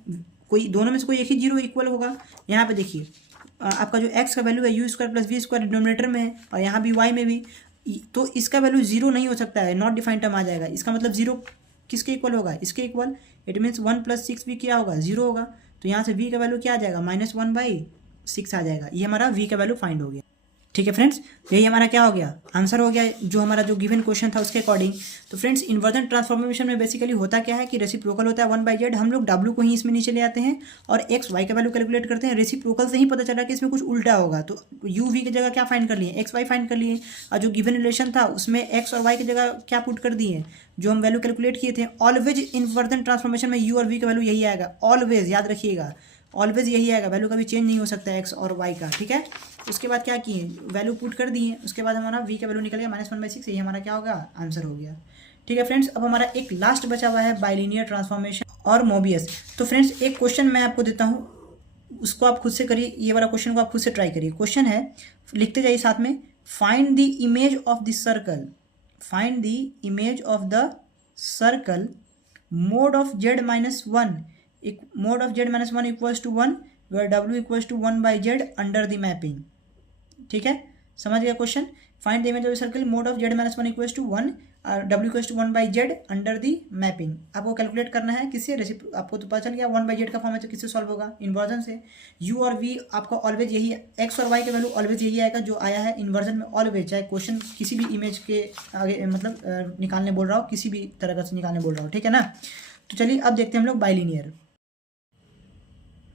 कोई दोनों में से कोई एक ही 0 इक्वल होगा। यहाँ पे देखिए आपका जो x का वैल्यू है u square plus v square denominator में है और यहाँ भी y में भी, तो इसका वैल्यू 0 नहीं हो सकता है, नॉट डिफाइंड टर्म आ जाएगा। इसका मतलब 0 किसके इक्वल होगा, इसके इक्वल। इट मीन्स 1 प्लस 6 भी क्या होगा 0 होगा। तो यहाँ से v का वैल्यू क्या आ जाएगा -1/6 आ जाएगा। ये हमारा v का वैल्यू फाइंड हो गया। ठीक है फ्रेंड्स, यही हमारा क्या हो गया आंसर हो गया जो हमारा जो गिवन क्वेश्चन था उसके अकॉर्डिंग। तो फ्रेंड्स इन्वर्जन ट्रांसफॉर्मेशन में बेसिकली होता क्या है कि रेसिप्रोकल होता है 1/z, हम लोग w को ही इसमें नीचे ले आते हैं और x y का वैल्यू कैलकुलेट करते हैं। रेसिप्रोकल से ही पता चला कि इसमें कुछ उल्टा होगा, तो u v की जगह क्या फाइंड कर लिए x y फाइंड कर लिए, और जो गिवन रिलेशन था उसमें x और y की जगह क्या पुट कर दिए जो हम वैल्यू कैलकुलेट किए थे। ऑलवेज इन्वर्जन ट्रांसफॉर्मेशन में u और v का वैल्यू यही आएगा, ऑलवेज याद रखिएगा, ऑलवेज यही आएगा, वैल्यू कभी चेंज नहीं हो सकता है एक्स और वाई का। ठीक है, उसके बाद क्या किए वैल्यू पुट कर दिए, उसके बाद हमारा वी का वैल्यू निकल गया -1/6, यही हमारा क्या होगा आंसर हो गया। ठीक है फ्रेंड्स, अब हमारा एक लास्ट बचा हुआ है बाइलिनियर ट्रांसफॉर्मेशन और मोबियस। तो फ्रेंड्स एक क्वेश्चन मैं आपको देता हूँ, उसको आप खुद से करिए, ये वाला क्वेश्चन को आप खुद से ट्राई करिए। क्वेश्चन है, लिखते जाइए साथ में, find the image of the circle, find the image of the circle mod of z-1 mod of z-1 equals to 1 where w equals to 1/z under the mapping। ठीक है, समझ गया question. Find the image of circle mod of z-1 equals to 1 और w equals to 1/z under the mapping. आपको calculate करना है किससे, आपको तो पता चल गया 1/z का फॉर्म है तो किससे सॉल्व होगा, इन्वर्जन से। u और v आपका ऑलवेज यही, x और y के वैल्यू ऑलवेज यही आएगा जो आया है इन्वर्जन में ऑलवेज, चाहे क्वेश्चन किसी भी इमेज के आगे मतलब निकालने बोल रहा हो, किसी भी तरह का से निकालने बोल रहा हो। ठीक है ना, तो चलिए अब देखते हैं हम लोग बाइलिनियर।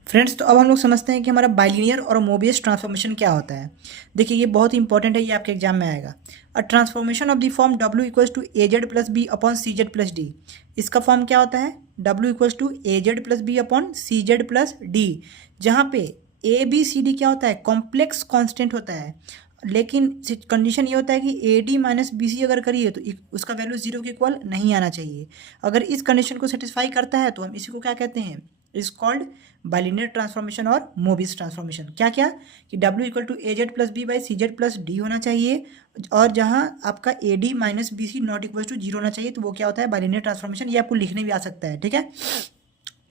फ्रेंड्स तो अब हम लोग समझते हैं कि हमारा बाइलिनियर और मोबियस ट्रांसफॉर्मेशन क्या होता है। देखिए ये बहुत इंपॉर्टेंट है, ये आपके एग्जाम में आएगा। A transformation of the form w equals to az plus b upon c z plus d. इसका फॉर्म क्या होता है w equals to az plus b upon c z plus d, जहाँ पे ए बी सी डी क्या होता है complex constant होता है, लेकिन कंडीशन ये होता है कि a d minus b c अगर करिए तो उसका वैल्यू 0 के इक्वल नहीं आना चाहिए। अगर इस कंडीशन को सेटिस्फाई करता है तो हम इसी को क्या कहते हैं, इज कॉल्ड बाइलिनियर ट्रांसफॉर्मेशन और मोबियस ट्रांसफॉर्मेशन। क्या क्या कि w equal to az plus b by c z plus d होना चाहिए, और जहां आपका a d minus b c not equal to 0 होना चाहिए, तो वो क्या होता है बाइलिनियर ट्रांसफॉर्मेशन। ये आपको लिखने भी आ सकता है। ठीक है,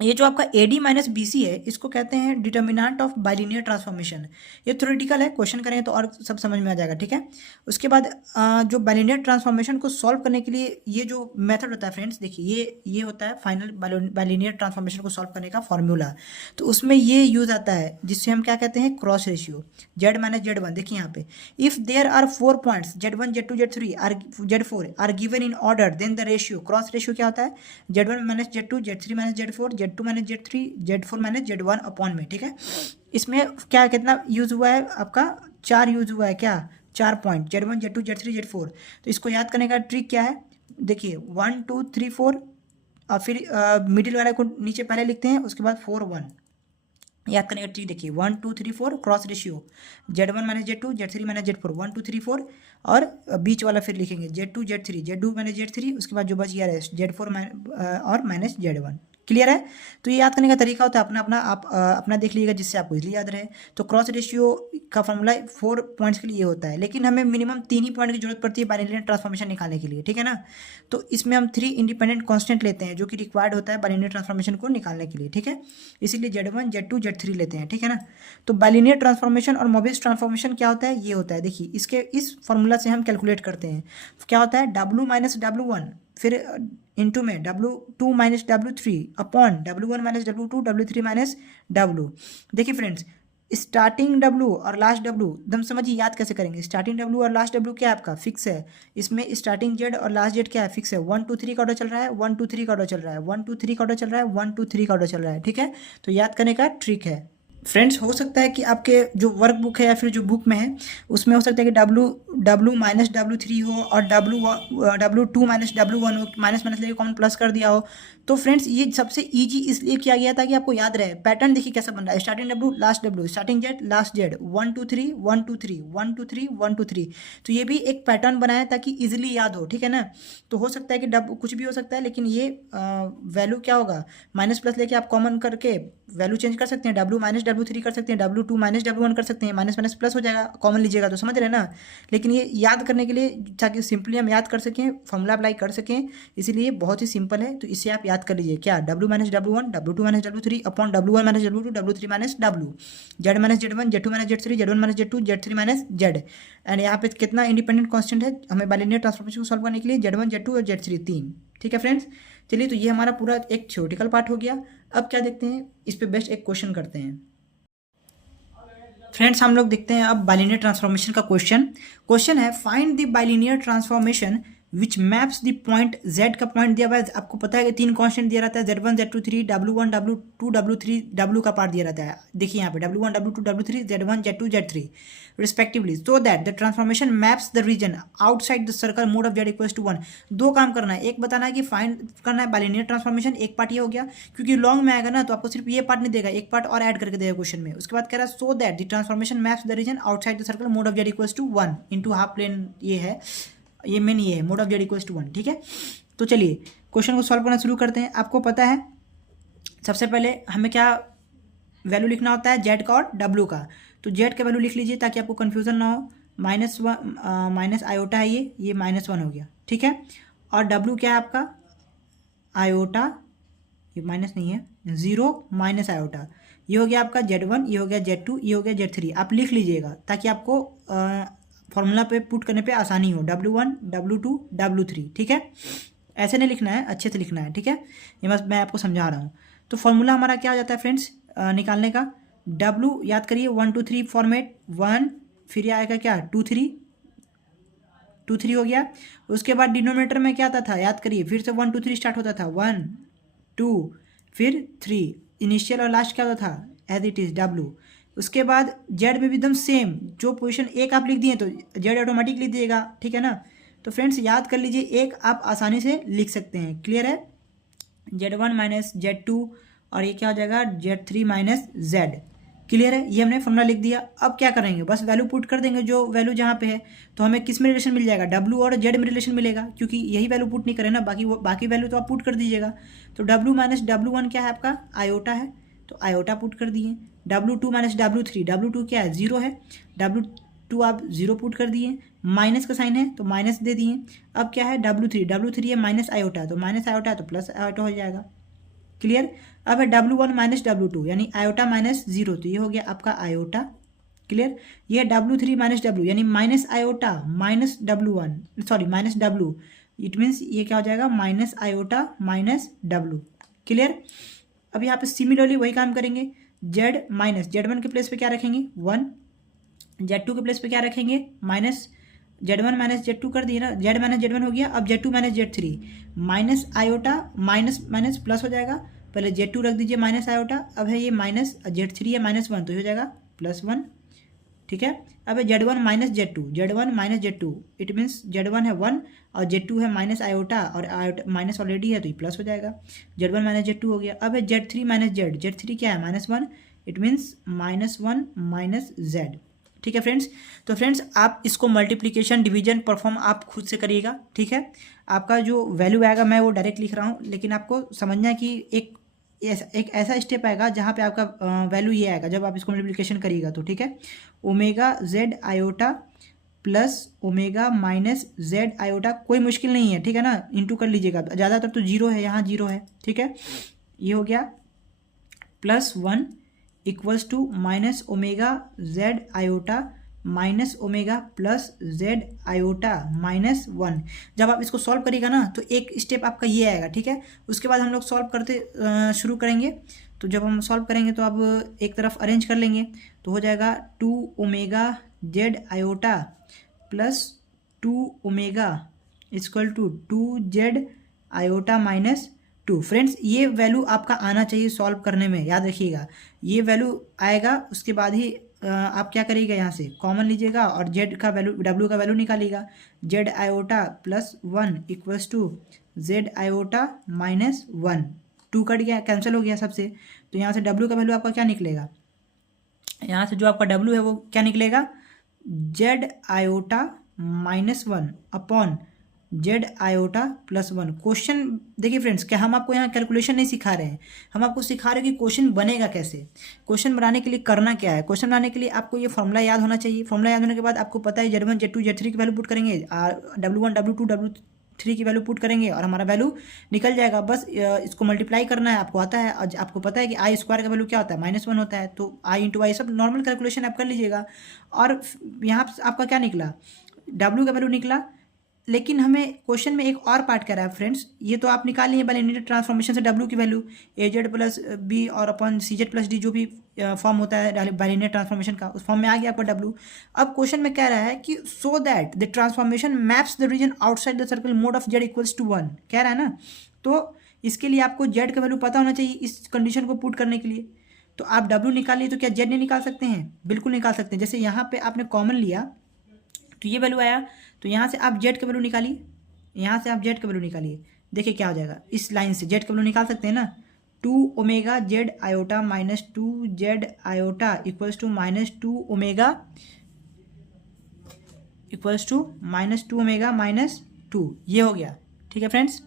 ये जो आपका a d minus b c है इसको कहते हैं डिटर्मिनेंट ऑफ बाइलिनियर ट्रांसफॉर्मेशन। ये थ्योरेटिकल है, क्वेश्चन करेंगे तो और सब समझ में आ जाएगा। ठीक है, उसके बाद जो बाइलिनियर ट्रांसफॉर्मेशन को सॉल्व करने के लिए ये जो मेथड होता है फ्रेंड्स, देखिए ये होता है फाइनल बाइलिनियर ट्रांसफॉर्मेशन को सॉल्व करने का फॉर्मूला। तो उसमें ये यूज आता है जिससे हम क्या कहते हैं cross ratio z minus z1। देखिए यहाँ पे if there are 4 points z1 z2 z3 z4 are given in order then the ratio, cross ratio क्या होता है z1 minus z2 z3 minus z4 z2 minus z3 z4 minus z1 upon में। ठीक है, इसमें क्या कितना यूज हुआ है आपका 4 यूज हुआ है, क्या 4 point z1 z2 z3 z4। तो इसको याद करने का ट्रिक क्या है, देखिए 1 2 3 4 और फिर मिडिल वाले को नीचे पहले लिखते हैं, उसके बाद 4 1। याद करने का ट्रिक देखिए 1 2 3 4 cross ratio z1 minus z2 z3 minus z4 1 2 3 4, और बीच वाला फिर लिखेंगे z2 z3 z2 minus z3, उसके बाद जो बच गया है z4 और माइनस z1। क्लियर है, तो ये याद करने का तरीका होता है अपना अपना, आप अपना देख लीजिएगा जिससे आपको इसलिए याद रहे। तो क्रॉस रेशियो का फॉर्मूला 4 पॉइंट्स के लिए होता है, लेकिन हमें मिनिमम 3 ही पॉइंट की जरूरत पड़ती है बाइलिनियर ट्रांसफॉर्मेशन निकालने के लिए। ठीक है ना, तो इसमें हम 3 इंडिपेंडेंट कांस्टेंट लेते हैं जो कि रिक्वायर्ड होता है बाइलिनियर ट्रांसफॉर्मेशन को निकालने के लिए। ठीक है, इसीलिए z1 z2 z3 लेते हैं। ठीक है ना, तो बाइलिनियर ट्रांसफॉर्मेशन और मोबियस ट्रांसफॉर्मेशन क्या होता है, ये होता है देखिए इसके इस फॉर्मूला से हम कैलकुलेट करते हैं। क्या होता है w माइनस w1 फिर इंटू में w2 minus w3 upon w1 minus w2 w3 minus w। देखिए फ्रेंड्स स्टार्टिंग w और लास्ट w एकदम समझिए, याद कैसे करेंगे। स्टार्टिंग w और लास्ट w क्या है आपका फिक्स है, इसमें स्टार्टिंग z और लास्ट z क्या है फिक्स है। 1 2 3 का ऑर्डर चल रहा है, 1 2 3 का ऑर्डर चल रहा है, 1 2 3 का ऑर्डर चल रहा है, 1 2 3 का ऑर्डर चल रहा है। ठीक है, तो याद करने का ट्रिक है। फ्रेंड्स हो सकता है कि आपके जो वर्क बुक है या फिर जो बुक में है उसमें हो सकता है कि डब्लू माइनस डब्लू 3 हो और डब्लू 2 माइनस डब्लू 1 हो, माइनस माइनस लेके कॉमन प्लस कर दिया हो। तो फ्रेंड्स ये सबसे इजी इसलिए किया गया था कि आपको याद रहे। पैटर्न देखिए कैसा बन रहा है, starting W, starting Z, last Z, 1 2 3 1 2 3 1 2 3 1 2 3। तो ये भी एक पैटर्न बनाया ताकि इजिली याद हो, ठीक है ना। तो हो सकता है कि कुछ भी हो सकता है, लेकिन ये वैल्यू क्या होगा, माइनस प्लस लेके आप कॉमन करके वैल्यू चेंज कर सकते हैं। डब्लू माइनस डब्लू 3 कर सकते हैं, डब्लू 2 माइनस डब्लू 1 कर सकते हैं, माइनस माइनस प्लस हो जाएगा, कॉमन लीजिएगा तो समझ रहे हैं ना। लेकिन ये याद करने के लिए ताकि सिंपली हम याद कर सकें, फॉर्मूला अप्लाई कर सकें, इसीलिए बहुत ही सिंपल है। तो इसे आप याद कर लीजिए क्या, W minus W 1 W 2 minus W 3 upon W 1 minus W 2 W 3 minus W, Z minus Z 1 Z 2 minus Z 3 Z 1 minus Z 2 Z 3 minus Z. And यहाँ पे कितना इंडिपेंडेंट कॉन्स्टेंट है हमें बाइलिनियर ट्रांसफॉर्मेशन को सॉल्व करने के लिए, Z 1 Z 2 और जेड 3 तीन। ठीक है फ्रेंड्स, चलिए तो ये हमारा पूरा एक थ्योरेटिकल पार्ट हो गया। अब क्या देखते हैं, इस पे बेस्ट एक क्वेश्चन करते हैं। फ्रेंड्स हम लोग देखते हैं अब बाइलिनियर ट्रांसफॉर्मेशन का क्वेश्चन है, find the bilinear transformation which maps the point z का पॉइंट दिया हुआ है। आपको पता है कि तीन कांस्टेंट दिया रहता है, z1 z2 3, w1 w2 w3 w का पार्ट दिया रहता है। देखिए यहाँ पे w1 w2 w3 z1 z2 z3 respectively, so that the transformation maps the region outside the circle mod of z equals to 1। दो काम करना है, एक बताना है कि फाइंड करना है बाइलिनियर ट्रांसफॉर्मेशन, एक पार्ट ये हो गया, क्योंकि लॉन्ग में आएगा ना तो आपको सिर्फ ये पार्ट नहीं देगा, एक पार्ट और ऐड करके देगा क्वेश्चन में। उसके बाद कह रहा है so that the transformation maps the region outside the circle mod of z equals to 1 into half plane, ये है, ये मेन ये है mod of z equals to 1। ठीक है, तो चलिए क्वेश्चन को सॉल्व करना शुरू करते हैं। आपको पता है सबसे पहले हमें क्या वैल्यू लिखना होता है, z का और w का। तो z का वैल्यू लिख लीजिए ताकि आपको कन्फ्यूजन ना हो। माइनस आयोटा है, ये -1 हो गया, ठीक है। और w क्या है आपका, आयोटा, ये माइनस नहीं है, 0 माइनस आयोटा, ये हो गया आपका z1, ये हो गया z2, ये हो गया z3। आप लिख लीजिएगा ताकि आपको फॉर्मूला पे पुट करने पे आसानी हो, w1 w2 w3। ठीक है, ऐसे नहीं लिखना है, अच्छे से लिखना है, ठीक है। ये बस मैं आपको समझा रहा हूँ। तो फॉर्मूला हमारा क्या हो जाता है फ्रेंड्स निकालने का, w याद करिए 1 2 3 फॉर्मेट 1, फिर ये आएगा क्या 2 3 हो गया। उसके बाद डिनोमिनेटर में क्या आता था, याद करिए, फिर से 1 2 3 स्टार्ट होता था, 1 2 फिर 3, इनिशियल और लास्ट क्या होता था एज इट इज़ w। उसके बाद जेड में भी एकदम सेम, जो पोजीशन एक आप लिख दिए तो जेड ऑटोमेटिक लिख दिएगा, ठीक है ना। तो फ्रेंड्स याद कर लीजिए, एक आप आसानी से लिख सकते हैं, क्लियर है, z1 माइनस z2 और ये क्या हो जाएगा z3 माइनस z, क्लियर है। ये हमने फॉर्मूला लिख दिया। अब क्या करेंगे, बस वैल्यू पुट कर देंगे, जो वैल्यू जहाँ पे है। तो हमें किस में रिलेशन मिल जाएगा, w और z में रिलेशन मिलेगा, क्योंकि यही वैल्यू पुट नहीं करें ना, बाकी वैल्यू तो आप पुट कर दीजिएगा। तो w माइनस w1 क्या है आपका, आयोटा है, तो आयोटा पुट कर दिए। w2 माइनस w3, w2 क्या है 0 है, w2 आप 0 पुट कर दिए, माइनस का साइन है तो माइनस दे दिए। अब क्या है w3 है माइनस आयोटा, तो माइनस आयोटा है तो प्लस आयोटा हो जाएगा, क्लियर। अब है w1 माइनस w2 यानी आयोटा माइनस 0, तो ये हो गया आपका आयोटा, क्लियर। ये w3 माइनस w यानी minus iota minus w1, sorry minus w, it means ये क्या हो जाएगा minus iota minus w, clear. अब यहाँ पे सिमिलरली वही काम करेंगे, z माइनस z1 के प्लेस पे क्या रखेंगे 1, z2 के प्लेस पे क्या रखेंगे माइनस, z1 माइनस z2 कर दिए ना, z माइनस z1 हो गया। अब z2 minus z3, minus iota minus minus plus हो जाएगा, पहले z2 रख दीजिए माइनस आयोटा, अब है ये माइनस z3 है -1 तो हो जाएगा +1, ठीक है। अब है z1 minus z2, it means z1 है 1 और z2 है माइनस आयोटा, और आयोटा माइनस ऑलरेडी है तो ये प्लस हो जाएगा, z1 माइनस z2 हो गया। अब है z3 माइनस z3 क्या है -1, इट मीन्स -1 माइनस z, ठीक है फ्रेंड्स। तो फ्रेंड्स आप इसको मल्टीप्लिकेशन डिवीजन परफॉर्म आप खुद से करिएगा, ठीक है। आपका जो वैल्यू आएगा मैं वो डायरेक्ट लिख रहा हूँ, लेकिन आपको समझना है कि एक ऐसा स्टेप आएगा जहाँ पे आपका वैल्यू ये आएगा जब आप इसको मल्टीप्लिकेशन करिएगा तो, ठीक है। Omega z iota plus omega minus z iota, कोई मुश्किल नहीं है, ठीक है ना, इंटू कर लीजिएगा, ज़्यादातर तो 0 है, यहाँ 0 है, ठीक है। ये हो गया +1 equals to minus omega z iota minus omega plus z iota -1। जब आप इसको सॉल्व करिएगा ना तो एक स्टेप आपका ये आएगा, ठीक है। उसके बाद हम लोग सॉल्व करते शुरू करेंगे। तो जब हम सॉल्व करेंगे तो अब एक तरफ अरेंज कर लेंगे, तो हो जाएगा 2 omega z iota plus 2 omega equal to 2z iota minus 2। Friends ये वैल्यू आपका आना चाहिए सॉल्व करने में, याद रखिएगा ये वैल्यू आएगा, उसके बाद ही आप क्या करिएगा यहाँ से कॉमन लीजिएगा और जेड का वैल्यू डब्ल्यू का वैल्यू निकालिएगा। Z iota plus 1 equals to z iota minus 1। 2 cut गया, कैंसिल हो गया सबसे, तो यहाँ से डब्ल्यू का वैल्यू आपका क्या निकलेगा, यहाँ से जो आपका डब्ल्यू है वो क्या निकलेगा, Z iota minus 1 upon Z iota plus 1। Question देखिए फ्रेंड्स, क्या हम आपको यहाँ कैलकुलेशन नहीं सिखा रहे हैं, हम आपको सिखा रहे हैं कि क्वेश्चन बनेगा कैसे। क्वेश्चन बनाने के लिए करना क्या है, क्वेश्चन बनाने के लिए आपको ये फॉर्मूला याद होना चाहिए। फॉर्मूला याद होने के बाद आपको पता है Z1 Z2 Z3 की वैल्यू पुट करेंगे, W1 W2 W3 की वैल्यू पुट करेंगे और हमारा वैल्यू निकल जाएगा। बस इसको मल्टीप्लाई करना है, आपको आता है। आज आपको पता है कि आई स्क्वायर का वैल्यू क्या होता है, -1 होता है, तो आई इंटू आई सब नॉर्मल कैलकुलेशन आप कर लीजिएगा। और यहाँ आपका क्या निकला, डब्ल्यू का वैल्यू निकला, लेकिन हमें क्वेश्चन में एक और पार्ट कह रहा है फ्रेंड्स, ये तो आप निकाल लिए बाइनरी ट्रांसफॉर्मेशन से डब्ल्यू की वैल्यू AZ प्लस बी और अपन CZ प्लस डी जो भी फॉर्म होता है बाइनरी ट्रांसफॉर्मेशन का, उस फॉर्म में आ गया आपका डब्ल्यू। अब क्वेश्चन में कह रहा है कि so that the transformation maps the region outside the circle mod of z equals to 1, कह रहा है ना। तो इसके लिए आपको जेड का वैल्यू पता होना चाहिए इस कंडीशन को पुट करने के लिए। तो आप डब्ल्यू निकाल लिए तो क्या जेड नहीं निकाल सकते हैं, बिल्कुल निकाल सकते हैं। जैसे यहाँ पे आपने कॉमन लिया तो ये वैल्यू आया, तो यहाँ से आप जेड का वैल्यू निकालिए, यहाँ से आप जेड का वैल्यू निकालिए, देखिए क्या हो जाएगा। इस लाइन से जेड का वैल्यू निकाल सकते हैं ना, 2 omega z iota minus 2 z iota equals to -2 omega equals to -2 omega -2, ये हो गया। ठीक है फ्रेंड्स,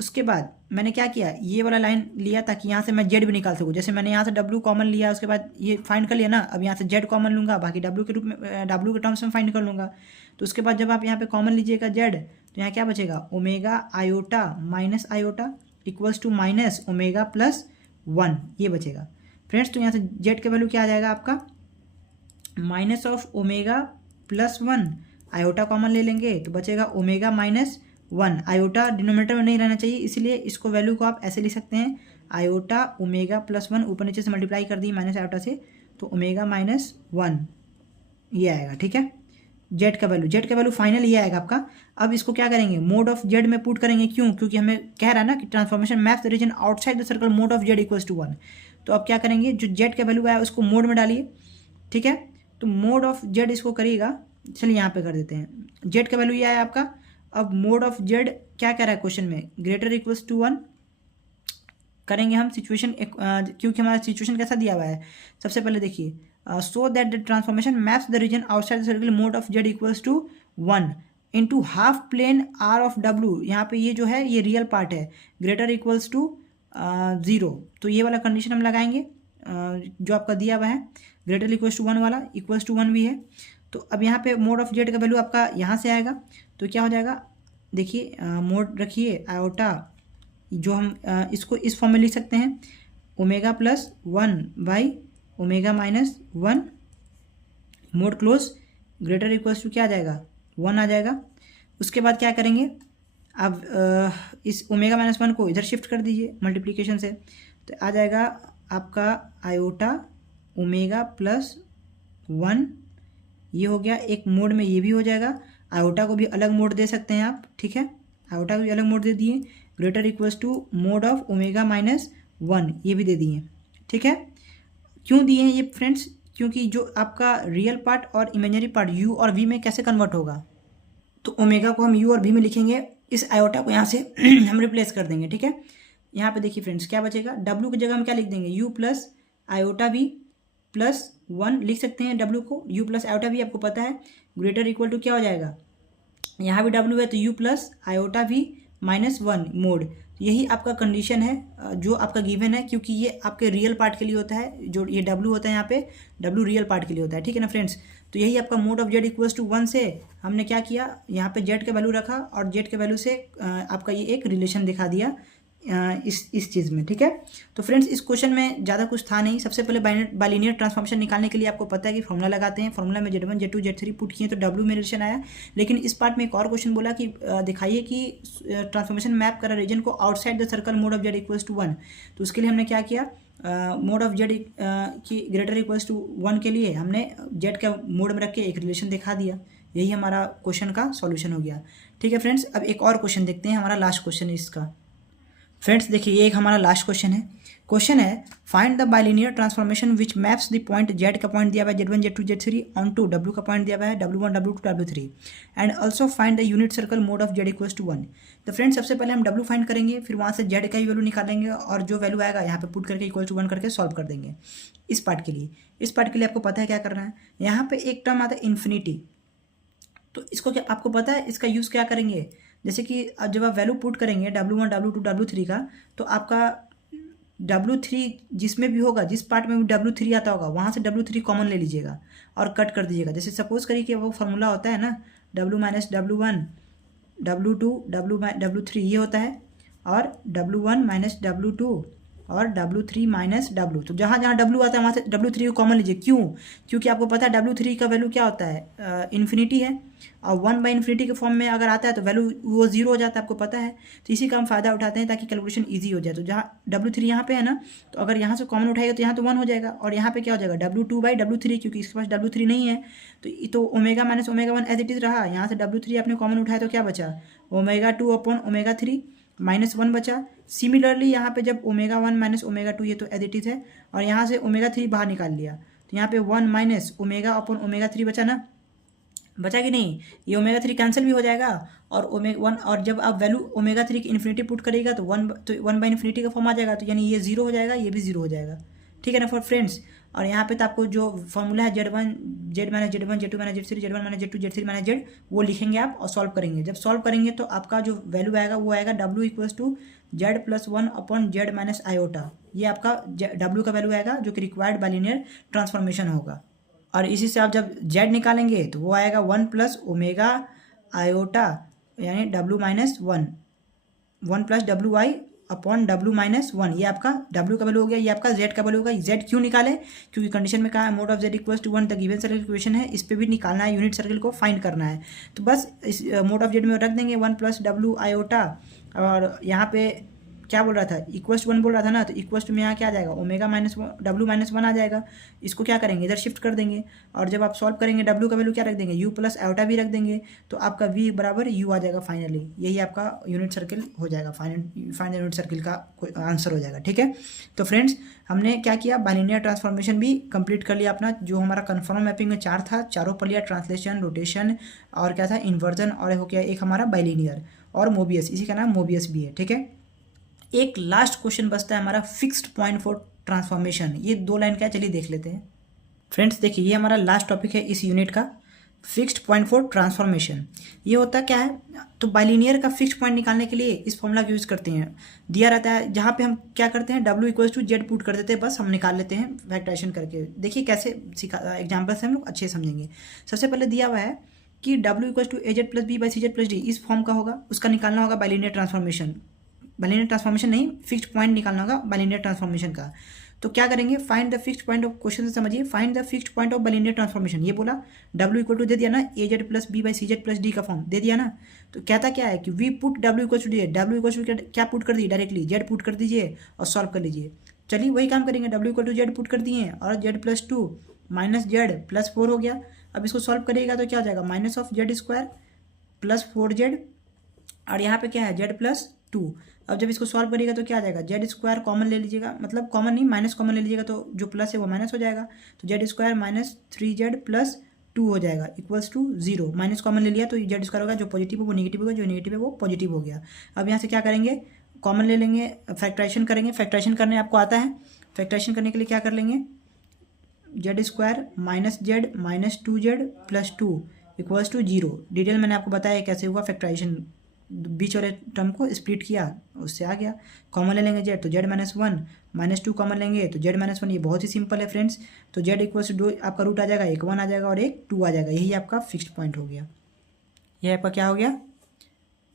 उसके बाद मैंने क्या किया, ये वाला लाइन लिया ताकि यहाँ से मैं जेड भी निकाल सकूँ। जैसे मैंने यहाँ से डब्ल्यू कॉमन लिया, उसके बाद ये फाइंड कर लिया ना, अब यहाँ से जेड कॉमन लूँगा, बाकी डब्ल्यू के रूप में डब्ल्यू के टर्म्स में फाइंड कर लूँगा। तो उसके बाद जब आप यहाँ पे कॉमन लीजिएगा जेड, तो यहाँ क्या बचेगा, omega iota minus iota equals to minus omega plus 1, ये बचेगा फ्रेंड्स। तो यहाँ से जेड का वैल्यू क्या आ जाएगा आपका, minus of omega plus 1, iota common ले लेंगे तो बचेगा ओमेगा माइनस 1। आयोटा डिनोमिनेटर में नहीं रहना चाहिए, इसलिए इसको वैल्यू को आप ऐसे लिख सकते हैं, आयोटा ओमेगा प्लस 1, ऊपर नीचे से मल्टीप्लाई कर दी माइनस आयोटा से, तो ओमेगा माइनस 1 ये आएगा। ठीक है, जेड का वैल्यू फाइनल ये आएगा आपका। अब इसको क्या करेंगे, मोड ऑफ जेड में पुट करेंगे, क्यों, क्योंकि हमें कह रहा है ना कि transformation maps the region outside the circle mod of z equals to 1। तो अब क्या करेंगे, जो जेड का वैल्यू आया उसको मोड में डालिए। ठीक है, तो मोड ऑफ जेड इसको करिएगा, चलिए यहाँ पे कर देते हैं, जेड का वैल्यू ये आया आपका। अब मोड ऑफ जेड क्या कह रहा है क्वेश्चन में, ग्रेटर इक्वल्स टू 1 करेंगे हम सिचुएशन, क्योंकि हमारा सिचुएशन कैसा दिया हुआ है। सबसे पहले देखिए, so that the transformation maps the region outside the circle mod of z equals to 1 into half plane R of डब्ल्यू। यहाँ पे ये जो है ये रियल पार्ट है, ग्रेटर इक्वल्स टू 0, तो ये वाला कंडीशन हम लगाएंगे जो आपका दिया हुआ है, ग्रेटर इक्वल्स टू 1 वाला, इक्वल्स टू 1 भी है। तो अब यहाँ पे मोड ऑफ जेड का वैल्यू आपका यहाँ से आएगा, तो क्या हो जाएगा, देखिए मोड रखिए आयोटा, जो हम इसको इस फॉर्म में लिख सकते हैं, omega plus 1 by omega minus 1, mod close, greater equals to क्या आ जाएगा, 1 आ जाएगा। उसके बाद क्या करेंगे, अब इस ओमेगा माइनस 1 को इधर शिफ्ट कर दीजिए मल्टीप्लिकेशन से, तो आ जाएगा आपका आयोटा ओमेगा प्लस 1, ये हो गया। एक मोड में ये भी हो जाएगा, आयोटा को भी अलग मोड दे सकते हैं आप। ठीक है, आयोटा को भी अलग मोड दे दिए, greater equals to mod of omega minus 1, ये भी दे दिए। ठीक है, क्यों दिए हैं ये फ्रेंड्स, क्योंकि जो आपका रियल पार्ट और इमेजिनरी पार्ट यू और वी में कैसे कन्वर्ट होगा, तो ओमेगा को हम यू और वी में लिखेंगे, इस आयोटा को यहाँ से हम रिप्लेस कर देंगे। ठीक है, यहाँ पे देखिए फ्रेंड्स क्या बचेगा, डब्ल्यू की जगह हम क्या लिख देंगे, u plus iota v plus 1 लिख सकते हैं, डब्ल्यू को यू प्लस आयोटा वी आपको पता है, ग्रेटर इक्वल टू क्या हो जाएगा, यहाँ भी डब्ल्यू है तो u plus iota v minus 1 mod. यही आपका कंडीशन है जो आपका गिवन है, क्योंकि ये आपके रियल पार्ट के लिए होता है, जो ये डब्ल्यू होता है यहाँ पे, डब्ल्यू रियल पार्ट के लिए होता है। ठीक है ना फ्रेंड्स, तो यही आपका mod of z equals to 1 से हमने क्या किया, यहाँ पे जेड का वैल्यू रखा और जेड के वैल्यू से आपका ये एक रिलेशन दिखा दिया इस चीज़ में। ठीक है, तो फ्रेंड्स इस क्वेश्चन में ज़्यादा कुछ था नहीं। सबसे पहले बाइलिनियर ट्रांसफॉर्मेशन निकालने के लिए आपको पता है कि फॉर्मूला लगाते हैं, फॉर्मूला में Z1 Z2 Z3 पुट किए तो W में रिलेशन आया। लेकिन इस पार्ट में एक और क्वेश्चन बोला कि दिखाइए कि ट्रांसफॉर्मेशन मैप करा रीजन को outside the circle mod of z equals to 1। तो उसके लिए हमने क्या किया, मोड ऑफ जेड की ग्रेटर इक्वल्स टू 1 के लिए हमने जेड का मोड में रख के एक रिलेशन दिखा दिया। यही हमारा क्वेश्चन का सॉल्यूशन हो गया। ठीक है फ्रेंड्स, अब एक और क्वेश्चन देखते हैं, हमारा लास्ट क्वेश्चन है इसका। फ्रेंड्स देखिए ये एक हमारा लास्ट क्वेश्चन है find the bilinear transformation which maps the point z का पॉइंट दिया हुआ है z1 z2 z3 onto w का पॉइंट दिया हुआ है w1 w2 w3 and also find the unit circle mod of z equals to 1। तो friends सबसे पहले हम w फाइंड करेंगे, फिर वहाँ से z का ही वैल्यू निकालेंगे और जो वैल्यू आएगा यहाँ पे पुट करके इक्वल टू 1 करके सॉल्व कर देंगे। इस पार्ट के लिए आपको पता है क्या करना है। यहाँ पे एक टर्म आता है इन्फिनिटी, तो इसको क्या आपको पता है इसका यूज़ क्या करेंगे। जैसे कि जब आप वैल्यू पुट करेंगे w1 w2 w3 का, तो आपका w3 जिसमें भी होगा, जिस पार्ट में भी w3 आता होगा वहाँ से w3 कॉमन ले लीजिएगा और कट कर दीजिएगा। जैसे सपोज करिए कि वो फार्मूला होता है ना w minus w1 w2 w3 ये होता है, और w1 माइनस w2 और w3 माइनस w। तो जहाँ जहाँ w आता है वहाँ से w3 को कॉमन लीजिए। क्यों? क्योंकि आपको पता है w3 का वैल्यू क्या होता है, इन्फिनिटी है, और 1/इन्फिनिटी के फॉर्म में अगर आता है तो वैल्यू वो 0 हो जाता है, आपको पता है। तो इसी का हम फायदा उठाते हैं ताकि कैलकुलेशन ईजी हो जाए। तो जहाँ w3 यहाँ पे है ना, तो अगर यहाँ से कॉमन उठाएगा तो यहाँ तो 1 हो जाएगा, और यहाँ पे क्या हो जाएगा w2/w3, क्योंकि इसके पास w3 नहीं है तो omega minus omega 1 as it is रहा। यहाँ से w3 आपने कॉमन उठाया तो क्या बचा, ω2 अपॉन ω3 माइनस 1 बचा। सिमिलरली यहाँ पे जब ω1 माइनस ω2 ये तो एज इट इज़ है, और यहाँ से ω3 बाहर निकाल लिया तो यहाँ पे 1 माइनस ओमेगा अपॉन ω3 बचा ना, बचा कि नहीं। ये ω3 कैंसिल भी हो जाएगा, और ω1, और जब आप वैल्यू ω3 की इन्फिनिटी पुट करेगा तो 1/इन्फिनिटी का फॉर्म आ जाएगा, तो यानी ये 0 हो जाएगा, ये भी 0 हो जाएगा। ठीक है ना फॉर फ्रेंड्स। और यहाँ पे तो आपको जो फॉर्मूला है z1 z minus z1 z2 minus z3 z1 minus z2 z3 minus z, वो लिखेंगे आप और सॉल्व करेंगे। जब सॉल्व करेंगे तो आपका जो वैल्यू आएगा वो आएगा w equals to z plus 1 upon z minus iota. ये आपका w का वैल्यू आएगा जो कि रिक्वायर्ड बाइलिनियर ट्रांसफॉर्मेशन होगा। और इसी से आप जब z निकालेंगे तो वो आएगा 1 प्लस ओमेगा आयोटा, यानी w minus 1 plus W I upon w minus 1। ये आपका w का वैल्यू हो गया, ये आपका z का वैल्यू होगा। z क्यों निकाले, क्योंकि कंडीशन में कहा है mod of z equals to 1, the given circle equation है, इस पर भी निकालना है, यूनिट सर्कल को फाइंड करना है। तो बस इस मोड ऑफ z में रख देंगे 1 प्लस w आयोटा, और यहाँ पे क्या बोल रहा था, इक्वल्स टू 1 बोल रहा था ना, तो इक्वल्स टू में यहाँ क्या आ जाएगा, ओमेगा माइनस w माइनस 1 आ जाएगा। इसको क्या करेंगे, इधर शिफ्ट कर देंगे, और जब आप सॉल्व करेंगे w का वैल्यू क्या रख देंगे, u प्लस आयोटा भी रख देंगे, तो आपका v बराबर u आ जाएगा फाइनली। यही आपका यूनिट सर्किल हो जाएगा, फाइनल यूनिट सर्किल का आंसर हो जाएगा। ठीक है, तो फ्रेंड्स हमने क्या किया, बाइलिनियर ट्रांसफॉर्मेशन भी कंप्लीट कर लिया अपना। जो हमारा कन्फर्म मैपिंग में 4 था, चारों पर लिया, ट्रांसलेशन, रोटेशन और क्या था, इन्वर्जन, और हो गया एक हमारा बाइलिनियर और मोबियस, इसी का नाम मोबियस भी है। ठीक है, एक लास्ट क्वेश्चन बचता है हमारा फिक्स्ड पॉइंट फॉर ट्रांसफॉर्मेशन। ये 2 लाइन का है, चलिए देख लेते हैं। फ्रेंड्स देखिए ये हमारा लास्ट टॉपिक है इस यूनिट का, फिक्स्ड पॉइंट फॉर ट्रांसफॉर्मेशन। ये होता क्या है, तो बाइलिनियर का फिक्स्ड पॉइंट निकालने के लिए इस फॉर्मूला का यूज़ करते हैं। दिया रहता है जहाँ पे हम क्या करते हैं, w equals to z put कर देते हैं, बस हम निकाल लेते हैं फैक्टराइजेशन करके। देखिए कैसे एग्जाम्पल से हम लोग अच्छे समझेंगे। सबसे पहले दिया हुआ है कि w equals to az plus b by c z plus d, इस फॉर्म का होगा, उसका निकालना होगा बाइलिनियर ट्रांसफॉर्मेशन। बाइलिनियर ट्रांसफॉर्मेशन नहीं, फिक्स्ड पॉइंट निकालना होगा बाइलिनियर ट्रांसफॉर्मेशन का। तो क्या करेंगे, find the fixed point of, question से समझिए, find the fixed point of bilinear transformation. ये बोला w इक्वल टू दे दिया ना az plus b by c z plus d का फॉर्म दे दिया ना, तो कहता क्या है कि we put w equal to d, w equal to क्या पुट कर दिए, डायरेक्टली z पुट कर दीजिए और सॉल्व कर लीजिए। चलिए वही काम करेंगे, w equal to z put कर दिए और z plus 2 minus z plus 4 हो गया। अब इसको सॉल्व करिएगा तो क्या हो जाएगा, minus of Z square plus 4z, और यहाँ पे क्या है z प्लस 2। अब जब इसको सॉल्व करिएगा तो क्या आ जाएगा, जेड स्क्वायर कॉमन ले लीजिएगा, मतलब कॉमन नहीं माइनस कॉमन ले लीजिएगा, तो जो प्लस है वो माइनस हो जाएगा, तो Z square minus 3z plus 2 हो जाएगा इक्वल्स टू 0। माइनस कॉमन ले लिया तो जेड स्क्वायर होगा, जो पॉजिटिव है वो नेगेटिव होगा, जो नेगेटिव है वो पॉजिटिव हो गया। अब यहाँ से क्या करेंगे, कॉमन ले लेंगे, फैक्टराइजेशन करेंगे। फैक्टराइजेशन करने आपको आता है, फैक्टराइजेशन करने के लिए क्या कर लेंगे, z square minus z minus 2z plus 2 equals to 0। Detail मैंने आपको बताया कैसे हुआ फैक्टराइजेशन, बीच वाले टर्म को स्प्लिट किया, उससे आ गया। कॉमन ले लेंगे जेड, तो जेड माइनस 1 माइनस 2 कॉमन लेंगे तो जेड माइनस 1, ये बहुत ही सिंपल है फ्रेंड्स। तो जेड इक्वल्स टू 2, आपका रूट आ जाएगा, एक 1 आ जाएगा और एक 2 आ जाएगा। यही आपका फिक्स्ड पॉइंट हो गया, ये आपका क्या हो गया,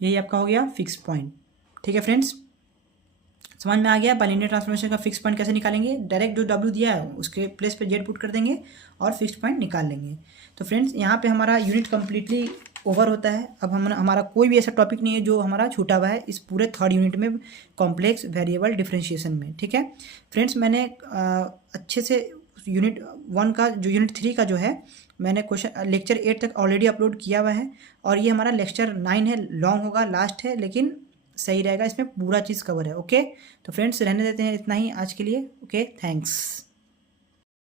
यही आपका हो गया फिक्स्ड पॉइंट। ठीक है फ्रेंड्स, समझ में आ गया बाइलिनियर ट्रांसफॉर्मेशन का फिक्स पॉइंट कैसे निकालेंगे। डायरेक्ट जो w दिया है उसके प्लेस पे z पुट कर देंगे और फिक्स पॉइंट निकाल लेंगे। तो फ्रेंड्स यहाँ पे हमारा यूनिट कम्प्लीटली ओवर होता है। अब हमारा कोई भी ऐसा टॉपिक नहीं है जो हमारा छूटा हुआ है इस पूरे 3rd यूनिट में, कॉम्प्लेक्स वेरिएबल डिफरेंशिएशन में। ठीक है फ्रेंड्स, मैंने अच्छे से यूनिट 1 का, जो यूनिट 3 का जो है, मैंने क्वेश्चन लेक्चर 8 तक ऑलरेडी अपलोड किया हुआ है, और ये हमारा लेक्चर 9 है, लॉन्ग होगा, लास्ट है, लेकिन सही रहेगा, इसमें पूरा चीज़ कवर है। ओके, तो फ्रेंड्स रहने देते हैं इतना ही आज के लिए। Okay, thanks.